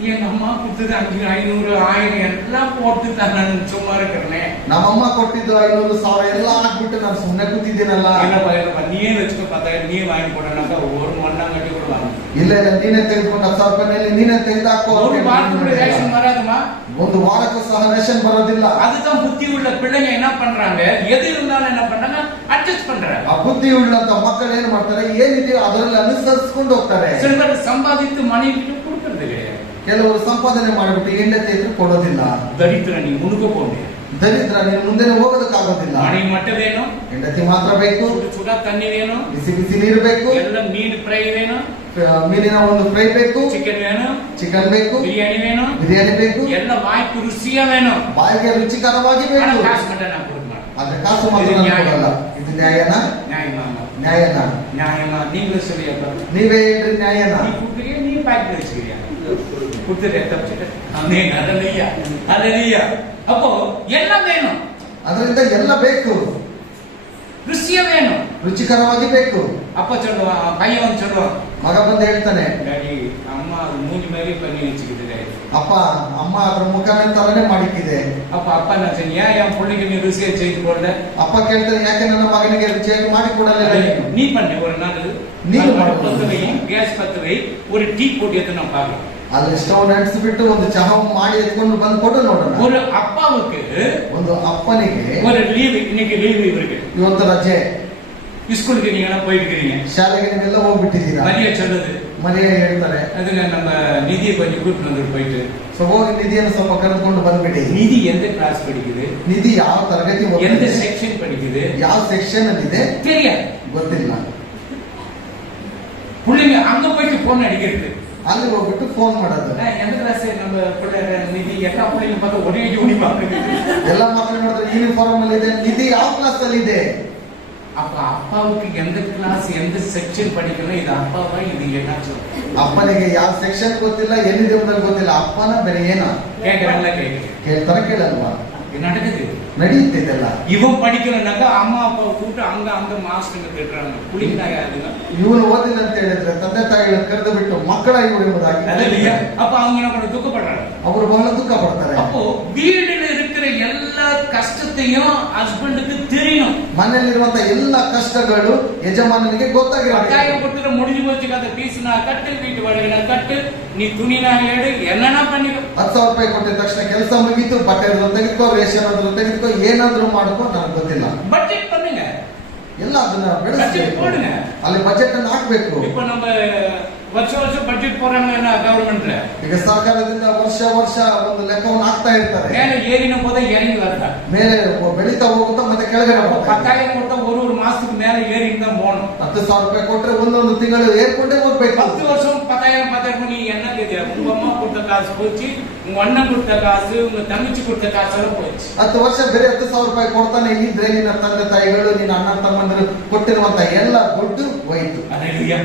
எங்க அம்மா கொடுத்தது 500, 500, 1000 எல்லாம் போட்டு தான் நான் சும்மா இருக்கிறேன். ನಮ್ಮಮ್ಮ ಕೊಟ್ಟಿದ್ದು 500, 1000 ಎಲ್ಲ ಹಾಕ್ಬಿಟ್ಟು ನಾನು ಸುಮ್ಮನೆ ಕೂತಿದ್ದೇನಲ್ಲ. இல்லப்பா நீயே வச்சுக்க 10,000 நீயே வாங்கி போடனாக்கா ஒரு மண்ணாங்கட்டி கூட வாங்க. ಇಲ್ಲ ಇಲ್ಲ, ನೀನೇ ತೆಗೆದುಕೊಂಡು 10,000 ರೂಪಾಯಿನಲ್ಲಿ ನೀನೇ ತೆಗೆದಾಕೋ. ஒரு வாரத்துக்கு ரேஷன் வராதுமா. ಒಂದು ವಾರಕ್ಕೂ ಸಹ ರೇಷನ್ ಬರೋದಿಲ್ಲ. அதுதான் புத்தி உள்ள பிள்ளைங்க என்ன பண்றாங்க, எது இருந்தாலும் என்ன பண்றாங்க, அட்ஜஸ்ட் பண்றாங்க. ಆ ಬುದ್ಧಿ ಉಳ್ಳಂತ ಮಕ್ಕಳು ಏನ್ ಮಾಡ್ತಾರೆ, ಏನಿದೆಯೋ ಅದರಲ್ಲಿ ಅನುಸರಿಸಿಕೊಂಡು ಹೋಗ್ತಾರೆ. சில பேர் சம்பாதித்து மனைவிட்டு கொடுக்கறது கிடையாது. ಕೆಲವರು ಸಂಪಾದನೆ ಮಾಡಿಬಿಟ್ಟು ಹೆಂಡತಿ ಎದುರು ಕೊಡೋದಿಲ್ಲ. தரித்திர நீ முழுக்க போக முடியாது. ದರಿದ್ರ, ನೀನು ಮುಂದೆ ಹೋಗೋದಕ್ಕಾಗೋದಿಲ್ಲ. மனைவி மட்டும் வேணும், ಹೆಂಡತಿ ಮಾತ್ರ ಬೇಕು, சுடா தண்ணி வேணும், ಬಿಸಿ ಬಿಸಿ ನೀರು ಬೇಕು, எல்லாம் மீன் ஃப்ரை வேணும், ಮೀನಿನ ಒಂದು ಫ್ರೈ ಬೇಕು, சிக்கன் வேணும், ಚಿಕನ್ ಬೇಕು, பிரியாணಿ வேணும், ಬಿರಿಯಾನಿ ಬೇಕು, எல்லாம் வாய்க்கு ருசியா வேணும். ಬಾಯಿಗೆ ರುಚಿಕರವಾಗಿ ஆனா ಬೇಕು. காசு மட்டும் நான் கொடுக்க மாட்டேன். ಆದ್ರೆ ಕಾಸು ಮಾತ್ರ ಇದು ನಾನು ನ್ಯಾಯ. ಕೊಡಲ್ಲ. ಇದು ನ್ಯಾಯನಾ? நியாயமாமா? ನ್ಯಾಯನಾ? நியாயமா? நீங்களும் சொல்லியப்பா. ನೀವೇ ಹೇಳ್ರಿ, ನ್ಯಾಯನಾ? நீ கொடுக்குறியா, நீ பாக்கெட் வச்சுக்கிறியா? கொடுத்துட்டு தப்பிச்சுட்டு அமேன். அல்லேலூயா, அல்லேலூயா. அப்போ எல்லாம் வேணும், ಅದರಿಂದ ಎಲ್ಲ ಬೇಕು, ருசியா வேணும், ರುಚಿಕರವಾಗಿ ಬೇಕು. அப்ப சொல்லுவான், பையன் வந்து சொல்லுவான், ಮಗ ಬಂದು ಹೇಳ್ತಾನೆ, டாடி அம்மா அது மூஞ்சி மாதிரி பண்ணி வச்சுக்கிட்டு. ಅಪ್ಪ ಅಮ್ಮ ಅದ್ರ ಮುಖನೇ ತರನೇ ಮಾಡಿಕ್ಕಿದೆ. அப்ப அப்பா என்ன சொன்னியா, என் பிள்ளைக்கு நீ ருசியா செய்து போடல. ಅಪ್ಪ ಕೇಳ್ತಾರೆ, ಯಾಕೆ ನನ್ನ ಮಗನಿಗೆ ರುಚಿಯಾಗಿ ಮಾಡಿ ಕೊಡಲಿಲ್ಲ ನೀನು? நீ பண்ணு ஒரு நாள், நீங்க அது பண்ணு. பத்து வை, கேஸ் பத்து வை, ஒரு டீ போட்டு எடுத்து நான் பார்க்கலாம். ಅಲ್ಲಿ ಸ್ಟವ್ ನಡೆಸಿಬಿಟ್ಟು ಒಂದು ಚಹಾ ಮಾಡಿ ಎತ್ಕೊಂಡು ಬಂದು ಕೊಡು ನೋಡೋಣ. ஒரு அப்பாவுக்கு ಒಂದು ಅಪ್ಪನಿಗೆ ஒரு லீவு, இன்னைக்கு லீவு இவருக்கு, ಇವತ್ತು ರಜೆ, ஸ்கூலுக்கு நீங்க எல்லாம் போயிட்டு இருக்கீங்க, ಶಾಲೆಗೆ ನೀವೆಲ್ಲ ಹೋಗ್ಬಿಟ್ಟಿದ್ದೀರಾ. மரியா சொல்லுது, ಮನೆಯ ಹೇಳ್ತಾರೆ, அதுல நம்ம நிதியை கொஞ்சம் கூப்பிட்டு வந்து போயிட்டு, ಸೊ ಹೋಗಿ ನಿಧಿಯನ್ನು ಸ್ವಲ್ಪ ಕರೆದುಕೊಂಡು ಬಂದ್ಬಿಡಿ. நிதி எந்த கிளாஸ் படிக்குது, ನಿಧಿ ಯಾವ ತರಗತಿ எந்த ಓದ್ತಿದೆ, செக்ஷன் படிக்குது ಯಾವ ಸೆಕ್ಷನ್ ಅಲ್ಲಿ ಇದೆ தெரியாது. ಗೊತ್ತಿಲ್ಲ. பிள்ளைங்க அங்க போயிட்டு போன் அடிக்கிறது, ಅಲ್ಲಿ ಹೋಗ್ಬಿಟ್ಟು ಫೋನ್ ಮಾಡೋದು. எந்த கிளாஸ் நம்ம பிள்ளை நிதி, எல்லா பிள்ளைங்க பார்த்தா ஒரே யூனிஃபார்ம். ಎಲ್ಲ ಮಕ್ಕಳು ನೋಡಿದ್ರೆ ಯೂನಿಫಾರ್ಮ್ ಅಲ್ಲಿ ಇದೆ, ನಿಧಿ ಯಾವ ಕ್ಲಾಸ್ ಅಲ್ಲಿ ಇದೆ. அப்ப அப்பாவுக்கு எந்த கிளாஸ் எந்த செக்ஷன் படிக்கணும், இது அப்பாவா இது என்னாச்சும் ಅಪ್ಪನಿಗೆ ಯಾವ ಸೆಕ್ಷನ್ ಗೊತ್ತಿಲ್ಲ, ಎಲ್ಲಿದೆ ಅಂತ ಗೊತ್ತಿಲ್ಲ. ಅಪ್ಪನ ಬೇರೆ ಏನ கேட்கறாங்களா? கேட்குறேன். ಕೇಳ್ತಾರ ಕೇಳಲ್ವಾ? இது நடக்குது. ನಡೆಯುತ್ತಿದ್ದಲ್ಲ. இவன் படிக்கணும்னாக்கா அம்மா அப்பா கூப்பிட்டு அங்க மாஸ்டருங்க திட்டுறாங்க, புளிங்க அதுங்க. ಇವನು ಓದಿಲ್ಲ ಅಂತ ಹೇಳಿದ್ರೆ ತಂದೆ ತಾಯಿಗಳನ್ನು ಕರೆದು ಬಿಟ್ಟು ಮಕ್ಕಳ ಇವರು ಎಂಬುದಾಗಿ அப்ப அவங்க என்ன பண்ண துக்கப்படுறாங்க. ಅವರು ಬಹಳ ದುಃಖ ಪಡ್ತಾರೆ. அப்போ வீடுல இருக்கிற எல்லா கஷ்டத்தையும் ஹஸ்பண்டுக்கு தெரியணும். ಮನೆಯಲ್ಲಿರುವಂತ ಎಲ್ಲ ಕಷ್ಟಗಳು ಯಜಮಾನನಿಗೆ ಗೊತ್ತಾಗಿರಬೇಕು. கட்டாயம் கொடுத்துட்டு முடிஞ்சு போச்சு கதை, பீஸ்னா கட்டு, வீட்டு வாடகைனா கட்டு, நீ துணினா எடு, என்னன்னா பண்ணிடும். 10,000 ರೂಪಾಯಿ ಕೊಟ್ಟಿದ ತಕ್ಷಣ ಕೆಲಸ ಮುಗೀತು, ಬಟ್ಟೆ ತೆಗೆದುಕೋ, ರೇಷನ್ ಆದ್ರೂ ತೆಗೆದುಕೋ, ಏನಾದ್ರೂ ಮಾಡ್ಕೋ, ನನಗೆ ಗೊತ್ತಿಲ್ಲ. பட்ஜெட் பண்ணுங்க, ಎಲ್ಲ ಅದನ್ನ பட்ஜெட் ಬೆಳೆಸಬೇಕು, போடுங்க. ಅಲ್ಲಿ ಬಜೆಟ್ ಅನ್ನು ಹಾಕ್ಬೇಕು. இப்ப நம்ம வருஷம் பட்ஜெட் போறாங்க கவர்மெண்ட்ல. ಈಗ ಸರ್ಕಾರದಿಂದ ವರ್ಷ ಒಂದು ಲೆಕ್ಕವನ್ನು ಹಾಕ್ತಾ ಇರ್ತಾರೆ. மேல ஏறின போதே இறங்கி வரல, ಮೇಲೆ ಬೆಳೀತಾ ಹೋಗುತ್ತಾ ಮತ್ತೆ ಕೆಳಗಡೆ ಬರ್ತಾರೆ. 10,000 கொடுத்தா ஒரு மாசத்துக்கு மேல ஏறிட்டு தான் போகணும். 10,000 ರೂಪಾಯಿ ಕೊಟ್ರೆ ಒಂದೊಂದು ತಿಂಗಳು ಏರ್ಕೊಂಡೇ ಹೋಗ್ಬೇಕು. 10 வருஷம் 10,000 நீ என்ன கேட்கிற? உங்க அம்மா கொடுத்த காசு போச்சு, உங்க அண்ணன் கொடுத்த காசு, உங்க தங்கச்சி கொடுத்த காசு எல்லாம் போச்சு. 10 ವರ್ಷ ಬೇರೆ 10,000 ರೂಪಾಯಿ ಕೊಡ್ತಾನೆ ಇದ್ರೆ ನಿನ್ನ ತಂದೆ ತಾಯಿಗಳು, ನಿನ್ನ ಅಣ್ಣ ತಮ್ಮಂದಿರು ಕೊಟ್ಟಿರುವಂತ ಎಲ್ಲ ದುಡ್ಡು ಹೋಯಿತು. அல்லேலூயா.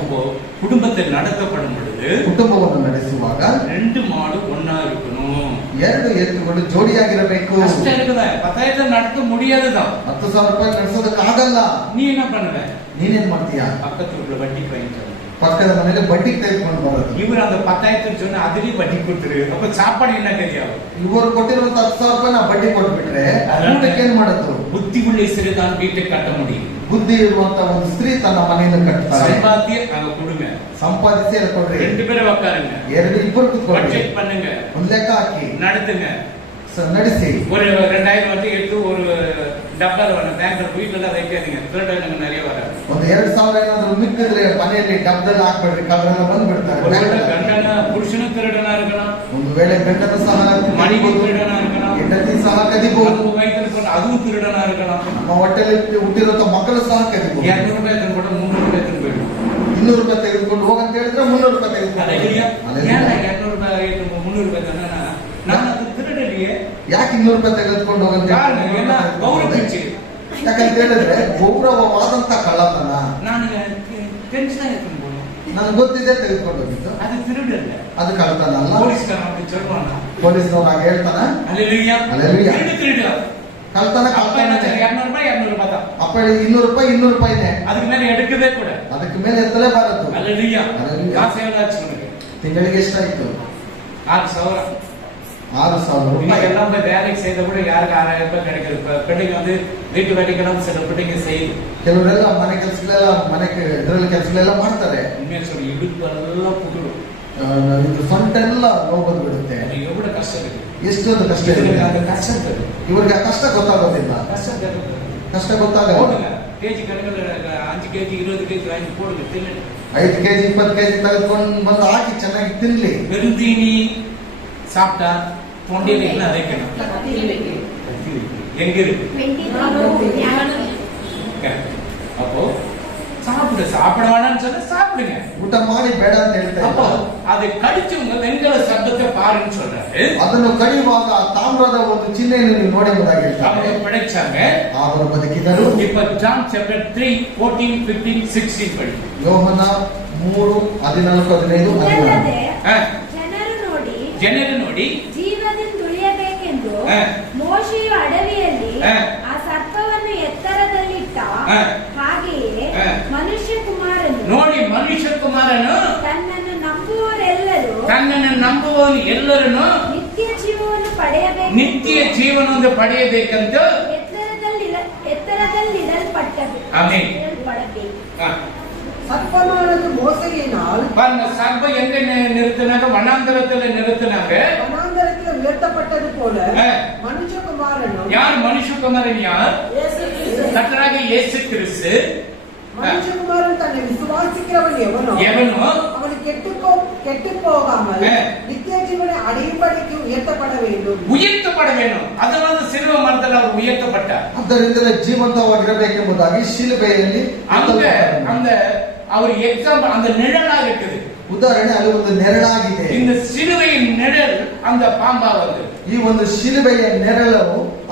அப்போ குடும்பத்தை நடத்தப்படும் பொழுது ಕುಟುಂಬವನ್ನು ನಡೆಸುವಾಗ 2 மாடு ஒண்ணா இருக்கணும். 2 ಎತ್ತುಗಳು ಜೋಡಿಯಾಗಿರಬೇಕು. கஷ்டம் இருக்குதா? 10,000 நடத்த முடியாதுதான். 10,000 ರೂಪಾಯಿ ನಡೆಸೋದಕ್ಕಾಗಲ್ಲ. நீ என்ன பண்ணுவ? ನೀನೇನ್ ಮಾಡ್ತೀಯಾ? பக்கத்து வீட்டுல வட்டி வாங்கிட்டு ಪಕ್ಕದ ಮನೆಯಲ್ಲಿ ಬಡ್ಡಿ ತೆಗೆದುಕೊಂಡು ಬರೋದು. இவர் அந்த 10,000 சொன்ன அதுலயும் வட்டி கொடுத்துரு, அப்ப சாப்பாடு என்ன தெரியாது. ಇವರು ಕೊಟ್ಟಿರುವಂತ 10,000 ರೂಪಾಯಿ ನಾ ಬಡ್ಡಿ ಕೊಟ್ಬಿಟ್ರೆ ಊಟಕ್ಕೆ ಏನ್ ಮಾಡೋದು? புத்தி உள்ள ஸ்திரீ தான் வீட்டை கட்ட முடியும். ಬುದ್ಧಿ ಇರುವಂತ ಒಂದು ಸ್ತ್ರೀ ತನ್ನ ಮನೆಯನ್ನು ಕಟ್ತಾರೆ. சம்பாத்திய அங்க கொடுங்க, ಸಂಪಾದಿಸಿ ಅಲ್ಲಿ ಕೊಡ್ರಿ. 2 பேரும் உட்காருங்க, ಇಬ್ಬರು ಕುತ್ಕೊಳ್ಳಿ, பட்ஜெட் பண்ணுங்க, ಒಂದ್ ಲೆಕ್ಕ ಹಾಕಿ நடத்துங்க, ನಡೆಸಿ. ஒரு 2,000 வந்து எடுத்து ஒரு டப்பால வேணும், பேங்க்ல வீட்டுல எல்லாம் வைக்காதீங்க, திருடங்க நிறைய வராது. ಒಂದು 2,000 ಏನಾದ್ರು ಮಿಕ್ಕಿದ್ರೆ ಮನೆಯಲ್ಲಿ ಡಬ್ಬದಲ್ಲಿ ಹಾಕ್ಬಿಡ್ರಿ, ಕಳ್ಳರೆಲ್ಲ ಬಂದ್ಬಿಡ್ತಾರೆ. ಗಂಡನ ಪುರುಷನ ತಿರುಡನ இருக்கலாம், ಒಂದು ವೇಳೆ ಗಂಡನ ಸಹ மனைவி திருடனா இருக்கலாம், ಹೆಂಡತಿ ಸಹ ಕದಿಬಹುದು, அதுவும் திருடனா இருக்கலாம். ನಮ್ಮ ಹೊಟ್ಟೆಲಿ ಹುಟ್ಟಿರುವಂತ ಮಕ್ಕಳು ಸಹ ಕದಿಬಹುದು. 200 ರೂಪಾಯಿ ತಂದ್ಬಿಟ್ಟು 300 ರೂಪಾಯಿ ತಂದ್ಬಿಟ್ಟು 200 ರೂಪಾಯಿ ತೆಗೆದುಕೊಂಡು ಹೋಗಂತ ಹೇಳಿದ್ರೆ 300 ರೂಪಾಯಿ ತೆಗೆದುಕೊಂಡು ಏನ 200 ರೂಪಾಯಿ 300 ರೂಪಾಯಿ ತಂದ ನಾನು ಅದು ತಿರುಡಲಿಯೇ. ಯಾಕೆ 200 ರೂಪಾಯಿ ತೆಗೆದುಕೊಂಡು ಹೋಗಂತ ಗೌರವಿಸಿ, ಯಾಕಂತ ಹೇಳಿದ್ರೆ ಗೌರವವಾದಂತ ಕಳ್ಳತನ. ನಾನು ಟೆನ್ಷನ್ ಆಯ್ತು, ನನಗೆ ಗೊತ್ತಿದೆ ತೆಗೆದುಕೊಂಡು ಹೋಗಿದ್ದು, ಅದು ತಿರುಡಲ್ಲ, ಅದು ಕಳ್ಳತನ ಅಲ್ಲ. ಪೊಲೀಸ್ನವ್ರು ಹಾಗೆ ಹೇಳ್ತಾನ. ಅಲ್ಲೆಲೂಯಾ. ಅಲ್ಲೆಲೂಯಾ. ತಿರುಡ ಕಳ್ತನ அப்ப என்ன 200 ರೂಪಾಯಿ 200 ರೂಪಾಯಿ தான். ಅಪ್ಪ 200 ರೂಪಾಯಿ 200 ರೂಪಾಯಿನೇ, அதுக்கு மேல எடுக்கவே கூட, ಅದಕ್ಕೆ ಮೇಲೆ ಎತ್ತಲೇಬಾರದು. ಅಲ್ಲೆಲೂಯಾ. ಅಲ್ಲೆಲೂಯಾ. ಕಾಸು ಏನಾச்சு ನನಗೆ? ತಿಂಗಳಿಗೆ ಎಷ್ಟಾಯ್ತು? 6,000. 6,000 ರೂಪಾಯಿ. எல்லாம் போய் வேலைக்கு செய்த கூட யாருக்கு 6,000 ರೂಪಾಯಿ கிடைக்குது. பிள்ளைங்க வந்து வீட்டு வேலைக்கெல்லாம் சில பிள்ளைங்க செய்யுது. ಕೆಲವರೆಲ್ಲ ಮನೆ ಕೆಲಸಗಳೆಲ್ಲ ಇದರಲ್ಲಿ ಕೆಲಸಗಳೆಲ್ಲ ಮಾಡ್ತಾರೆ. உண்மையா சொல்லி இடுப்பு எல்லாம் புட்டுடும், ಇದು ಸೊಂಟ ಎಲ್ಲ ನೋವು ಬಂದ್ಬಿಡುತ್ತೆ. எவ்வளவு கஷ்டம் இருக்கு, ಎಷ್ಟೊಂದು ಕಷ್ಟ ಇದೆ. அந்த கஷ்டம் தெரியும், ಇವ್ರಿಗೆ ಆ ಕಷ್ಟ ಗೊತ್ತಾಗೋದಿಲ್ಲ. கஷ்டம் தெரியும். ಕಷ್ಟ ಗೊತ್ತಾಗಲ್ಲ. போடுங்க கேஜி கணக்கில் 5 கேஜி 20 கேஜி வாங்கி போடுங்க, தின்னு. 5 ಕೆಜಿ 20 ಕೆಜಿ ತೆಗೆದುಕೊಂಡು ಬಂದು ಹಾಕಿ ಚೆನ್ನಾಗಿ ತಿನ್ಲಿ. வெறுந்தீனி சாப்பிட்டா தொண்டையில என்ன அரைக்கணும்? எங்க இருக்கு? அப்போ சாப்பிட வேணாம்னு சொன்னா சாப்பிடுங்க, ಊಟ ಮಾಡಿ ಬೇಡ ಅಂತ ಹೇಳ್ತಾ அப்போ ಇಲ್ಲ. அதை கடிச்சவங்க வெண்கல சத்தத்தை பாருன்னு சொல்றாரு. ಅದನ್ನು ಕಡಿಯುವಾಗ ತಾಮ್ರದ ಒಂದು ಚಿಹ್ನೆಯನ್ನು ನೀವು ನೋಡಿ ಎಂಬುದಾಗಿ ಹೇಳ್ತಾರೆ. அவங்க பிழைச்சாங்க, ಅವರು ಬದುಕಿದರು. இப்ப ஜான் சாப்டர் 3 14 15 16 படி. ಯೋಹನ 3 14 15 16. ಜನರು ನೋಡಿ ಜೀವದಿಂದ ಉಳಿಯಬೇಕೆಂದು ಹ. ಮೋಶೆಯು ಅಡವಿಯಲ್ಲಿ ಹ. ಆ ಸರ್ಪವನ್ನು ಎತ್ತರದಲ್ಲಿಟ್ಟ ಹ. ಹಾಗೆಯೇ ಹ. ಮನುಷ್ಯ ಕುಮಾರನು ನೋಡಿ ಮನುಷ್ಯ ಕುಮಾರನು ತನ್ನನ್ನು ನಂಬುವವರೆಲ್ಲರೂ ತನ್ನನ್ನು ನಂಬುವವನು ಎಲ್ಲರನ್ನು ನಿತ್ಯ ಜೀವವನ್ನು ಪಡೆಯಬೇಕು, ನಿತ್ಯ ಜೀವನವನ್ನು ಪಡೆಯಬೇಕಂತ ಎತ್ತರದಲ್ಲಿಡಲ್ಪಟ್ಟದು. ಆಮೆನ್. ಇಡಲ್ಪಡಬೇಕು. சர்ப்பமானது மோசையினால் பாருங்க, சர்ப்பம் எங்க நிறுத்தினாங்க? வனாந்தரத்துல நிறுத்தினாங்க. வனாந்தரத்தில் உயர்த்தப்பட்டது போல ஆ. மனுஷகுமாரனும் யார் மனுஷகுமாரன்? யார்? கர்த்தராக இயேசு கிறிஸ்து. மனுஷகுமாரன் தன்னை விசுவாசிக்கிறவன் எவனோ அவன் கெட்டு போகாமல் ஆ. நித்திய ஜீவனை அடையும்படிக்கு உயர்த்தப்பட வேண்டும். உயர்த்தப்பட வேண்டும். அதனால சிலுவை மரத்தில் அவர் உயர்த்தப்பட்டார். ಅದರಿಂದಲೇ ಜೀವಂತವಾಗಿರಬೇಕೆಂಬುದಾಗಿ ಶಿಲುಬೆಯಲ್ಲಿ அந்த அவர் எக்ஸாம்பிள், அந்த நிழலா இருக்குது. ಉದಾಹರಣೆ ಅಲ್ಲಿ ಒಂದು ನೆರಳಾಗಿದೆ. இந்த சிலுவையின் நிழல் அந்த பாம்பா வந்து ಈ ಒಂದು ಶಿಲುಬೆಯ ನೆರಳು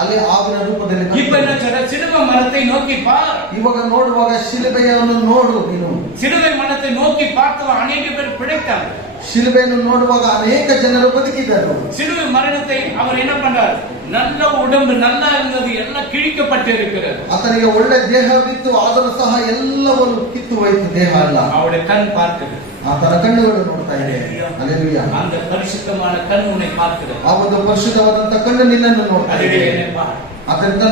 ಅಲ್ಲಿ ಆವಿನ ರೂಪದಲ್ಲಿ இப்ப என்ன சொல்ற? சிலுவை மரத்தை நோக்கி பார். ಇವಾಗ ನೋಡುವಾಗ ಶಿಲುಬೆಯನ್ನು ನೋಡು ನೀನು. சிலுவை மரத்தை நோக்கி பார்த்தவன் அநேக பேர் பிழைத்தாங்க. ಶಿಲುಬೆಯನ್ನು ನೋಡುವಾಗ ಅನೇಕ ಜನರು ಬದುಕಿದರು. சிலுவை மரணத்தை அவர் என்ன பண்றார்? நல்ல உடம்பு நல்லா இருந்தது எல்லாம் கிழிக்கப்பட்டு இருக்கிறது. ಆತನಿಗೆ ಒಳ್ಳೆ ದೇಹವಿತ್ತು, ಆದರೂ ಸಹ ಎಲ್ಲವನ್ನು ಕಿತ್ತು ಹೋಯಿತು ದೇಹ ಅಲ್ಲ. அவருடைய கண் பார்க்குது. ಆತನ ಕಣ್ಣುಗಳು ನೋಡ್ತಾ ಇದೆ. ಹಲ್ಲೆಲೂಯಾ. அந்த பரிசுத்தமான கண் உன்னை பார்க்குது. ಆ ಒಂದು ಪರಿಶುದ್ಧವಾದಂತ ಕಣ್ಣು ನಿನ್ನನ್ನು ನೋಡ್ತಾ ಇದೆ. ಅದರಿಂದ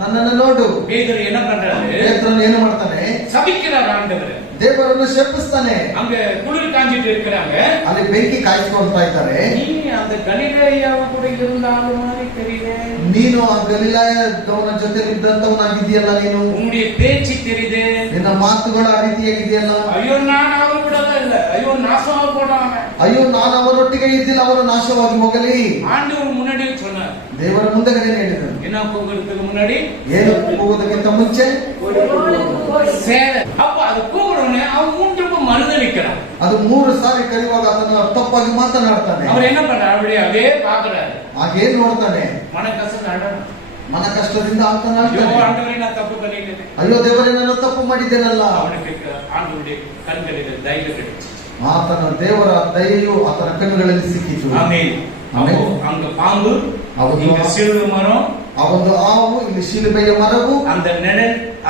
ನನ್ನನ್ನು ನೋಡು. பேதுரு என்ன பண்றாரு? ಪೇತ್ರನು ಏನು ಮಾಡ್ತಾನೆ? சபிக்கிறார் ஆண்டவர். ದೇವರನ್ನು ಶಪಿಸ್ತಾನೆ. அங்க குளிர் காஞ்சிட்டு இருக்கிறாங்க. ಅಲ್ಲಿ ಬೆಂಕಿ ಕಾಯಿಸ್ಕೊಳ್ತಾ ಇದ್ದಾರೆ. நீ அந்த கலிலேயாව கூட இருந்தாலும் மாதிரி தெரியல. ನೀನು ಆ ಗಲಿಲಾಯದವನ ಜೊತೆ ಇದ್ದಂತವನಾಗಿದೆಯಲ್ಲ ನೀನು. உன்னுடைய பேச்சு தெரியுது. ನಿನ್ನ ಮಾತುಗಳು ಆ ರೀತಿಯಾಗಿದೆಯಲ್ಲ. ஐயோ நான் அவர் கூட இல்ல. ஐயோ நாசமா போடாம. ಅಯ್ಯೋ ನಾನು ಅವರೊಟ್ಟಿಗೆ ಇದ್ದಿಲ್ಲ, ಅವರು ನಾಶವಾಗಿ ಹೋಗಲಿ. ஆண்டவர் முன்னாடி சொன்னார். ದೇವರ ಮುಂದೆಗಡೆ ಹೇಳಿದರು. என்ன கூகுறதுக்கு முன்னாடி? ಏನು ಹೋಗೋದಕ್ಕಿಂತ ಮುಂಚೆ சேர. அப்ப அது கூகுறவனே அவன் மூன்றுக்கு மறுதலிக்கிறான். ಅದು 3 ಸಾರಿ ಕರೆಯುವಾಗ ಅದನ್ನು ತಪ್ಪಾಗಿ ಮಾತನಾಡ್ತಾನೆ. அவர் என்ன பண்றாரு? அப்படியே அதே பாக்குறாரு. ಹಾಗೇನ್ ನೋಡ್ತಾನೆ? மன கஷ்டம் ಮನ ಕಷ್ಟದಿಂದ ஐயோ ಆಗ್ತಾನೆ. ஆண்டவரே நான் தப்பு பண்ணிட்டேன். ಅಯ್ಯೋ ದೇವರೇ, ನಾನು ತಪ್ಪು ಮಾಡಿದ್ದೇನಲ್ಲ. அவனுக்கு ஆண்டவருடைய கண்களில் தைரியம் கிடைச்சு. ಆತನ ದೇವರ ದಯೆಯು ಆತನ ಕಣ್ಣುಗಳಲ್ಲಿ ಸಿಕ್ಕಿತು. ஆமென். ஆமென். அங்க பாம்பு, ಹೌದು. இங்க சிலுவை மரம், ಆ ಒಂದು ಹಾವು, ಇಲ್ಲಿ ಶಿಲುಬೆಯ ಮರವು,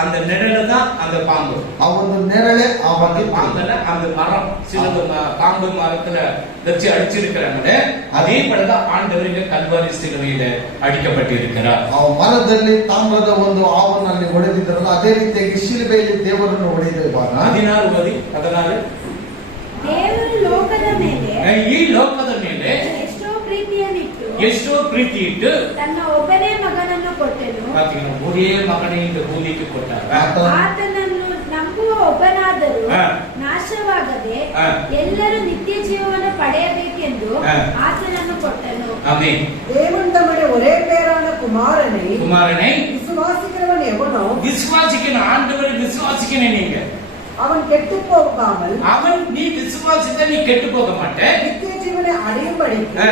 அந்த நிழல் தான் அந்த பாம்பு. ಆ ಒಂದು ನೆರಳೆ ಆವಾಗಿ பாம்புல அந்த மரம் சிலுவை பாம்பு மரத்துல வச்சு அடிச்சிருக்கிறாங்களே, அதே போலதான் ஆண்டவர் இங்க கல்வாரி சிலுவையில அடிக்கப்பட்டு இருக்கிறார். ಆ ಮರದಲ್ಲಿ ತಾಮ್ರದ ಒಂದು ಹಾವನ್ನಲ್ಲಿ ಹೊಡೆದಿದ್ರಲ್ಲ, ಅದೇ ರೀತಿಯಾಗಿ ಶಿಲುಬೆಯಲ್ಲಿ ದೇವರನ್ನು ಹೊಡೆದಿರುವಾಗ 14 ದೇವರು ಲೋಕದ ಮೇಲೆ ಈ ಲೋಕದ ಮೇಲೆ ಎಷ್ಟೋ ಪ್ರೀತಿ ಇಟ್ಟು ತನ್ನ ಒಬ್ಬನೇ ಮಗನನ್ನು ಕೊಟ್ಟನು. ஒரே மகனை இந்த பூமிக்கு ಕೊಟ್ಟಾಗ ಆತನನ್ನು ನಂಬುವ ಒಬ್ಬನಾದರೂ ಹಾ. ನಾಶವಾಗದೆ ಹಾ. ಎಲ್ಲರೂ ನಿತ್ಯ ಜೀವವನ್ನು ಪಡೆಯಬೇಕೆಂದು ಹಾ. ಆತನನ್ನು ಕೊಟ್ಟನು. ஆமென். தேவன் தம்முடைய ஒரே பேரான குமாரனை குமாரனை விசுவாசிக்கிறவன் எவனோ விசுவாசிக்கணும். ஆண்டவரை விசுவாசிக்கணும். நீங்க அவன் கெட்டு போகாமல் அவன் நீ விசுவாசித்த நீ கெட்டு போக மாட்டே. நித்திய ஜீவனை அடையும்படி ஆ.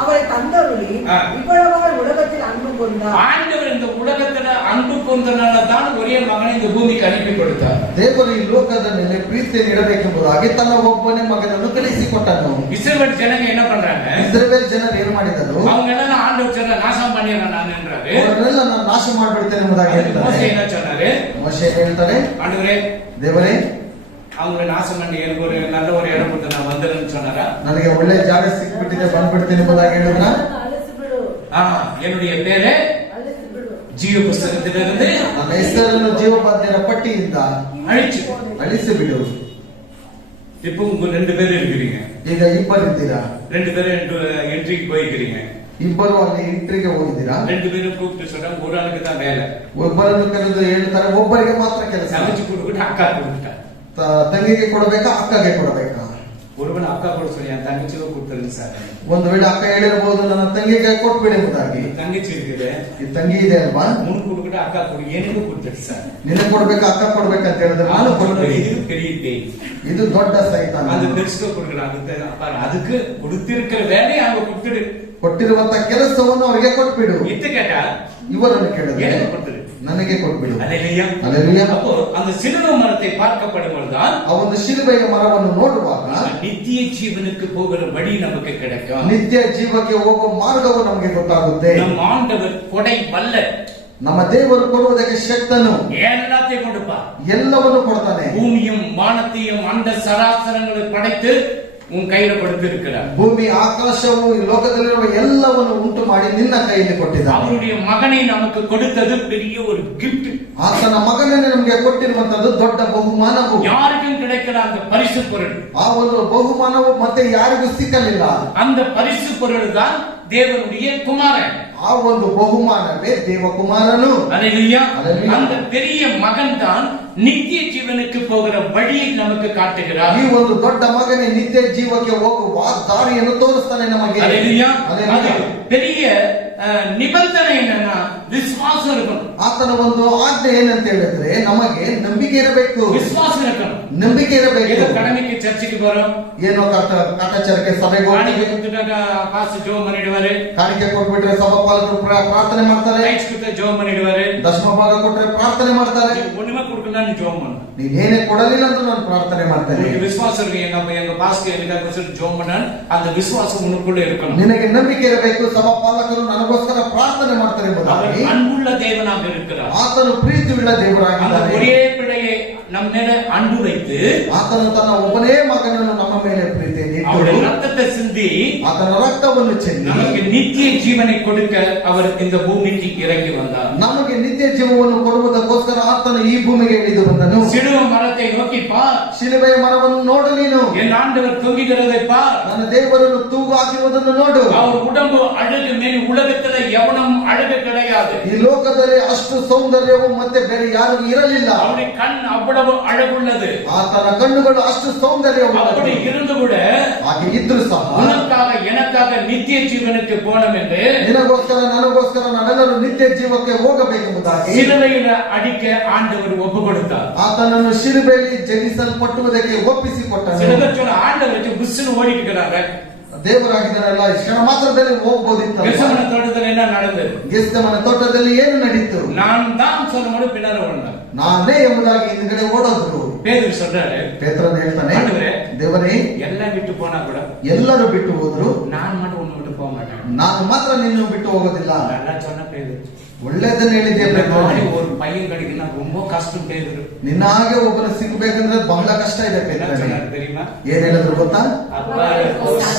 அவரை தந்தருளி ஆ. இவ்வளவாய் உலகத்தில் அன்பு கொண்டார். ஆண்டவர் இந்த உலகத்துல அன்பு கொண்டனால தான் ஒரே மகனை இந்த பூமிக்கு அனுப்பி கொடுத்தார். ದೇವರು ಈ ಲೋಕದ ಮೇಲೆ ಪ್ರೀತಿಯನ್ನು ಇಡಬೇಕೆಂಬುದಾಗಿ ತನ್ನ ಒಬ್ಬನೇ ಮಗನನ್ನು ಕಳಿಸಿಕೊಟ್ಟನು. இஸ்ரவேல் ஜனங்க என்ன பண்றாங்க? ಇಸ್ರಾಯೇಲ್ ಜನರು ಏನು ಮಾಡಿದರು? அவங்க எல்லாம் ஆண்டவர் சொன்ன நாசம் பண்ணிடுறேன் நான் என்றாரு. ಅವರನ್ನೆಲ್ಲ ನಾನು ನಾಶ ಮಾಡಿಬಿಡ್ತೇನೆ ಎಂಬುದಾಗಿ மோசே ಹೇಳ್ತಾರೆ. என்ன சொன்னாரு? ಮೋಶೆ ಹೇಳ್ತಾರೆ, ஆண்டவரே ದೇವರೇ, அவங்க நாசம் பண்ணி எனக்கு ஒரு நல்ல ஒரு இடம் கொடுத்து நான் வந்துடுறேன்னு சொன்னாரா? ನನಗೆ ಒಳ್ಳೆ ಜಾಗ ಸಿಕ್ಬಿಟ್ಟಿದೆ, ಬಂದ್ಬಿಡ್ತೀನಿ ಎಂಬುದಾಗಿ ಹೇಳಿದ್ರ. என்னுடைய பேரு ஜீவ புஸ்தகத்திலிருந்து ನನ್ನ ಹೆಸರನ್ನು ಜೀವಬಾಧ್ಯರ ಪಟ್ಟಿಯಿಂದ ಅಳಿಸಿಬಿಡು. இப்போ உங்க 2 பேரும் இருக்கிறீங்க. ಈಗ ಇಬ್ಬರಿದ್ದೀರಾ. 2 பேரும் என்ட்ரிக்கு போயிருக்கிறீங்க. ಇಬ್ಬರು ಅಲ್ಲಿ ಎಂಟ್ರಿಗೆ ಹೋಗಿದ್ದೀರಾ. 2 பேரும் கூப்பிட்டு சொல்றாங்க ஒரு ஆளுக்கு தான் வேலை. ಒಬ್ಬರನ್ನು ಕರೆದು ಹೇಳ್ತಾರೆ, ಒಬ್ಬರಿಗೆ ಮಾತ್ರ ಕೆಲಸ. தங்கச்சி கொடுக்கிட்டு அக்கா கொடுத்துட்டா. ತಂಗಿಗೆ ಕೊಡಬೇಕಾ, ಅಕ್ಕಗೆ ಕೊಡಬೇಕಾ? ஒருவன் அக்கா கூட சொல்லி என் தங்கச்சிக்கு கொடுத்துருங்க சார். ಒಂದು ವೇಳೆ ಅಕ್ಕ ಹೇಳಿರಬಹುದು, ನನ್ನ ತಂಗಿಗೆ ಕೊಟ್ಬಿಡಿ ಎಂಬುದಾಗಿ. தங்கச்சி இருக்குது, ಈ ತಂಗಿ ಇದೆ ಅಲ್ವಾ, மூணு கொடுக்கிட்டு ಅಕ್ಕா ಕೊಡಿ ಏನಕ್ಕೂ கொடுத்துட்டு சார். ನಿನಗೆ ಕೊಡ್ಬೇಕಾ, ಅಕ್ಕ ಕೊಡ್ಬೇಕಂತ ಹೇಳಿದ್ರೆ ನಾನು ಕೊಡ್ತೀನಿ. இது பெரிய பேய், ಇದು ದೊಡ್ಡ ಸೈತಾನ. அது பெருசுக்கு கொடுக்கலாம். அதுக்கு கொடுத்திருக்கிற வேலையை அவங்க கொடுத்துடு. ಕೊಟ್ಟಿರುವಂತ ಕೆಲಸವನ್ನು ಅವರಿಗೆ ಕೊಟ್ಬಿಡು. ಇತ್ತು கேட்டா ಇವರನ್ನು ಕೇಳಿದ್ರೆ எனக்கு கொடுத்துடு, ನನಗೆ ಕೊಟ್ಬಿಡು. அல்லேலூயா. அல்லேலூயா. அப்போ அந்த சிலுவை மரத்தை பார்க்கப்படும் பொழுதுதான் ಆ ಒಂದು ಶಿಲುಬೆಯ ಮರವನ್ನು ನೋಡುವಾಗ நித்திய ஜீவனுக்கு போகிற வழி நமக்கு கிடைக்கும். ನಿತ್ಯ ಜೀವಕ್ಕೆ ಹೋಗುವ ಮಾರ್ಗವು ನಮಗೆ ಗೊತ್ತಾಗುತ್ತೆ. நம் ஆண்டவர் கொடை வல்ல, ನಮ್ಮ ದೇವರು ಕೊಡುವುದಕ್ಕೆ ಶಕ್ತನು, எல்லாத்தையும் கொடுப்பா. ಎಲ್ಲವನ್ನು ಕೊಡ್ತಾನೆ. பூமியும் வானத்தையும் அந்த சராசரங்களை படைத்து உன் கையில கொடுத்திருக்கிறார். ಭೂಮಿ ಆಕಾಶವು ಈ ಲೋಕದಲ್ಲಿರುವ ಎಲ್ಲವನ್ನು ಉಂಟು ಮಾಡಿ ನಿನ್ನ ಕೈಯಲ್ಲಿ ಕೊಟ್ಟಿದ್ದಾನೆ. அவருடைய மகனை நமக்கு கொடுத்தது பெரிய ஒரு கிஃப்ட். ಆತನ ಮಗನನ್ನು ನಮಗೆ ಕೊಟ್ಟಿರುವಂತದ್ದು ದೊಡ್ಡ ಬಹುಮಾನವು. யாருக்கும் கிடைக்கிற அந்த பரிசு பொருள், ಆ ಒಂದು ಬಹುಮಾನವು ಮತ್ತೆ ಯಾರಿಗೂ ಸಿಕ್ಕಲಿಲ್ಲ. அந்த பரிசு பொருள் தான் தேவனுடைய குமாரன். ಆ ಒಂದು ಬಹುಮಾನವೇ ದೇವಕುಮಾರನು. அல்லேலூயா. அல்லேலூயா. அந்த பெரிய மகன் தான் நித்திய ஜீவனுக்கு போகிற வழியை நமக்கு காட்டுகிறார். ಈ ಒಂದು ದೊಡ್ಡ ಮಗನೇ ನಿತ್ಯ ಜೀವಕ್ಕೆ ಹೋಗುವ ದಾರಿಯನ್ನು ತೋರಿಸ್ತಾನೆ ನಮಗೆ. அல்லேலூயா. அல்லேலூயா. அது பெரிய நிபந்தனை என்னன்னா விசுவாசம் இருக்கணும். ಆತನ ಒಂದು ಆಜ್ಞೆ ಏನಂತ ಹೇಳಿದ್ರೆ ನಮಗೆ ನಂಬಿಕೆ ಇರಬೇಕು. விசுவாசம் இருக்கணும். ನಂಬಿಕೆ ಇರಬೇಕು. ஏதோ கடமைக்கு சர்ச்சுக்கு போறோம், ಏನೋ ಕಾಟಾಚಾರಕ್ಕೆ ಸಭೆಗೆ காணிக்கை ಹೋಗ್ತೀವಿ, கொடுத்துட்டாங்க, பாஸ் ஜெபம் பண்ணிடுவாரு, ಕಾಣಿಕೆ ಕೊಟ್ಬಿಟ್ರೆ ಸಭಾಪಾಲಕರು ಪ್ರಾರ್ಥನೆ ಮಾಡ್ತಾರೆ, ரைட்ஸ் கொடுத்தா ஜெபம் பண்ணிடுவாரு, ದಶಮ ಭಾಗ ಕೊಟ್ರೆ ಪ್ರಾರ್ಥನೆ ಮಾಡ್ತಾರೆ. ஒண்ணுமே கொடுக்கலன்னு ஜெபம் பண்ணு. ನೀನೇನೇ ಕೊಡಲಿಲ್ಲ ಅಂತ ನಾನು ಪ್ರಾರ್ಥನೆ ಮಾಡ್ತೇನೆ. உங்களுக்கு விசுவாசம் இருக்கு, எங்க பாஸ்க்கு எனக்காக சொல்லி ஜெபம் பண்ணான், அந்த விசுவாசம் உனக்குள்ள இருக்கணும். ನಿನಗೆ ನಂಬಿಕೆ ಇರಬೇಕು. ಸಭಾಪಾಲಕರು ನನಗೋಸ್ಕರ ಪ್ರಾರ್ಥನೆ ಮಾಡ್ತಾರೆ ಎಂಬುದಾಗಿ அவர் அன்புள்ள தேவனாக இருக்கிறார். ಆತನು ಪ್ರೀತಿಯುಳ್ಳ அந்த ದೇವರಾಗಿದ್ದಾನೆ. ஒரே பிள்ளையை நம் மேல அன்பு வைத்து ಆತನು ತನ್ನ ಒಬ್ಬನೇ ಮಗನನ್ನು ನಮ್ಮ ಮೇಲೆ ಪ್ರೀತಿಯನ್ನು அவருடைய ಇಟ್ಟು ரத்தத்தை சிந்தி ಆತನ ರಕ್ತವನ್ನು ಚೆಲ್ಲಿ நமக்கு நித்திய ஜீவனை கொடுக்க அவர் இந்த பூமிக்கு இறங்கி வந்தார். ನಮಗೆ ನಿತ್ಯ ಜೀವವನ್ನು ಕೊಡುವುದಕ್ಕೋಸ್ಕರ ಆತನು ಈ ಭೂಮಿಗೆ ಇಳಿದು ಬಂದನು. சிலுவை மரத்தை நோக்கி பார், ಶಿಲುಬೆಯ ಮರವನ್ನು ನೋಡು ನೀನು. என் ஆண்டவர் தொங்குகிறதை பார். ನನ್ನ ದೇವರನ್ನು ತೂಗು ಹಾಕಿರುವುದನ್ನು ನೋಡು. அவர் உடம்பு அழகு மேல் உலகத்துல எவனும் அழகு கிடையாது. ಈ ಲೋಕದಲ್ಲಿ ಅಷ್ಟು ಸೌಂದರ್ಯವು ಮತ್ತೆ ಬೇರೆ ಯಾರಿಗೂ ಇರಲಿಲ್ಲ. அவருடைய கண் அவ்வளவு அழகுள்ளது. ಆತನ ಕಣ್ಣುಗಳು ಅಷ್ಟು ಸೌಂದರ್ಯವು அப்படி இருந்து கூட ಹಾಗೆ ಇದ್ರು ಸಹ உனக்காக எனக்காக நித்திய ஜீவனுக்கு போனோம் என்று ನಿನಗೋಸ್ಕರ ನನಗೋಸ್ಕರ ನಾವೆಲ್ಲರೂ ನಿತ್ಯ ಜೀವಕ್ಕೆ ಹೋಗಬೇಕೆಂಬುದಾಗಿ சிலுவையில அடிக்க ஆண்டவர் ஒப்பு கொடுத்தார். ಆತನನ್ನು ಶಿಲುಬೆಯಲ್ಲಿ ಜನಿಸಲ್ಪಟ್ಟುವುದಕ್ಕೆ ಒಪ್ಪಿಸಿಕೊಟ್ಟನು. சில பேர் சொல்ல ஆண்டவர் புஷ்னு ஓடிட்டு இருக்கிறாரு. ದೇವರಾಗಿದ್ದಾರಲ್ಲ, ಕ್ಷಣ ಮಾತ್ರದಲ್ಲಿ ಹೋಗ್ಬೋದಿತ್ತು. கெத்செமனே தோட்டத்தில் என்ன நடந்தது? ಗೆತ್ಸೆಮನೆ ತೋಟದಲ್ಲಿ ಏನು ನಡೀತು? நான் தான் சொல்லும்போது பின்னால ஓடினார். ನಾನೇ ಎಂಬುದಾಗಿ ಹಿಂದ್ಗಡೆ ಓಡೋದ್ರು. பேதுரு சொல்றாரு, ಪೇತ್ರನು ಹೇಳ್ತಾನೆ, ஆண்டவரே, ದೇವರೇ, எல்லாம் விட்டு போனா கூட ಎಲ್ಲರೂ ಬಿಟ್ಟು ಹೋದ್ರು, நான் மட்டும் ஒண்ணு விட்டு போக மாட்டேன். ನಾನು ಮಾತ್ರ ನಿನ್ನ ಬಿಟ್ಟು ಹೋಗೋದಿಲ್ಲ. நல்லா சொன்ன பேதுரு. ಒಳ್ಳೇದನ್ನ ಹೇಳಿದ್ದೆ இந்த ಪೇತ್ರನೇ. மாதிரி ஒரு பையன் கிடைக்குன்னா ரொம்ப கஷ்டம் பேதுரு. ನಿನ್ನ ಹಾಗೆ ಒಬ್ಬನ ಸಿಗ್ಬೇಕಂದ್ರೆ ಬಹಳ ಕಷ್ಟ ಇದೆ என்ன ಪೇತ್ರನೇ. சொன்னாரு தெரியுமா? ಏನ್ ಹೇಳಿದ್ರು ಗೊತ್ತಾ? அப்பா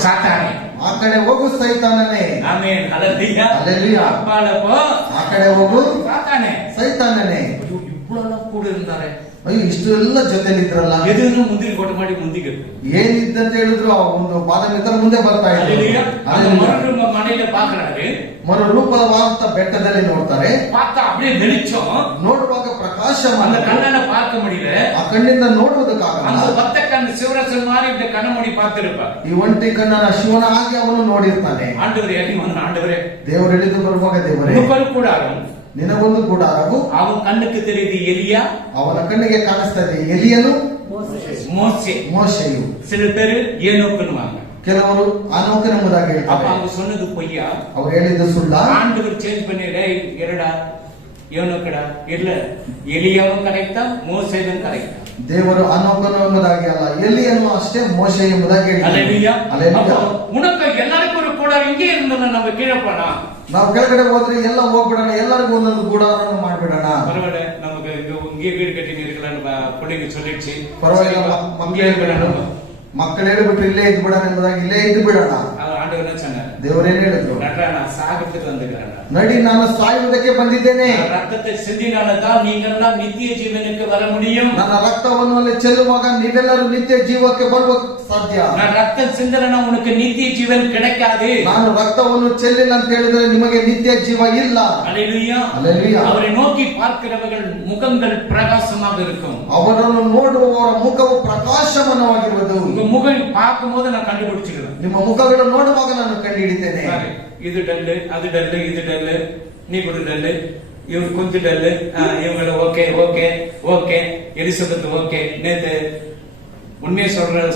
சாத்தானே. ಆ ಕಡೆ ಹೋಗು ಸೈತಾನನೇ. ஆமென். ஹல்லேலூயா. ஹல்லேலூயா. அப்பால போ ಆ ಕಡೆ ಹೋಗು சாத்தானே. ಸೈತಾನನೇ. ஐயோ, இவ்வளவு கூட இருந்தாரே. ಅಯ್ಯೋ, ಇಷ್ಟು ಎಲ್ಲ ಜೊತೆಲಿದ್ರಲ್ಲ. எதுன்னு முந்திரி கொட்ட மாடி முந்திக்கிறது. ಏನಿದ್ದಂತ ಹೇಳಿದ್ರು ಆ ಒಂದು ಬಾದಾಮಿ ತರ ಮುಂದೆ ಬರ್ತಾ ஹல்லேலூயா. அந்த ಇದ್ರು. மறுரூப மனையில பாக்குறாரு. ಮರುರೂಪವಾದಂತ ಬೆಟ್ಟದಲ್ಲಿ ನೋಡ್ತಾರೆ. பார்த்தா அப்படியே வெளிச்சம். ನೋಡುವಾಗ ಪ್ರಕಾಶ அந்த கண்ணால பார்க்க முடியல. ಆ ಕಣ್ಣಿಂದ ನೋಡುವುದಕ್ಕಾಗಲ್ಲ. அந்த ஒத்த கண் சிவரசன் மாதிரி இந்த கண்ண மூடி பார்த்திருப்பார். ಈ ಒಂಟಿ ಕಣ್ಣನ ಶಿವನ ಹಾಗೆ ಅವನು ನೋಡಿರ್ತಾನೆ. ஆண்டவரே, இறங்கி வந்து ஆண்டவரே, ದೇವರು ಇಳಿದು ಬರುವಾಗ, ದೇವರೇ, உனக்கு கூடாரம். ನಿನಗೊಂದು ಗುಡಾರವು. அவன் கண்ணுக்கு தெரியுது எலியா, ಅವನ ಕಣ್ಣಿಗೆ ಕಾಣಿಸ್ತಾ ಇದೆ ಎಲಿಯನು, மோசே. ಮೋಶೆಯು. சில பேரு ஏனோக்குன்னுவாங்க. ಕೆಲವರು ಅನೋಕನೆಂಬುದಾಗಿ அப்ப ಹೇಳ್ತಾರೆ. அவங்க சொன்னது பொய்யா? ಅವ್ರು ಹೇಳಿದ್ದು ಸುಳ್ಳ? ஆண்டவர் சேஞ்ச் பண்ணிடுற இருடா ஏனோக்கடா இல்ல, எலியாவும் கரெக்டா, மோசேவும் கரெக்டா. ದೇವರು ಅನೋಕನು ಎಂಬುದಾಗಿ ಅಲ್ಲ, ಎಲಿಯನು ಅಷ್ಟೇ, ಮೋಶೆ ಎಂಬುದಾಗಿ அல்லேலூயா. ಅಲ್ಲೇಲೂಯಾ. அப்போ உனக்கு எல்லாருக்கும் ஒரு கூடாரம் இங்கே இருந்தது, நம்ம கீழே போனா ನಾವು ಕೆಳಗಡೆ ಹೋದ್ರೆ ಎಲ್ಲ ಹೋಗ್ಬಿಡೋಣ, ಎಲ್ಲರಿಗೂ ಒಂದೊಂದು ಗುಡಾರವನ್ನು ಮಾಡ್ಬಿಡೋಣ. பரவாயில்ல, நமக்கு இங்கே வீடு கட்டி இருக்கலாம்னு பிள்ளைங்க சொல்லிடுச்சு. ಪರವಾಗಿಲ್ಲ, இங்கே இருக்கலாம். ಮಕ್ಕಳು ಹೇಳ್ಬಿಟ್ರು ಇಲ್ಲೇ ಇದ್ದು ಬಿಡೋಣ ಎಂಬುದಾಗಿ ಇಲ್ಲೇ ಇದ್ದು ಬಿಡೋಣ. ஆண்டவர் என்ன சொன்னார்? ದೇವರೇನ್ ಹೇಳಿದ್ರು? நன்றா, நான் சாகத்துக்கு வந்துக்கிறேன். ನಡಿ, ನಾನು ಸಾಯುವುದಕ್ಕೆ ಬಂದಿದ್ದೇನೆ. ரத்தத்தை சிந்தினால்தான் நீங்கள்லாம் நித்திய ஜீவனுக்கு வர முடியும். ನನ್ನ ರಕ್ತವನ್ನು ಅಲ್ಲಿ ಚೆಲ್ಲುವಾಗ ನೀವೆಲ್ಲರೂ ನಿತ್ಯ ಜೀವಕ್ಕೆ ಬರುವ ಸಾಧ್ಯ. நான் ரத்தம் சிந்தனா உனக்கு நித்திய ஜீவன் கிடைக்காது. ನಾನು ರಕ್ತವನ್ನು ಚೆಲ್ಲಿಲ್ಲ ಅಂತ ಹೇಳಿದ್ರೆ ನಿಮಗೆ ನಿತ್ಯ ಜೀವ ಇಲ್ಲ. அல்லேலூயா. அல்லேலூயா. அவரை நோக்கி பார்க்கிறவர்கள் முகங்கள் பிரகாசமாக இருக்கும். ಅವರನ್ನು ನೋಡುವವರ ಮುಖವು ಪ್ರಕಾಶಮಾನವಾಗಿರುವುದು. உங்க முகம் பார்க்கும்போது நான் கண்டுபிடிச்சிடுவேன். ನಿಮ್ಮ ಮುಖಗಳನ್ನು ನೋಡುವಾಗ ನಾನು ಕಂಡುಹಿಡಿತೇನೆ. இது டல்லு, அது டல்லு, இது டல்லு, நீ கூட டல்லு, இவங்க கொஞ்சம் டல்லு, இவங்கள okay okay okay, Elizabeth okay. நேத்து உண்மையை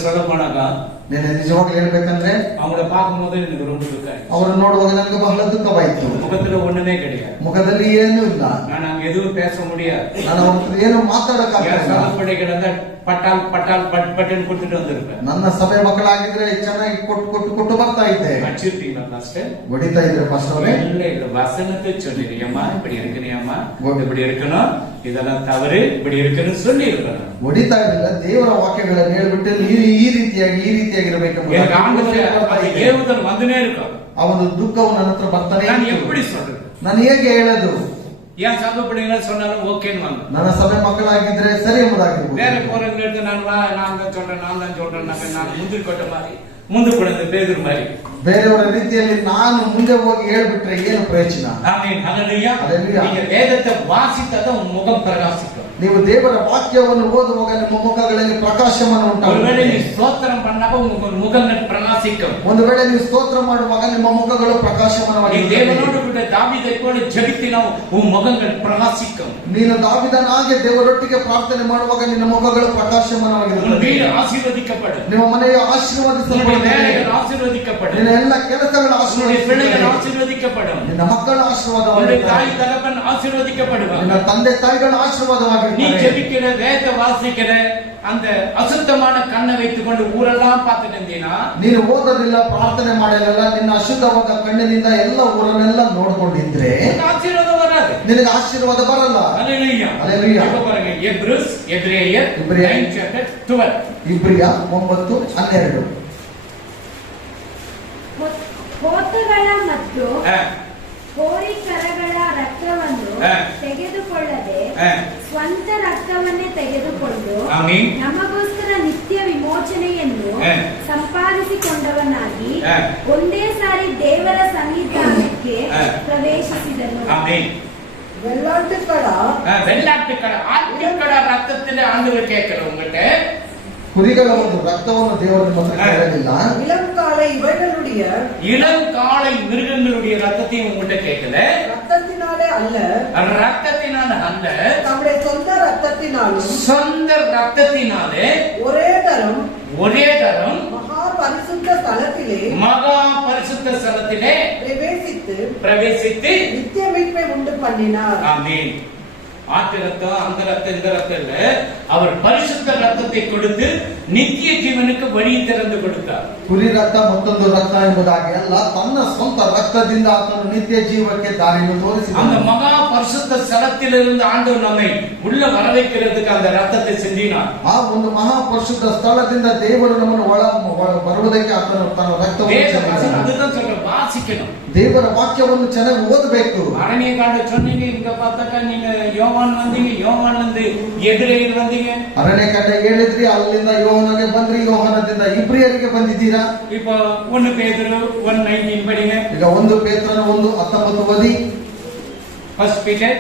சொல்ல போனாக்கா, నేను ನಿಜವಾಗ್ಲೂ ಹೇಳ್ಬೇಕಂದ್ರೆ அவங்கள பார்க்கும்போது எனக்கு ரொம்ப துக்கம். ಅವರನ್ನು ನೋಡುವಾಗ ನನಗೆ ಬಹಳ ದುಃಖವಾಯಿತು. முகத்துல ஒண்ணுமே கிடையாது. ಮುಖದಲ್ಲಿ ಏನೂ ಇಲ್ಲ. நான் அங்க எதுவும் பேச முடியாது. ನಾನು ಅವ್ರ ಹತ್ರ ಏನು ಮಾತಾಡಕ್ಕಾಗಲ್ಲ. சகப்படைகள் அந்த பட்டால் பட்டால் பட் பட்டன் கொடுத்துட்டு வந்திருப்பேன். ನನ್ನ ಸಭೆ ಮಕ್ಕಳಾಗಿದ್ರೆ ಚೆನ್ನಾಗಿ ಕೊಟ್ಟು ಬರ್ತಾ ಇದ್ದೆ. அடிச்சிருப்பீங்களா பாஸ்டர்? ಹೊಡಿತಾ ಇದ್ರೆ ಫಸ್ಟ್ ಅವರೇ இல்ல இல்ல, வசனத்தை சொல்லிடுறியம்மா, இப்படி இருக்கணையம்மா, இப்படி இருக்கணும், இதெல்லாம் தவறு, இப்படி இருக்குன்னு சொல்லி இருக்கணும். ಹೊಡಿತಾ ಇರಲಿಲ್ಲ, ದೇವರ ವಾಕ್ಯಗಳನ್ನು ಹೇಳ್ಬಿಟ್ಟು ನೀವು ಈ ರೀತಿಯಾಗಿರ್ಬೇಕೆಂಬ எனக்கு ஆண்டவரே, அந்த ஏவுதல் வந்துனே இருக்கும். ಅವನು ದುಃಖವು ನನ್ನ ಹತ್ರ ಬರ್ತಾನೆ. நான் எப்படி சொல்றது? ನಾನು ಹೇಗೆ ಹೇಳೋದು? ஏன் சகப்படைகள சொன்னாலும் ஓகேன்னு வாங்க. ನನ್ನ ಸಭೆ ಮಕ್ಕಳಾಗಿದ್ರೆ ಸರಿ ಎಂಬುದಾಗಿರ್ಬೋದು. வேற போறவங்க எடுத்து நான் தான் சொல்றேன் நான் முந்திரி கொட்ட மாதிரி, ಮುಂದೆ ಕೊಡೋದು ಬೇದರು மாதிரி. ಬೇರೆಯವರ ರೀತಿಯಲ್ಲಿ ನಾನು ಮುಂದೆ ಹೋಗಿ ಹೇಳ್ಬಿಟ್ರೆ ಏನು ಪ್ರಯೋಜನ? ஆமென். ஹல்லேலூயா. ஹல்லேலூயா. நீங்க வேதத்தை வாசித்தா உங்க முகம் பிரகாசிக்கும். ನೀವು ದೇವರ ವಾಕ್ಯವನ್ನು ಓದುವಾಗ ನಿಮ್ಮ ಮುಖಗಳಲ್ಲಿ ಪ್ರಕಾಶಮಾನ ஒருவேளை நீ ಉಂಟಾಗುತ್ತದೆ. ಸ್ತೋத்திரம் பண்ணாக்க உங்க முகங்கள் பிரகாசிக்கும். பிரகாசிக்கும். ಒಂದು ವೇಳೆ ನೀವು ಸ್ತೋತ್ರ ಮಾಡುವಾಗ ನಿಮ್ಮ ಮುಖಗಳು நீ ಪ್ರಕಾಶಮಾನವಾಗಿರುತ್ತವೆ. தேவனோடு கூட தாவீதை போல ஜெபித்தினா உன் முகங்கள் பிரகாசிக்கும். ನೀನು ದಾವೀದನಾಗೆ ದೇವರೊಟ್ಟಿಗೆ ಪ್ರಾರ್ಥನೆ ಮಾಡುವಾಗ ನಿನ್ನ ಮುಖಗಳು உன் ಪ್ರಕಾಶಮಾನವಾಗಿರುತ್ತವೆ. வீடு ஆசீர்வதிக்கப்படும். ನಿಮ್ಮ ಮನೆಯ உன்னுடைய ಆಶೀರ್ವಾದಿಸಲ್ಪಡುತ್ತದೆ. வேலைகள் ஆசீர்வதிக்கப்படும். ನಿನ್ನ ಎಲ್ಲ ಕೆಲಸಗಳು உன்னுடைய பிள்ளைகள் ಆಶೀರ್ವಾದಿಸಲ್ಪಡುತ್ತವೆ. ஆசீர்வதிக்கப்படும். ನಿನ್ನ ಮಕ್ಕಳ உன்னுடைய ಆಶೀರ್ವಾದವಾಗಿರುತ್ತದೆ. தாய் தகப்பன் ஆசீர்வதிக்கப்படுவாங்க. ನಿನ್ನ ತಂದೆ ತಾಯಿಗಳ நீ ಆಶೀರ್ವಾದವಾಗಿರುತ್ತದೆ. ஜெபிக்கிற வேத வாசிக்கிற அந்த அசுத்தமான கண்ணை வைத்துக் கொண்டு ஊரெல்லாம் பார்த்துட்டு இருந்தீனா ನೀನು ಓದೋದಿಲ್ಲ, ಪ್ರಾರ್ಥನೆ ಮಾಡಲಿಲ್ಲ, ನಿನ್ನ ಅಶುದ್ಧವಾದ ಕಣ್ಣಿನಿಂದ ಎಲ್ಲ ಊರನ್ನೆಲ್ಲ ನೋಡ್ಕೊಂಡಿದ್ರೆ உனக்கு ஆசீர்வாதம் வராது. ನಿನಗೆ ಆಶೀರ್ವಾದ ಬರಲ್ಲ. அல்லேலூயா. அல்லேலூயா. இப்ப பாருங்க எபிரேயர் எபிரேயர் 9 chapter 12. ಇಬ್ರಿಯ 9:12. ಹೋತಗಳ ಮತ್ತು ஆ, ಹೋರಿಕರಗಳ ರಕ್ತವನ್ನು ಹಾ. ತೆಗೆದುಕೊಳ್ಳದೆ ஆ. ಸ್ವಂತ ರಕ್ತವನ್ನೇ ತೆಗೆದುಕೊಂಡು ஆமென். ನಮಗೋಸ್ಕರ ನಿತ್ಯ ವಿಮೋಚನೆಯನ್ನು ಹಾ. ಸಂಪಾದಿಸಿಕೊಂಡವನಾಗಿ ಹಾ. ಒಂದೇ ಸಾರಿ ದೇವರ ಸನ್ನಿಧಾನಕ್ಕೆ ಹಾ. ಪ್ರವೇಶಿಸಿದನು. ஆமென். வெள்ளாட்டுக்கடா வெள்ளாட்டுக்கடை ஆட்டுக்கடை ரத்தத்திலே ஆண்டவர் கேட்கிற உங்ககிட்ட ಕುರಿಗಳ ಒಂದು ರಕ್ತವನ್ನು ದೇವರು ನಿಮ್ಮ ಹತ್ರ ಕೇಳಲಿಲ್ಲ. இளம் காலை இவைகளுடைய இளம் காளை மிருகங்களுடைய ரத்தத்தையும் உங்ககிட்ட கேட்கல. ரத்தத்தினாலே அல்ல, ரத்தத்தினால அல்ல, தம்முடைய சொந்த ரத்தத்தினாலும் சொந்த ரத்தத்தினாலே ஒரே தரம் மகா பரிசுத்த ஸ்தலத்திலே பிரவேசித்து நித்திய மீட்பை உண்டு பண்ணினார். ஆமென். ஆட்டு ரத்தம், அந்த ரத்தம், இந்த ரத்தம் இல்ல, அவர் பரிசுத்த ரத்தத்தை கொடுத்து நித்திய ஜீவனுக்கு வழி திறந்து கொடுத்தார். ಕುರಿ ರಕ್ತ ಮತ್ತೊಂದು ರಕ್ತ ಎಂಬುದಾಗಿ ಅಲ್ಲ, ತನ್ನ ಸ್ವಂತ ರಕ್ತದಿಂದ ಆತನು ನಿತ್ಯ ಜೀವಕ್ಕೆ ದಾರಿಯನ್ನು அந்த ತೋರಿಸಿದನು. மகா பரிசுத்த ஸ்தலத்திலிருந்து ஆண்டவர் நம்மை உள்ள வர வைக்கிறதுக்கு அந்த ரத்தத்தை சிந்தினார். ಆ ಒಂದು ಮಹಾಪರಿಶುದ್ಧ ಸ್ಥಳದಿಂದ ದೇವರು ನಮ್ಮನ್ನು ಒಳ ಬರುವುದಕ್ಕೆ ಆತನು ತನ್ನ ರಕ್ತವನ್ನು அதுதான் சொல்ற வாசிக்கணும். ದೇವರ ವಾಕ್ಯವನ್ನು ಚೆನ್ನಾಗಿ ಓದಬೇಕು. அரணிய காண்ட சொன்னீங்க, இங்க பார்த்தாக்கா நீங்க யோவான் வந்தீங்க, யோவான் வந்து எபிரேயர் வந்தீங்க. ಅರಣ್ಯಕಾಂಡ ಹೇಳಿದ್ರಿ, ಅಲ್ಲಿಂದ ಯೋಹನಗೆ ಬಂದ್ರಿ, ಯೋಹನದಿಂದ ಇಬ್ರಿಯರಿಗೆ ಬಂದಿದ್ದೀರಾ. இப்போ 1 பேதுரு 1:19 படிங்க. ಈಗ 1 ಪೇತ್ರನು 1:19 ಓದಿ. ஃபர்ஸ்ட் பீட்டர்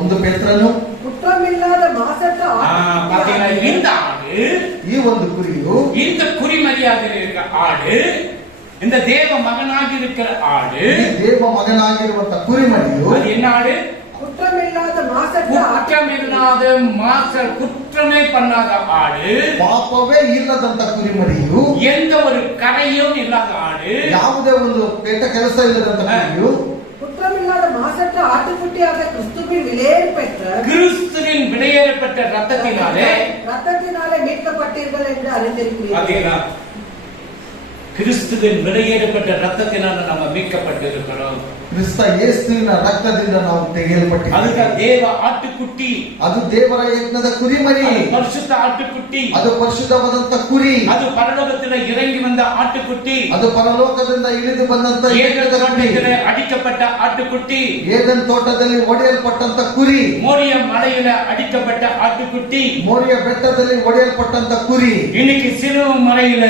1 ಪೇತ್ರನು குற்றமில்லாத மாசற்ற பாத்தீங்களா, இந்த ஆடு, ಈ ಒಂದು ಕುರಿಯು, இந்த குறிமரியாக இருக்கிற ஆடு, இந்த தேவ மகனாக இருக்கிற ஆடு, ಈ ದೇವ ಮಗನಾಗಿರುವಂತ ಕುರಿಮರಿಯು, அது என்ன ஆடு? குற்றமில்லாத மாசற்ற குற்றமில்லாத குற்றமே பண்ணாத ஆடு, ಪಾಪವೇ ಇಲ್ಲದಂತ ಕುರಿಮರಿಯು, எந்த ஒரு கரையும் இல்லாத ஆடு, ಯಾವುದೇ ಒಂದು ಕೆಟ್ಟ ಕೆಲಸ ಇಲ್ಲದಂತ ಕುರಿಯು, குற்றமில்லாத மாசற்ற ஆட்டுக்குட்டியாக கிறிஸ்துவின் விலையேற பெற்ற கிறிஸ்துவின் விலையேறப்பட்ட ரத்தத்தினாலே மீட்கப்பட்டீர்கள் என்று அறிந்திருக்கிறீர்கள். பாத்தீங்களா, கிறிஸ்துவின் விலையேறப்பட்ட ரத்தத்தினால நம்ம மீட்கப்பட்டிருக்கிறோம். ಕ್ರಿಸ್ತ ಯೇಸುವಿನ ರಕ್ತದಿಂದ ನಾವು ತೆಗೆಯಲ್ಪಟ್ಟಿದ್ದೇವೆ. அதுதான் தேவ ஆட்டுக்குட்டி, ಅದು ದೇವರ ಯಜ್ಞದ ಕುರಿಮರಿ, அது பரிசுத்த ஆட்டுக்குட்டி, ಅದು ಪರಿಶುದ್ಧವಾದಂತ ಕುರಿ, அது பரலோகத்தில் இறங்கி வந்த ஆட்டுக்குட்டி, ಅದು ಪರಲೋಕದಿಂದ ಇಳಿದು ಬಂದಂತ ಯಜ್ಞದ ಕುರಿ, அடிக்கப்பட்ட ஆட்டுக்குட்டி, ಏದೆನ್ ತೋಟದಲ್ಲಿ ಒಡೆಯಲ್ಪಟ್ಟಂತ ಕುರಿ, மோரிய மலையில அடிக்கப்பட்ட ஆட்டுக்குட்டி, ಮೋರಿಯ ಬೆಟ್ಟದಲ್ಲಿ ಒಡೆಯಲ್ಪಟ್ಟಂತ ಕುರಿ, இன்னைக்கு சிலுவை மலையில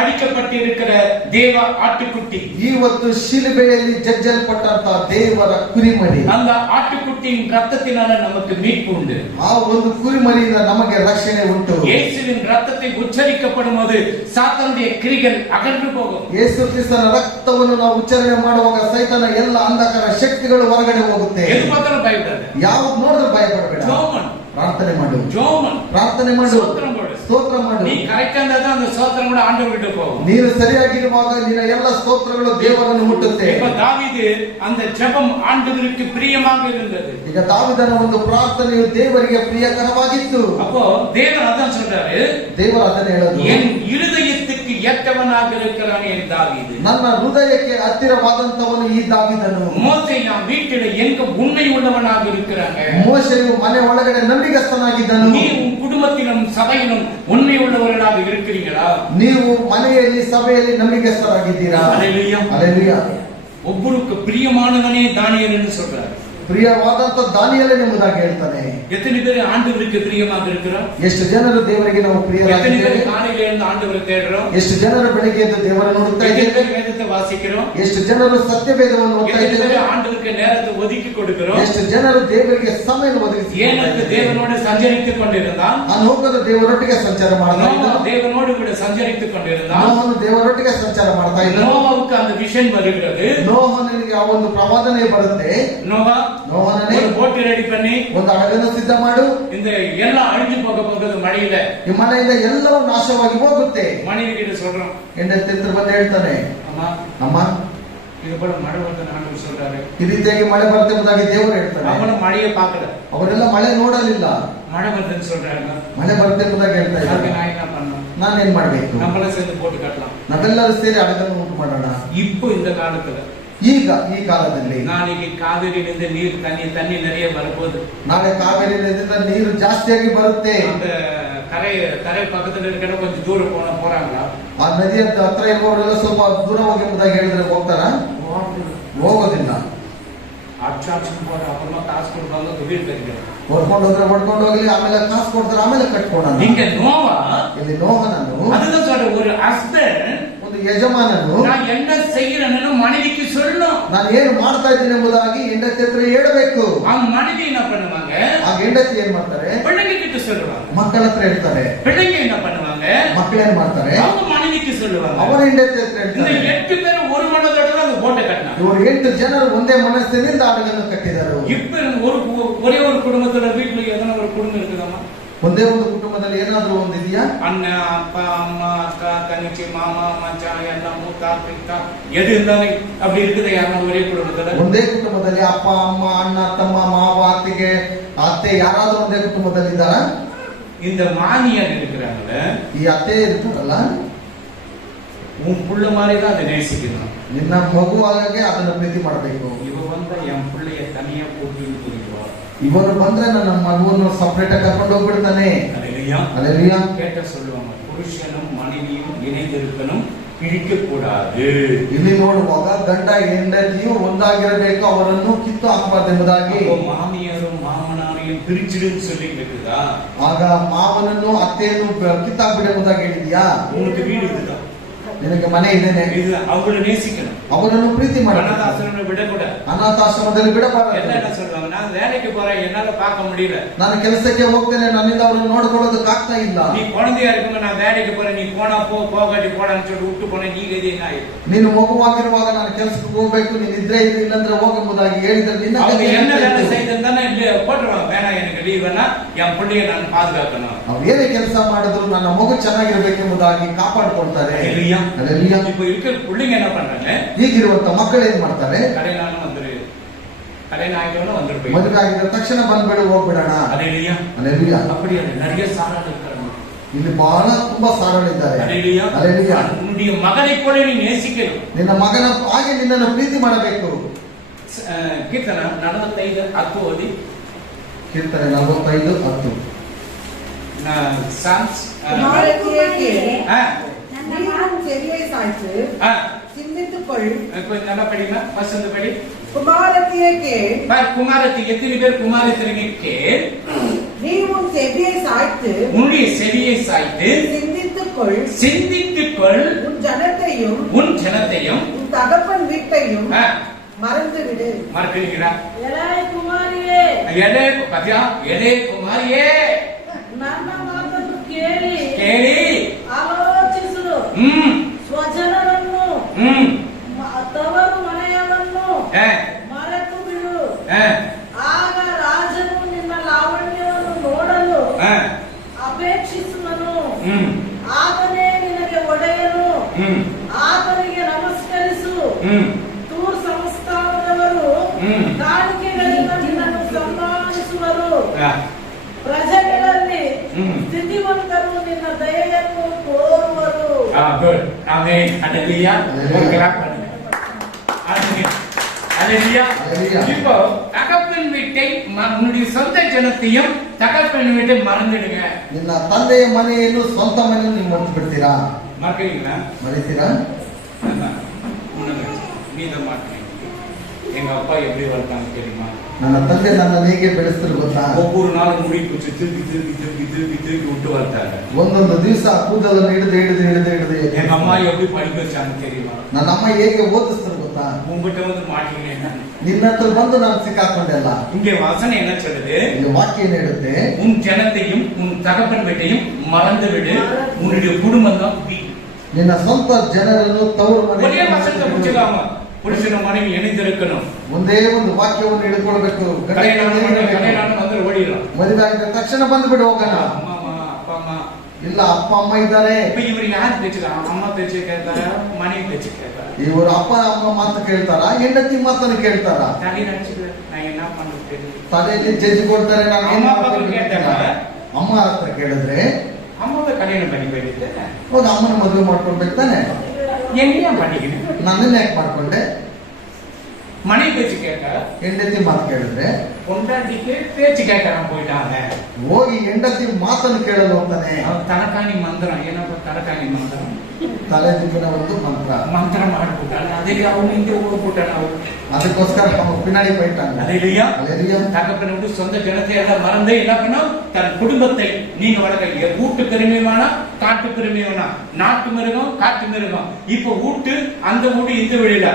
அடிக்கப்பட்டிருக்கிற தேவ ஆட்டுக்குட்டி, ಇವತ್ತು ಶಿಲುಬೆಯಲ್ಲಿ ಜಜ್ಜಲ್ಪಟ್ಟಂತ ದೇವರ ಕುರಿಮರಿ. அந்த ஆட்டுக்குட்டியின் ரத்தத்தினால நமக்கு மீட்பு உண்டு. ಆ ಒಂದು ಕುರಿಮರಿಯಿಂದ ನಮಗೆ ರಕ್ಷಣೆ ಉಂಟು. இயேசுவின் ரத்தத்தை உச்சரிக்கப்படும் போது சாத்தானுடைய கிரிகள் அகன்று போகும். ಯೇಸು ಕ್ರಿಸ್ತನ ರಕ್ತವನ್ನು ನಾವು ಉಚ್ಚಾರಣೆ ಮಾಡುವಾಗ ಸೈತನ ಎಲ್ಲ ಅಂಧಕಾರ ಶಕ್ತಿಗಳು ಹೊರಗಡೆ ಹೋಗುತ್ತೆ. எது பார்த்தாலும் பயப்படாது. ಯಾವಾಗ ನೋಡಿದ್ರೆ ಭಯಪಡಬೇಡ, ஜோமன் ಪ್ರಾರ್ಥನೆ ಮಾಡು, ஜோமன் ಪ್ರಾರ್ಥನೆ ಮಾಡು, ಸ್ತೋத்திரம் போடு. ಸ್ತೋತ್ರ ಮಾಡು. நீ கரெக்டா இருந்தா தான் அந்த ஸ்தோத்திரம் கூட ஆண்டவர்கிட்ட போகும். ನೀನು ಸರಿಯಾಗಿರುವಾಗ ನಿನ್ನ ಎಲ್ಲ ಸ್ತೋತ್ರಗಳು ದೇವರನ್ನು ಮುಟ್ಟುತ್ತೆ. இப்ப தாவீது அந்த ஜெபம் ஆண்டவருக்கு பிரியமாக இருந்தது. ಈಗ ದಾವೀದನ ಒಂದು ಪ್ರಾರ್ಥನೆಯು ದೇವರಿಗೆ ಪ್ರಿಯಕರವಾಗಿತ್ತು. அப்போ தேவன் அதான் சொல்றாரு, ದೇವರು ಅದನ್ನ ಹೇಳೋದು, என் இருதயத்துக்கு ஏற்றவனாக இருக்கிறான் என் தாவீது. ನನ್ನ ಹೃದಯಕ್ಕೆ ಹತ್ತಿರವಾದಂತವನು ಈ ದಾವೀದನು. மோசே நான் வீட்டில எங்க உண்மை உள்ளவனாக இருக்கிறாங்க. ಮೋಶೆಯು ಮನೆ ಒಳಗಡೆ ನಂಬಿಗಸ್ತನಾಗಿದ್ದನು. நீ உன் குடும்பத்திலும் சபையிலும் உண்மை உள்ளவர்களாக இருக்கிறீங்களா? ನೀವು ಮನೆಯಲ್ಲಿ ಸಭೆಯಲ್ಲಿ ನಂಬಿಗಸ್ತರಾಗಿದ್ದೀರಾ? அல்லேலூயா. அல்லேலூயா. ஒவ்வொருக்கு பிரியமானவனே தானியேல் என்று சொல்றார். ಪ್ರಿಯವಾದಂತ ದಾನಿಯೇಲನ್ ಎಂಬುದಾಗಿ ಹೇಳ್ತಾನೆ. எத்தனை பேர் ஆண்டவருக்கு பிரியமாக இருக்கிறோம்? ಎಷ್ಟು ಜನರು ದೇವರಿಗೆ ನಾವು எத்தனை ಪ್ರಿಯರಾಗಿದ್ದೇವೆ? பேர் காலையில இருந்து ஆண்டவரை தேடுறோம்? ಎಷ್ಟು ಜನರು ಬೆಳಿಗ್ಗೆ ಎದ್ದು ದೇವರನ್ನು ನೋಡ್ತಾ எத்தனை ಇದ್ದೇವೆ? பேர் வேதத்தை வாசிக்கிறோம்? ಎಷ್ಟು ಜನರು ಸತ್ಯವೇದವನ್ನು ಓದ್ತಾ எத்தனை ಇದ್ದೇವೆ? பேர் ஆண்டவருக்கு நேரத்தை ஒதுக்கி கொடுக்கிறோம்? ಎಷ್ಟು ಜನರು ದೇವರಿಗೆ ಸಮಯ ಒದಗಿಸಿ ஏனக்கு தேவனோடு சஞ்சரித்துக் கொண்டிருந்தான். ಆ ಲೋಕದ ದೇವರೊಟ್ಟಿಗೆ ಸಂಚಾರ ಮಾಡ್ತಾ நோவா ಇದ್ದ. தேவனோடு கூட சஞ்சரித்துக் கொண்டிருந்தான். ನೋಹನು ದೇವರೊಟ್ಟಿಗೆ ಸಂಚಾರ ಮಾಡ್ತಾ ಇದ್ದ. நோவாவுக்கு அந்த விஷன் வருகிறது. ನೋಹನಿಗೆ ಆ ಒಂದು ಪ್ರವಾದನೆ ಬರುತ್ತೆ. ನೋಹನನೇ ஒரு போட்டு ரெடி பண்ணி ಒಂದು ಹಡಗನ್ನು ಸಿದ್ಧ ಮಾಡು. இந்த எல்லாம் அழிஞ்சு போக போகுது மழையில. ಈ ಮನೆಯಿಂದ ಎಲ್ಲವೂ ನಾಶವಾಗಿ ಹೋಗುತ್ತೆ. மனைவி கிட்ட சொல்றோம். ಹೆಂಡತಿ ಹತ್ರ ಬಂದು ಹೇಳ್ತಾನೆ, அம்மா ಅಮ್ಮ இது போல மழை வந்து ஆண்டவர் சொல்றாரு. ಈ ರೀತಿಯಾಗಿ ಮಳೆ ಬರುತ್ತೆ ಎಂಬುದಾಗಿ ದೇವರು ಹೇಳ್ತಾನೆ. அவன மழையை பார்க்கல. ಅವರೆಲ್ಲ ಮಳೆ ನೋಡಲಿಲ್ಲ. மழை வருதுன்னு சொல்றாங்க. ಮಳೆ ಬರುತ್ತೆ ಎಂಬುದಾಗಿ ಹೇಳ್ತಾ அதுக்கு ಇದ್ದಾರೆ. நான் என்ன பண்ணணும்? ನಾನೇನ್ ಮಾಡ್ಬೇಕು? நம்மள சேர்ந்து போட்டு கட்டலாம். ನಾವೆಲ್ಲರೂ ಸೇರಿ ಹಡಗನ್ನು ಉಂಟು ಮಾಡೋಣ. இப்போ இந்த காலத்துல ಈಗ ಈ ಕಾಲದಲ್ಲಿ நாளைக்கு காவிரியிலிருந்து நீர் தண்ணி நிறைய வரப்போகுது. ನಾಳೆ ಕಾವೇರಿ ನದಿಯಿಂದ ನೀರು ಜಾಸ್ತಿಯಾಗಿ ಬರುತ್ತೆ. அந்த கரை பக்கத்துல இருக்கிற கொஞ்சம் தூரம் போறாங்களா? ಆ ನದಿಯ ಹತ್ರ ಇರುವವರೆಲ್ಲ ಸ್ವಲ್ಪ ದೂರ ಹೋಗಿ ಎಂಬುದಾಗಿ ಹೇಳಿದ್ರೆ ಹೋಗ್ತಾರ? ಹೋಗೋದಿಲ್ಲ. அட்ராக்ஷன் போற அப்புறமா காசு கொடுப்பாங்க, வீடு கட்டிக்கிறோம். ಹೊಡ್ಕೊಂಡು ಹೋದ್ರೆ ಹೊಡ್ಕೊಂಡು ಹೋಗ್ಲಿ, ಆಮೇಲೆ ಕಾಸು ಕೊಡ್ತಾರೆ, ಆಮೇಲೆ ಕಟ್ಕೊಡೋಣ. இங்க நோவா ಇಲ್ಲಿ ನೋಹನನು, அதுதான் சொல்ற ஒரு ஹஸ்பண்ட் ಒಂದು ಯಜಮಾನನು நான் என்ன செய்யறேன்னு மனைவிக்கு சொல்லணும். ನಾನು ಏನು ಮಾಡ್ತಾ ಇದ್ದೀನಿ ಎಂಬುದಾಗಿ ಹೆಂಡತಿ ಹತ್ರ ಹೇಳಬೇಕು. அவங்க மனைவி என்ன பண்ணுவாங்க? ಆ ಹೆಂಡತಿ ಏನ್ ಮಾಡ್ತಾರೆ? பிள்ளைங்க கிட்ட சொல்லுவாங்க. ಮಕ್ಕಳ ಹತ್ರ ಹೇಳ್ತಾರೆ. பிள்ளைங்க என்ன பண்ணுவாங்க? ಮಕ್ಕಳೇನ್ ಮಾಡ್ತಾರೆ? அவங்க மனைவிக்கு சொல்லுவாங்க. ಅವರ ಹೆಂಡತಿ ಹತ್ರ இந்த ಹೇಳ್ತಾರೆ. 8 பேர் ஒரு மனதோட தான் அந்த போட்டை கட்டினாங்க. ಇವರು 8 ಜನರು ಒಂದೇ ಮನಸ್ಸಿನಿಂದ ಹಡಗನ್ನು ಕಟ್ಟಿದರು. இப்ப ஒரே ஒரு குடும்பத்தோட வீட்டுல எதனா ஒரு குடும்பம் இருக்குதாமா? ಒಂದೇ ಒಂದು ಕುಟುಂಬದಲ್ಲಿ ಏನಾದ್ರೂ ಒಂದಿದೆಯಾ? அண்ணன், அப்பா, அம்மா, அக்கா, தங்கச்சி, மாமா, மச்சான், எல்லாம் மூத்தா, பித்தா எது இருந்தாலும் அப்படி இருக்குது யாரும் ஒரே குடும்பத்துல? ಒಂದೇ ಕುಟುಂಬದಲ್ಲಿ ಅಪ್ಪ, ಅಮ್ಮ, ಅಣ್ಣ, ತಮ್ಮ, ಮಾವ, ಅತ್ತೆ ಯಾರಾದ್ರೂ ಒಂದೇ ಕುಟುಂಬದಲ್ಲಿ ಇದ್ದಾರ? இந்த மாமியார் இருக்கிறாங்கல்ல, ಈ ಅತ್ತೆ ಇರ್ತಾರಲ್ಲ, உன் புள்ள மாதிரி தான் அதை நேசிக்கணும். ನಿನ್ನ ಮಗುವಾಗೆ ಅದನ್ನ ಪ್ರೀತಿ ಮಾಡಬೇಕು. இவ வந்தா என் பிள்ளைய தனியா போட்டு போயிடுவா. ಇವರು ಬಂದ್ರೆ ನನ್ನ ಮಗುವನ್ನು ಸಪರೇಟ್ ಆಗಿ ಕರ್ಕೊಂಡು ಹೋಗ್ಬಿಡ್ತಾನೆ. அல்லேலூயா. கேட்ட சொல்லுவாங்க, புருஷனும் மனைவியும் இணைந்திருக்கணும், பிரிக்க கூடாது. ಇಲ್ಲಿ ನೋಡುವಾಗ ಗಂಡ ಹೆಂಡತಿಯು ಒಂದಾಗಿರಬೇಕು, ಅವರನ್ನು ಕಿತ್ತು ಹಾಕಬಾರ್ದು ಎಂಬುದಾಗಿ. மாமியாரும் மாமனாரையும் பிரிச்சிடுன்னு சொல்லி இருக்குதா? ಆಗ ಮಾವನನ್ನು ಅತ್ತೆಯನ್ನು ಕಿತ್ತಾಕ್ಬಿಡಿ ಎಂಬುದಾಗಿ ಹೇಳಿದ್ಯಾ? உங்களுக்கு வீடு இதுதான், ನಿನಗೆ ಮನೆ ಇದೇನೆ, அவங்களை நேசிக்கணும், ಅವರನ್ನು ಪ್ರೀತಿ ಮಾಡಬೇಕು. அனாதாசிரமத்தை விடக்கூடாது. ಅನಾಥಾಶ್ರಮದಲ್ಲಿ ಬಿಡಬಾರದು. என்ன சொல்றாங்க? நான் வேலைக்கு போறேன், என்னால பார்க்க முடியல. ನಾನು ಕೆಲಸಕ್ಕೆ ಹೋಗ್ತೇನೆ, ನನ್ನಿಂದ ಅವರನ್ನು ನೋಡ್ಕೊಳ್ಳೋದಕ್ಕೆ ಆಗ್ತಾ ಇಲ್ಲ. நீ குழந்தையா இருக்கும்போது நான் வேலைக்கு போறேன், நீ போனா போகாட்டி போடான்னு சொல்லி விட்டு போன நீ கதி என்ன ஆயிடும்? ನೀನು ಮಗುವಾಗಿರುವಾಗ ನಾನು ಕೆಲಸಕ್ಕೆ ಹೋಗ್ಬೇಕು, ನೀನ್ ಇದ್ರೆ ಇದು ಇಲ್ಲಂದ್ರೆ ಹೋಗಬಹುದಾಗಿ ಹೇಳಿದ್ರೆ ನಿನ್ನ அவங்க என்ன வேலை செய்திருந்தானே போட்டுருவாங்க. வேணாம், எனக்கு லீவ்னா என் பிள்ளைய நான் பாதுகாக்கணும். ಅವ್ರು ಏನೇ ಕೆಲಸ ಮಾಡಿದ್ರು ನನ್ನ ಮಗು ಚೆನ್ನಾಗಿರ್ಬೇಕೆಂಬುದಾಗಿ ಕಾಪಾಡ್ಕೊಳ್ತಾರೆ. Hallelujah. இப்ப இருக்கிற பிள்ளைங்க என்ன பண்றாங்க? ಈಗಿರುವಂತ ಮಕ್ಕಳು ಏನ್ ಮಾಡ್ತಾರೆ? கல்யாணம் வந்துரு ಮದುವೆ ಆಗಿದ ತಕ್ಷಣ ಬಂದ್ಬಿಡು, ಹೋಗ್ಬಿಡೋಣ. Hallelujah. Hallelujah. அப்படி நிறைய சாராள இருக்காங்க. ಇಲ್ಲಿ ಬಹಳ ತುಂಬಾ ಸಾರಳಿದ್ದಾರೆ. Hallelujah. Hallelujah. உன்னுடைய மகனை போல நீ நேசிக்கணும். ನಿನ್ನ ಮಗನ ಹಾಗೆ ನಿನ್ನನ್ನು ಪ್ರೀತಿ ಮಾಡಬೇಕು. ಕೀರ್ತನ 45:10 ಓದಿ. ಕೀರ್ತನೆ 45:10. சாம்ஸ் சிந்தித்துக்கொள். நல்லா படிங்க, வசந்த படி. குமாரத்தியே கேள். குமாரத்தி, எத்தனை பேர் குமாரத்திற்கு கேள். நீ உன் செவியை சாய்த்து, உன்னுடைய செவியை சாய்த்து சிந்தித்துக்கொள். சிந்தித்துக்கொள். உன் ஜனத்தையும் உன் தகப்பன் வீட்டையும் மறந்து விடு. மறக்கிறீங்களா? எலே குமாரியே, பாத்தியா, எலே குமாரியே, ನನ್ನ ಮಾತನ್ನು ಕೇಳಿ ಆಲೋಚಿಸು. ಸ್ವಜನರನ್ನು ತವರು ಮನೆಯವರನ್ನು ಮರೆತು ಬಿಡು. ಆಗ ರಾಜನು ನಿನ್ನ ಲಾವಣ್ಯವನ್ನು ನೋಡಲು ಅಪೇಕ್ಷಿಸುವನು. ಆತನೇ ನಿನಗೆ ಒಡೆಯನು, ಆತನಿಗೆ ನಮಸ್ಕರಿಸು. ತೂರ್ ಸಂಸ್ಥಾನದವರು ಕಾಣಿಕೆಗಳಿಂದ ನಿನ್ನನ್ನು ಸನ್ಮಾನಿಸುವರು. ಪ್ರಜೆಗಳಲ್ಲಿ ಸ್ಥಿತಿವಂತರು ನಿನ್ನ ದಯೆಯನ್ನು ತೋರುವರು. இப்போ தகப்பன் வீட்டை, உன்னுடைய சொந்த ஜனத்தையும் தகப்பன் வீட்டை மறந்துடுங்க. ನಿನ್ನ ತಂದೆಯ ಮನೆಯನ್ನು ಸ್ವಂತ ಮನೆಯನ್ನು ನೀವು ಮರೆತು ಬಿಡ್ತೀರಾ? மறக்கிறீங்களா? ಮರಿತೀರಾ? மீத மாட்டேன். எங்க அப்பா எப்படி வளர்த்தாங்க தெரியுமா? ನನ್ನ ತಂದೆ ನನ್ನನ್ನು ಹೇಗೆ ಬೆಳೆಸಿದ್ರು ಗೊತ್ತಾ? ஒவ்வொரு நாளும் முடி பிடிச்சு திருப்பி திருப்பி திருப்பி திருப்பி திருப்பி விட்டு வந்தாங்க. ಒಂದೊಂದು ದಿವಸ ಕೂದಲನ್ನು ಹಿಡಿದು எங்க அம்மா எப்படி படிக்க வச்சாங்க தெரியுமா? ನನ್ನ ಅಮ್ಮ ಹೇಗೆ ಓದಿಸ್ತಾರೆ ಗೊತ್ತಾ? உங்ககிட்ட வந்து மாட்டீங்கன்னா ನಿನ್ನ ಹತ್ರ ಬಂದು ನಾನು ಸಿಕ್ಕಾಕೊಂಡೆಲ್ಲ. இங்கே வசனம் என்ன சொல்லுது? ಇದು ವಾಕ್ಯ ಏನ್ ಹೇಳುತ್ತೆ? உன் ஜனத்தையும் உன் தகப்பன் வீட்டையும் மறந்து விடு, உன்னுடைய குடும்பம் தான் வீடு. ನಿನ್ನ ಸ್ವಂತ ಜನರನ್ನು ತವರು ஒரே வசனத்தை புடிச்சுக்காம புருஷನ மனைவி இணைந்திருக்கணும். ಒಂದೇ ಒಂದು ವಾಕ್ಯವನ್ನು ಹಿಡ್ಕೊಳ್ಬೇಕು. கல்யாணம் வந்து ஓடிடலாம். ಮದುವೆ ಆಗಿದ ತಕ್ಷಣ ಬಂದ್ಬಿಡು ಹೋಗೋಣ. அம்மா அப்பா அம்மா ಇಲ್ಲ, ಅಪ್ಪ ಅಮ್ಮ ಇದ್ದಾರೆ. இப்ப இவர் யார் பேச்சுக்கிறாங்க? அம்மா பேச்சு கேட்காரா, மனைவி பேச்சு கேட்காரா? ಇವರು ಅಪ್ಪ ಅಮ್ಮ ಮಾತು ಕೇಳ್ತಾರ, ಹೆಂಡತಿ ಮಾತನ್ನು ಕೇಳ್ತಾರ? தலை நினைச்சுக்கிறேன், நான் என்ன பண்ணுறது? ತಲೆಯಲ್ಲಿ ಜಡ್ಜ್ ಕೊಡ್ತಾರೆ. ನಾನು ಏನ್ ಅಮ್ಮ ಮಾಡ್ಬೇಕು ಕೇಳ್ತಾರ. ಅಮ್ಮ ಹತ್ರ ಕೇಳಿದ್ರೆ அம்மாவை கல்யாணம் பண்ணி போயிட்டு ಹೋಗ ಅಮ್ಮನ ಮದುವೆ ಮಾಡ್ಕೊಳ್ಬೇಕು ತಾನೆ. என்னையா பண்ணிக்கிறேன்? ನನ್ನನ್ನ ಯಾಕೆ ಮಾಡ್ಕೊಂಡೆ? மனைவி பேச்சு கேட்டா ಹೆಂಡತಿ ಮಾತು ಕೇಳಿದ್ರೆ பொண்டாட்டிக்கு பேச்சு கேட்கறான் போயிட்டாங்க. ಹೋಗಿ ಹೆಂಡತಿ ಮಾತನ್ನು ಕೇಳಲು ಹೋಗ್ತಾನೆ. ತಲಕಾಣಿ ಮಂತ್ರ, ಏನಪ್ಪ ತಲಕಾಣಿ ಮಂತ್ರ? ತಲೆ ದಿಕ್ಕಿನ ಒಂದು ಮಂತ್ರ ಮಾಡ್ಬಿಟ್ಟಾಗ ಅದಕ್ಕೆ ಅವನು ಹಿಂದೆ ಹೋಗ್ಬಿಟ್ಟಾನ. ಅವರು ಅದಕ್ಕೋಸ್ಕರ அவன் பின்னாடி போயிட்டாங்க. அல்லேலூயா. அல்லேலூயா. தகப்பனை விட்டு சொந்த ஜனத்தை எல்லாம் மறந்து என்ன பண்ணும்? தன் குடும்பத்தை நீங்க வளர்க்க. வீட்டு பெருமை வேணா, காட்டு பெருமை வேணா, நாட்டு மிருகம் காட்டு மிருகம். இப்ப வீட்டு அந்த வீடு இந்த வீடு இல்ல,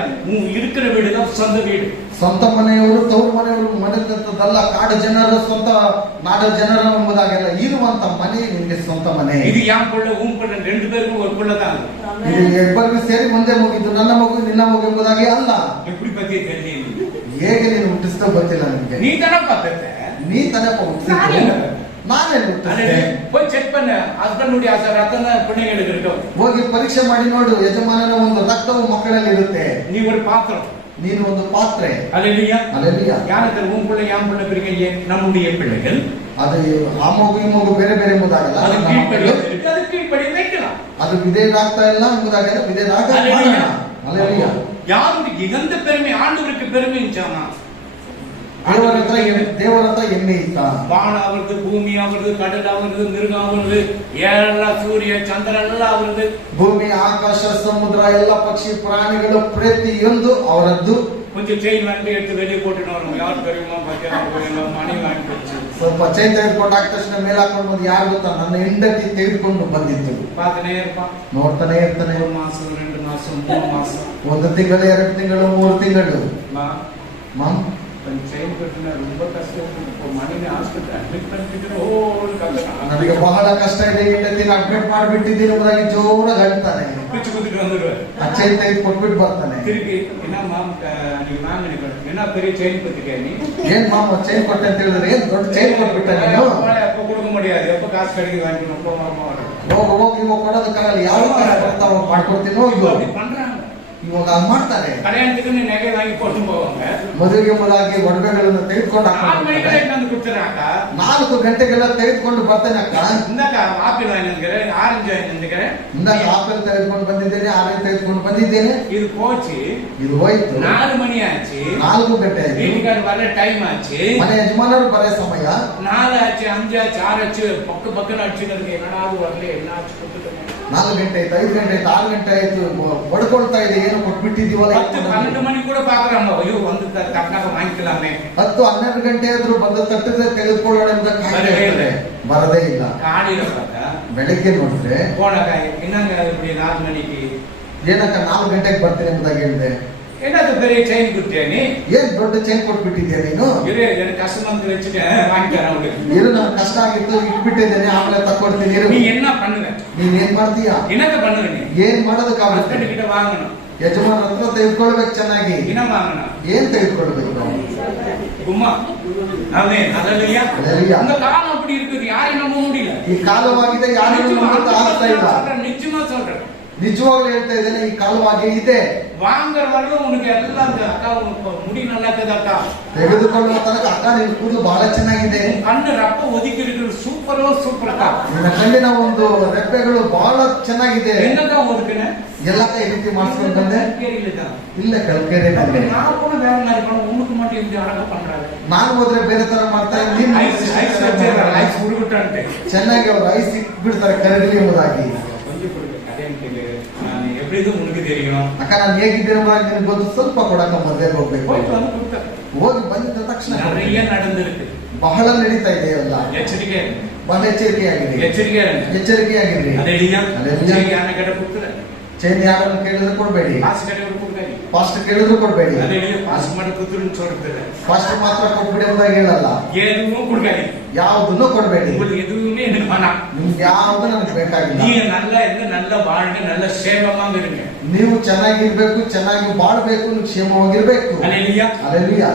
இருக்கிற வீடு தான் சொந்த வீடு. ಸ್ವಂತ ಮನೆಯವರು ತವರು ಮನೆಯವರು ಮನೆದಲ್ಲ, ಕಾಡು ಜನರು ಸ್ವಂತ ನಾಡು ಜನರು ಎಂಬುದಾಗೆಲ್ಲ ಇರುವಂತ ಮನೆ ನಿಮಗೆ ಸ್ವಂತ ಮನೆ. இது என் பிள்ளை உன் பிள்ளை ரெண்டு பேருக்கும் ஒரு பிள்ளை தான். ಇದು ಇಬ್ಬರಿಗೂ ಸೇರಿ ಮುಂದೆ ಮುಗಿದ್ದು, ನನ್ನ ಮಗು ನಿನ್ನ ಮಗು ಎಂಬುದಾಗಿ ಅಲ್ಲ. எப்படி பத்தி தெரியும்? ಹೇಗೆ ನೀನು ಹುಟ್ಟಿಸ್ತೋ ಗೊತ್ತಿಲ್ಲ ನಿಮಗೆ. நீ தானே பார்த்த, ನೀ ತನಕ ಹುಟ್ಟಿಸಿದ್ರೆ ನಾನೇನು ಹುಟ್ಟಿಸಿದೆ? போய் செக் பண்ண. ஹஸ்பண்டுடைய ரத்தம் தான் பிள்ளைங்களுக்கு இருக்கும். ಹೋಗಿ ಪರೀಕ್ಷೆ ಮಾಡಿ ನೋಡು. ಯಜಮಾನನ ಒಂದು ರಕ್ತವು ಮಕ್ಕಳಲ್ಲಿ ಇರುತ್ತೆ. நீ ஒரு பாத்திரம், ನೀನು ಒಂದು ಪಾತ್ರೆ. அல்லேலூயா. அல்லேಲೂಯಾ. யாருக்கு உன் பிள்ளை என் பிள்ளை பிரிக்க நம்முடைய பிள்ளைகள் ಅದು ಆ ಮಗು ಈ ಮಗು ಬೇರೆ ಬೇರೆ ಎಂಬುದಾಗಲ್ಲ. அது கீழ்ப்படி வைக்கலாம். ಅದು ವಿಧೇಯರಾಗ್ತಾ ಇಲ್ಲ ಎಂಬುದಾಗಲ್ಲ, ವಿಧೇಯರಾಗ அல்லேலூயா. ಅಲ್ಲೇಲೂಯಾ. யாருக்கு இகந்த பெருமை? ஆண்டவருக்கு பெருமை சொன்னா ದೇವರ ಹತ್ರ ಎಣ್ಣೆ ಇತ್ತ. வான அவரது, பூமி அவரது, கடல் அவரது, மிருகம் அவரது, ಎಲ್ಲ ಸೂರ್ಯ ಚಂದ್ರ ಎಲ್ಲ ಅವರದು. ಭೂಮಿ, ಆಕಾಶ, ಸಮುದ್ರ, ಎಲ್ಲ ಪಕ್ಷಿ ಪ್ರಾಣಿಗಳು ಪ್ರತಿಯೊಂದು ಅವರದ್ದು. கொஞ்சம் செயின் வாங்கி எடுத்து வெளியே போட்டுன்னு வரும். யார் தெரியுமா? மணி வாங்கி போச்சு. ಸ್ವಲ್ಪ ಚೈನ್ ತೆಗೆದುಕೊಂಡು ಆದ ತಕ್ಷಣ ಮೇಲೆ ಹಾಕೊಂಡು ಬಂದು ಯಾರು ಗೊತ್ತಾ? ನನ್ನ ಹೆಂಡತಿ ತೆಗೆದುಕೊಂಡು ಬಂದಿತ್ತು. பார்த்தனே இருப்பான். ನೋಡ್ತಾನೆ ಇರ್ತಾನೆ. 1 மாசம் 2 மாசம் 3 மாசம், 1 ತಿಂಗಳು 2 ತಿಂಗಳು 3 ತಿಂಗಳು. ಮಾಮ್ ಚೈನ್ ಕಟ್ಟಿನ ரொம்ப ಕಷ್ಟ. ಮನೆಗೆ ಹಾಸ್ಪಿಟಲ್ ಅಡ್ಮಿಟ್ ಮಾಡ್ತಿದ್ರು. ನನಗೆ ಬಹಳ ಕಷ್ಟ ಇದೆ, ಹೆಂಡತಿನ ಅಡ್ಮಿಟ್ ಮಾಡಿಬಿಟ್ಟಿದ್ದೀನಿ ಎಂಬುದಾಗಿ ಜೋರಾಗಿ ಹೇಳ್ತಾನೆ. பிச்சு குத்துட்டு வந்துடுவார். ಆ ಚೈನ್ ತೆಗೆದು ಕೊಟ್ಬಿಟ್ಟು ಬರ್ತಾನೆ. திருப்பி என்ன மாம் நீ மாம் என்ன பெரிய செயின் பத்திக்க நீ ಏನ್ ಮಾಮ ಚೈನ್ ಕೊಟ್ಟೆ ಅಂತ ಹೇಳಿದ್ರೆ ಏನ್ ದೊಡ್ಡ ಚೈನ್ ಕೊಟ್ಬಿಟ್ಟ ನೀನು? எப்ப கொடுக்க முடியாது, எப்ப காசು கிடைக்குது வாங்கிக்கணும். ಹೋಗಿ ಇವಾಗ ಕೊಡೋದಕ್ಕಾಗಲ್ಲ, ಯಾವ ಬರ್ತಾವ ಮಾಡ್ಕೊಡ್ತೀನೋ. அப்படி பண்றாங்க. ಇವಾಗ ಹಂಗ್ ಮಾಡ್ತಾರೆ. கல்யாணத்துக்கு நீ நகை வாங்கி போட்டு போவாங்க. ಮದುವೆಗೆ ಮೊದಲಾಗಿ ಒಡವೆಗಳನ್ನು ತೆಗೆದುಕೊಂಡು 4 மணிக்கு வந்து கொடுத்துறாங்க. 4 ಗಂಟೆಗೆಲ್ಲ ತೆಗೆದುಕೊಂಡು ಬರ್ತೇನೆ ಅಕ್ಕ. ಇಂದಾಕ ಆಪಿಲ್ வாங்கிக்கிறே, ஆரஞ்சு வாங்கிக்கிறே. ಇಂದಾಕ ಆಪಲ್ ತೆಗೆದುಕೊಂಡು ಬಂದಿದ್ದೇನೆ, ಆರೆಂಜ್ ತೆಗೆದುಕೊಂಡು ಬಂದಿದ್ದೇನೆ. இது போச்சு. ಇದು ಹೋಯ್ತು. 4 ಮಣಿ ಆಚಿ. 4 ಗಂಟೆ ಆಯ್ತು. வீட்டுக்கார வர டைம் ஆச்சு. ಮನೆ ಯಜಮಾನರು ಬರೋ ಸಮಯ. 4 ஆச்சு, 5 ஆச்சு, 6 ஆச்சு. பக்கன அடிச்சுன்னு என்னடாது வரல, என்ன ஆச்சு கொடுத்துட்டேன். 4 ಗಂಟೆ ಆಯ್ತು, 5 ಗಂಟೆ ಆಯ್ತು, 6 ಗಂಟೆ ಆಯ್ತು. ಹೊಡ್ಕೊಳ್ತಾ ಇದೆ, ಏನು ಕೊಟ್ಬಿಟ್ಟಿದೀವಲ್ಲ. 10-12 ಮಣಿ ಕೂಡ பாக்குறாங்க. ஐயோ வந்து தக்கனாக வாங்கிக்கலாமே. 10-12 ಗಂಟೆ ಆದ್ರೂ ಬಂದ ತಟ್ಟಿದ್ರೆ ತೆಗೆದುಕೊಳ್ಳೋಣ ಅಂತ ಕಾಯ್ದೆ ಬರದೇ ಇಲ್ಲ. காலையில பார்த்தா ಬೆಳಿಗ್ಗೆ ನೋಡಿದ್ರೆ போனாக்க என்னங்க இப்படி 4 மணிக்கு ಏನಕ್ಕ 4 ಗಂಟೆಗೆ ಬರ್ತೀನಿ ಎಂಬುದಾಗಿ ಹೇಳಿದೆ. என்னது பெரிய செயின் கொடுத்தியா நீ? ಏನ್ ದೊಡ್ಡ ಚೈನ್ ಕೊಟ್ಬಿಟ್ಟಿದ್ಯಾ ನೀನು? ಇರೇ எனக்கு கஷ்டமா வந்து வச்சுட்டேன், வாங்கிக்கிறேன் அவங்களுக்கு. ಇರು, ನನಗೆ ಕಷ್ಟ ಆಗಿತ್ತು, ಇಟ್ಬಿಟ್ಟಿದ್ದೇನೆ, ಆಮೇಲೆ ತಕ್ಕೊಡ್ತೀನಿ. நீ என்ன பண்ணுவ? ನೀನ್ ಏನ್ ಮಾಡ್ತೀಯಾ? என்னங்க பண்ணுவ நீ? ಏನ್ ಮಾಡೋದಕ್ಕಾಗುತ್ತೆ? ஹஸ்பண்ட் கிட்ட வாங்கணும். ಯಜಮಾನ ಹತ್ರ ತೆಗೆದುಕೊಳ್ಬೇಕು ಚೆನ್ನಾಗಿ. என்ன வாங்கணும்? ಏನ್ ತೆಗೆದುಕೊಳ್ಬೇಕು? கும்மா. ஆமென். ஹalleluya. ஹalleluya. அந்த காலம் அப்படி இருக்குது, யாரையும் நம்ப முடியல. ಈ ಕಾಲವಾಗಿದೆ, ಯಾರಿಗೂ ನಂಬುತ್ತಾ ಆಗ್ತಾ ಇಲ್ಲ. நிச்சயமா சொல்றேன். ನಿಜವಾಗ್ಲೂ ಹೇಳ್ತಾ ಇದ್ದೇನೆ, ಈ ಕಾಲವಾಗೆ ಇದೆ. வாங்குற வரலும் உனக்கு எல்லாம் அந்த அக்கா முடி நல்லா இருக்குது அக்கா. ತೆಗೆದುಕೊಳ್ಳುವ ತನಕ ಅಕ್ಕ ನಿನ್ ಕೂದಲು ಬಹಳ ಚೆನ್ನಾಗಿದೆ. கண்ணு ரப்ப ஒதுக்கி இருக்கிற சூப்பர் அக்கா. ನಿನ್ನ ಕಣ್ಣಿನ ಒಂದು ರೆಪ್ಪೆಗಳು ಬಹಳ ಚೆನ್ನಾಗಿದೆ. என்னக்கா ஒதுக்குன? ಎಲ್ಲ ಈ ರೀತಿ ಮಾಡಿಸ್ಕೊಂಡು ಬಂದೆ. ಇಲ್ಲ, ಕಲ್ಕೆರೆನಲ್ಲಿ. நான் கூட வேற மாதிரி பண்ண, உனக்கு மட்டும் எப்படி அழகா பண்றாங்க? ನಾನು ಹೋದ್ರೆ ಬೇರೆ ತರ ಮಾಡ್ತಾರೆ. ஐஸ் ಹುಡುಗುಟ್ಟಂತೆ ಚೆನ್ನಾಗಿ ಅವ್ರು ಐಸ್ ಬಿಡ್ತಾರೆ ಕರಗಲಿ ಎಂಬುದಾಗಿ. எப்படி உனக்கு தெரியும் ಅಕ್ಕ ನಾನು ಹೇಗಿದ್ದೇನೆ ಎಂಬುದಾಗಿ ನಿನಗೆ ಗೊತ್ತು. ಸ್ವಲ್ಪ ಕೊಡಕ ಮೊದಲೇ ಹೋಗ್ಬೇಕು. போயிட்டு வந்து கொடுத்த ಹೋಗಿ ಬಂದ ತಕ್ಷಣ நிறைய நடந்திருக்கு. ಬಹಳ ನಡೀತಾ ಇದೆ ಎಲ್ಲ. எச்சரிக்கை இருங்க. ಬಹಳ ಎಚ್ಚರಿಕೆಯಾಗಿದೆ. ಎಚ್ಚರಿಕೆಯಾಗಿರಿ. அல்லேலூயா. ಯಾರನ್ನ ಕಡೆ ಕೊಡ್ತಾರೆ? ಚೈನ್ ಯಾರನ್ನು ಕೇಳಿದ್ರು ಕೊಡಬೇಡಿ. ಪಾಸ್ಟ್ ಕಡೆ ಕೊಡ್ಬೇಡಿ. ಫಾಸ್ಟ್ ಕೇಳಿದ್ರು ಕೊಡಬೇಡಿ. அல்லேலூயா. ಪಾಸ್ಟ್ ಮಾಡಿ ಕುದುರೆ ಚೋಡ್ತಾರೆ. ಫಾಸ್ಟ್ ಮಾತ್ರ ಕೊಟ್ಬಿಡಿ ಅಂತ ಹೇಳಲ್ಲ. ಏನೂ ಕೊಡಬೇಡಿ. ಯಾವುದನ್ನು ಕೊಡಬೇಡಿ. எதுவுமே எனக்கு வேணாம். ನಿಮ್ಗೆ ಯಾವುದು ನನಗೆ ಬೇಕಾಗಿಲ್ಲ. நீங்க நல்லா இருந்து நல்ல வாழ்ங்க, நல்ல சேவமாக இருங்க. ನೀವು ಚೆನ್ನಾಗಿರ್ಬೇಕು, ಚೆನ್ನಾಗಿ ಬಾಳ್ಬೇಕು, ಕ್ಷೇಮವಾಗಿರ್ಬೇಕು. அல்லேலூயா. அல்லேலூயா.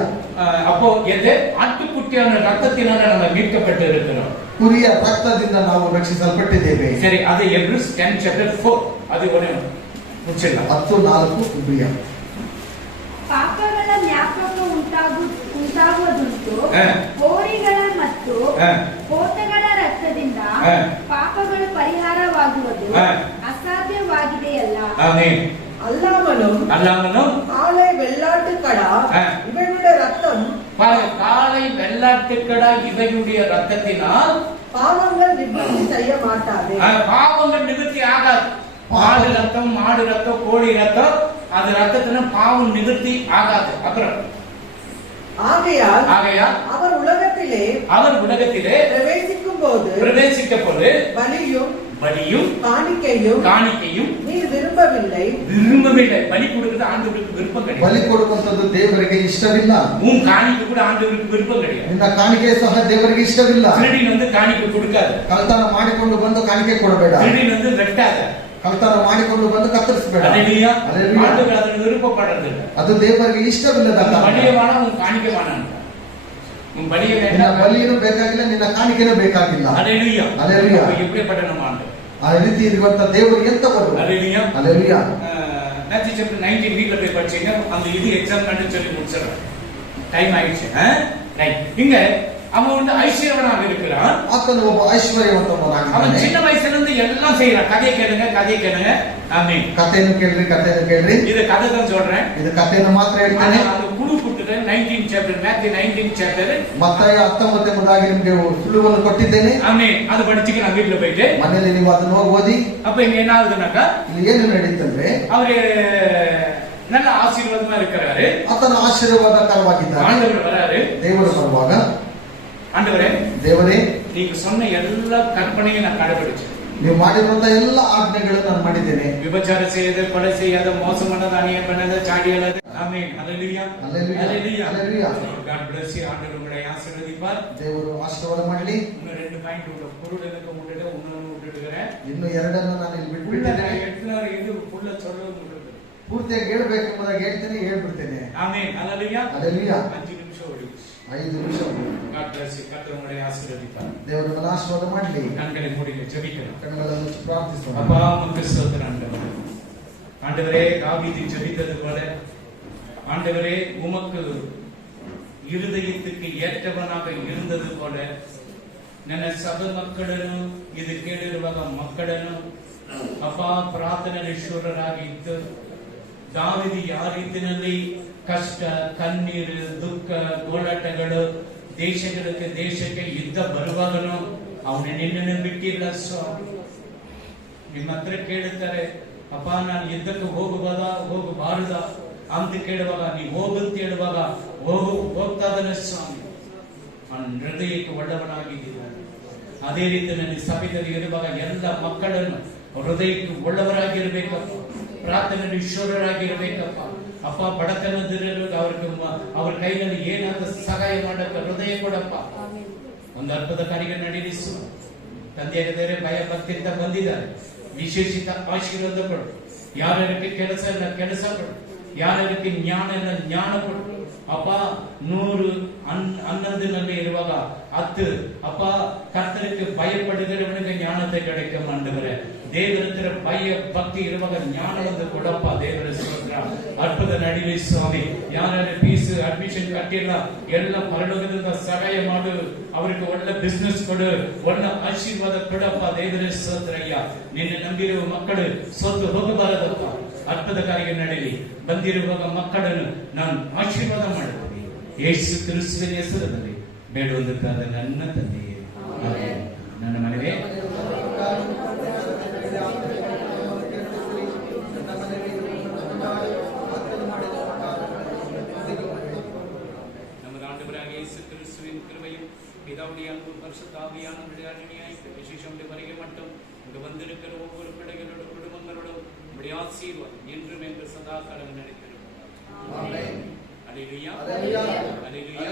அப்போ எது ஆட்டுக்குட்டியான ரத்தத்தினால நம்ம மீட்கப்பட்டு இருக்கிறோம். ಕುರಿಯ ರಕ್ತದಿಂದ ನಾವು ರಕ್ಷಿಸಲ್ಪಟ್ಟಿದ್ದೇವೆ. சரி, அது எபிரேயர்ஸ் 10:4 அது ஒண்ணே ಮುಚ್ಚಿಲ್ಲ. 10:4 ಇಬ್ರಿಯ. ಪಾಪಗಳ ಜ್ಞಾಪಕ ಉಂಟಾಗುವುದುಂಟು. ಹೋರಿಗಳ ಮತ್ತು ಹೋತಗಳ ರಕ್ತದಿಂದ ಪಾಪಗಳು ಪರಿಹಾರವಾಗುವುದು ಅಸಾಧ್ಯವಾಗಿದೆಯಲ್ಲ. ஆமென். அல்லாமலும் காளை வெள்ளாட்டுக்கடா இவைகளுடைய ரத்தம் காளை வெள்ளாட்டுக்கடா இவையுடைய ரத்தத்தினால் பாவங்கள் நிவர்த்தி செய்ய மாட்டாது. பாவங்கள் நிவர்த்தி ஆகாது. மாடு ரத்தம், கோழி ரத்தம், அது ரத்தத்தின பாவம் நிவர்த்தி ஆகாது. அப்புறம் ஆகையால் அவர் உலகத்திலே பிரவேசிக்கும் போது பலியும் காணிக்கையும் நீர் விரும்பவில்லை. பலி கொடுக்கிறது ஆண்டவருக்கு விருப்பம் கிடையாது. ಬಲಿ ಕೊಡುವಂತದ್ದು ದೇವರಿಗೆ ಇಷ್ಟವಿಲ್ಲ. உன் காணிக்கை கூட ஆண்டவருக்கு விருப்பம் கிடையாது. ನಿನ್ನ ಕಾಣಿಕೆ ಸಹ ದೇವರಿಗೆ ಇಷ್ಟವಿಲ್ಲ. திருடின் காணிக்கை கொடுக்காது. ಕಳ್ತನ ಮಾಡಿಕೊಂಡು ಬಂದು ಕಾಣಿಕೆ ಕೊಡಬೇಡ. திருடின் வெட்டாத. ಕಳ್ತನ ಮಾಡಿಕೊಂಡು ಬಂದು ಕತ್ತರಿಸಬೇಡ. அல்லேலூயா. ஆண்டவர் ಅದನ್ನು விருப்பப்படுறது இல்ல. ಅದು ದೇವರಿಗೆ ಇಷ್ಟವಿಲ್ಲದ ಕಾರಣ. ಬಲಿಯವಾಣ ಉನ್ ಕಾಣಿಕೆ ಮಾಡ ಅಂತ. உன் பலியை ನಿನ್ನ ಬಲಿಯೂ ಬೇಕಾಗಿಲ್ಲ, ನಿನ್ನ ಕಾಣಿಕೆನೂ ಬೇಕಾಗಿಲ್ಲ. அல்லேலூயா. அல்லேலூயா. எப்படிப்பட்ட ನಮ್ಮ ஆண்டவர். ಆ ರೀತಿ ಇರುವಂತ ದೇವರು ಎಂತವರು. அல்லேலூயா. அல்லேலூயா. Matthew chapter 19 வீட்ல போய் படிச்சீங்க. அந்த இது எக்ஸாம் பண்ணி சொல்லி முடிச்சறேன். டைம் ஆயிடுச்சு. ரைட். இங்க அவன் ஐஸ்வர்யவனாக இருக்கிறான். ಆತನು ಒಬ್ಬ ಐಶ್ವರ್ಯವಂತನಾಗಿದ್ದಾನೆ. அவன் சின்ன வயசுல இருந்து எல்லாம் செய்யறான். கதையை கேளுங்க. ஆமென். ಕಥೆಯನ್ನು ಕೇಳ್ರಿ. இது கதை தான் சொல்றேன். ಇದು ಕಥೆಯನ್ನು ಮಾತ್ರ ಹೇಳ್ತೇನೆ. ಅದು ಕುಡು ಕೊಟ್ಟಿದ್ದೇನೆ. 19 ಚಾಪ್ಟರ್ Matthew 19 ಚಾಪ್ಟರ್ ಮತ್ತಾಯ 19 ನಿಮಗೆ ಸುಳುವನ್ನು ಕೊಟ್ಟಿದ್ದೇನೆ. ஆமென். அது படிச்சுக்க நான் வீட்ல போயிட்டு ಮನೆಯಲ್ಲಿ ನೀವು ಅದನ್ನು ಹೋಗಿ ಓದಿ. அப்ப இங்க என்ன ஆகுதுனாக்கா ಇಲ್ಲಿ ಏನು ನಡೀತಂದ್ರೆ அவரு நல்ல ஆசீர்வாதமா இருக்கிறாரு. ಆತನ ಆಶೀರ್ವಾದಕರವಾಗಿದ್ದಾನೆ. ஆண்டவர் வராரு. ದೇವರು ಬರುವಾಗ ஆண்டவரே ದೇವರೇ நீங்க சொன்ன எல்லா கற்பனையும் நான் கடைபிடிச்சேன். ನೀವು ಮಾಡಿರುವಂತ ಎಲ್ಲ ಆಜ್ಞೆಗಳನ್ನು ನಾನು ಮಾಡಿದ್ದೇನೆ. விபச்சார செய்யது, கொலை செய்யாத, மோசம் பண்ணது, அநியாயம் பண்ணது, சாடி அல்லாது. ஆமென். அல்லேலூயா. அல்லேலூயா. God bless you. ஆண்டவர் உங்களை ஆசீர்வதிப்பார். ದೇವರು ಆಶೀರ್ವಾದ ಮಾಡಲಿ. இன்னும் 2 பாயிண்ட் உள்ள பொருளுக்கு விட்டுட்டு இன்னொன்னு விட்டுடுறேன். ಇನ್ನು ಎರಡನ್ನು ನಾನು ಇಲ್ಲಿ ಬಿಟ್ಬಿಟ್ಟಿದ್ದೇನೆ. எத்தனாவது இது புள்ள சொல்லுவது ಪೂರ್ತಿಯಾಗಿ ಹೇಳ್ಬೇಕೆಂಬುದಾಗಿ ಹೇಳ್ತೇನೆ, ಹೇಳ್ಬಿಡ್ತೇನೆ. ஆமென். அல்லேலூயா. அல்லேலூயா. 5 நிமிஷம் ஓடிச்சு. 5 ನಿಮಿಷ. God bless you. கர்த்தர் உங்களை ஆசீர்வதிப்பார். ದೇವರು ನಿಮ್ಮನ್ನು ಆಶೀರ್ವಾದ ಮಾಡಲಿ. கண்களை மூடி ஜெபிக்கலாம். ಕಣ್ಣುಗಳನ್ನು ಪ್ರಾರ್ಥಿಸೋಣ. அப்பா உமக்கு ஸ்தோத்திரம் ஆண்டவரே. ஆண்டவரே தாவீது ஜெபித்தது போல ஆண்டவரே உமக்கு இருதயத்துக்கு ஏற்றவனாக இருந்தது போல ನನ್ನ ಸಭೆ ಮಕ್ಕಳನ್ನು ಇದು ಕೇಳಿರುವಾಗ ಮಕ್ಕಳನ್ನು ಅಪ್ಪ ಪ್ರಾರ್ಥನೆಶ್ವರರಾಗಿದ್ದು ದಾವಿದು ಯಾವ ರೀತಿಯಲ್ಲಿ ಕಷ್ಟ, ಕಣ್ಣೀರು, ದುಃಖ, ಗೋಳಾಟಗಳು ದೇಶಕ್ಕೆ ಯುದ್ಧ ಬರುವಾಗನು ಅವನು ನಿನ್ನನ್ನು ಬಿಟ್ಟಿಲ್ಲ ಸ್ವಾಮಿ. ನಿಮ್ಮ ಹತ್ರ ಕೇಳುತ್ತಾರೆ, ಅಪ್ಪ ನಾನು ಯುದ್ಧಕ್ಕೆ ಹೋಗಬಾರದ ಅಂತ ಕೇಳುವಾಗ ನೀವು ಹೋಗಂತ ಹೇಳುವಾಗ ಹೋಗ್ತಾ ಇದ್ದಾನೆ ಸ್ವಾಮಿ. ಅವನ ಹೃದಯಕ್ಕೆ ಒಳ್ಳೆಯವನಾಗಿದ್ದಾನೆ. ಅದೇ ರೀತಿ ನನ್ನ ಸಭೆಯಲ್ಲಿ ಇರುವಾಗ ಎಲ್ಲ ಮಕ್ಕಳನ್ನು ಹೃದಯಕ್ಕೆ ಒಳ್ಳೆಯವರಾಗಿರ್ಬೇಕಪ್ಪ, ಪ್ರಾರ್ಥನೆ ಈಶ್ವರರಾಗಿರ್ಬೇಕಪ್ಪ. ಅಪ್ಪ ಬಡತನದಿರುವ ಅವ್ರ ಕೈನಲ್ಲಿ ಏನಾದ್ರೂ ಸಹಾಯ ಮಾಡಕ್ಕೆ ಹೃದಯ ಕೊಡಪ್ಪ. ಒಂದು ಅದ್ಭುತ ಕಾರ್ಯ ನಡೆಯಿಸು. ತಂದೆಯಾಗದರೆ ಭಯ ಭಕ್ತಿಯಿಂದ ಬಂದಿದ್ದಾರೆ. ವಿಶೇಷಿತ ಆಶೀರ್ವಾದ ಕೊಡು. ಯಾರ್ಯಾರಿಗೆ ಕೆಲಸ ಇಲ್ಲ ಕೆಲಸ ಕೊಡು. ಯಾರ್ಯಾರಿಗೆ ಜ್ಞಾನ ಇಲ್ಲ ಜ್ಞಾನ ಕೊಡು. ಅಪ್ಪ 111 ಇರುವಾಗ 10 ಅಪ್ಪ ಕರ್ತರಿಗೆ ಭಯಪಡಿದವನಿಗೆ ಜ್ಞಾನತೆ கிடைக்க ஆண்டவரே. ದೇವರ ಹತ್ರ ಭಯ ಭಕ್ತಿ ಇರುವಾಗ ಜ್ಞಾನವನ್ನು ಕೊಡಪ್ಪ. ದೇವರ ಸ್ತೋತ್ರ. ಅದ್ಭುತ ನಡೀಲಿ ಸ್ವಾಮಿ. ಯಾರ್ಯಾರು ಫೀಸ್ ಅಡ್ಮಿಷನ್ ಕಟ್ಟಿಲ್ಲ ಎಲ್ಲ ಪರಲೋಕದಿಂದ ಸಹಾಯ ಮಾಡು. ಅವರಿಗೆ ಒಳ್ಳೆ ಬಿಸ್ನೆಸ್ ಕೊಡು, ಒಳ್ಳೆ ಆಶೀರ್ವಾದ ಕೊಡಪ್ಪ. ದೇವರ ಸ್ತೋತ್ರ ಅಯ್ಯ. ನಿನ್ನ ನಂಬಿರುವ ಮಕ್ಕಳು ಸೋತು ಹೋಗಬಾರದಪ್ಪ. ಅದ್ಭುತ ಕಾರ್ಯ ನಡೀಲಿ. ಬಂದಿರುವಾಗ ಮಕ್ಕಳನ್ನು ನಾನು ಆಶೀರ್ವಾದ ಮಾಡುತ್ತೇನೆ ಯೇಸು ಕ್ರಿಸ್ತನ ಹೆಸರಿನಲ್ಲಿ ಬೇಡುವುದಕ್ಕಾದ ನನ್ನ ತಂದೆಯೇ. ನನ್ನ ಮನೆಯೇ ஆவியான விளையாடினியாய் விசேஷம் வருகை மட்டும் இங்கு வந்திருக்கிற ஒவ்வொரு பிள்ளைகளோட குடும்பங்களோடும் உங்களுடைய ஆசீர்வாதம் என்றும் என்று சதா காலம் நினைத்திருக்கிறோம். அல்லேலூயா. அல்லேலூயா. அல்லேலூயா.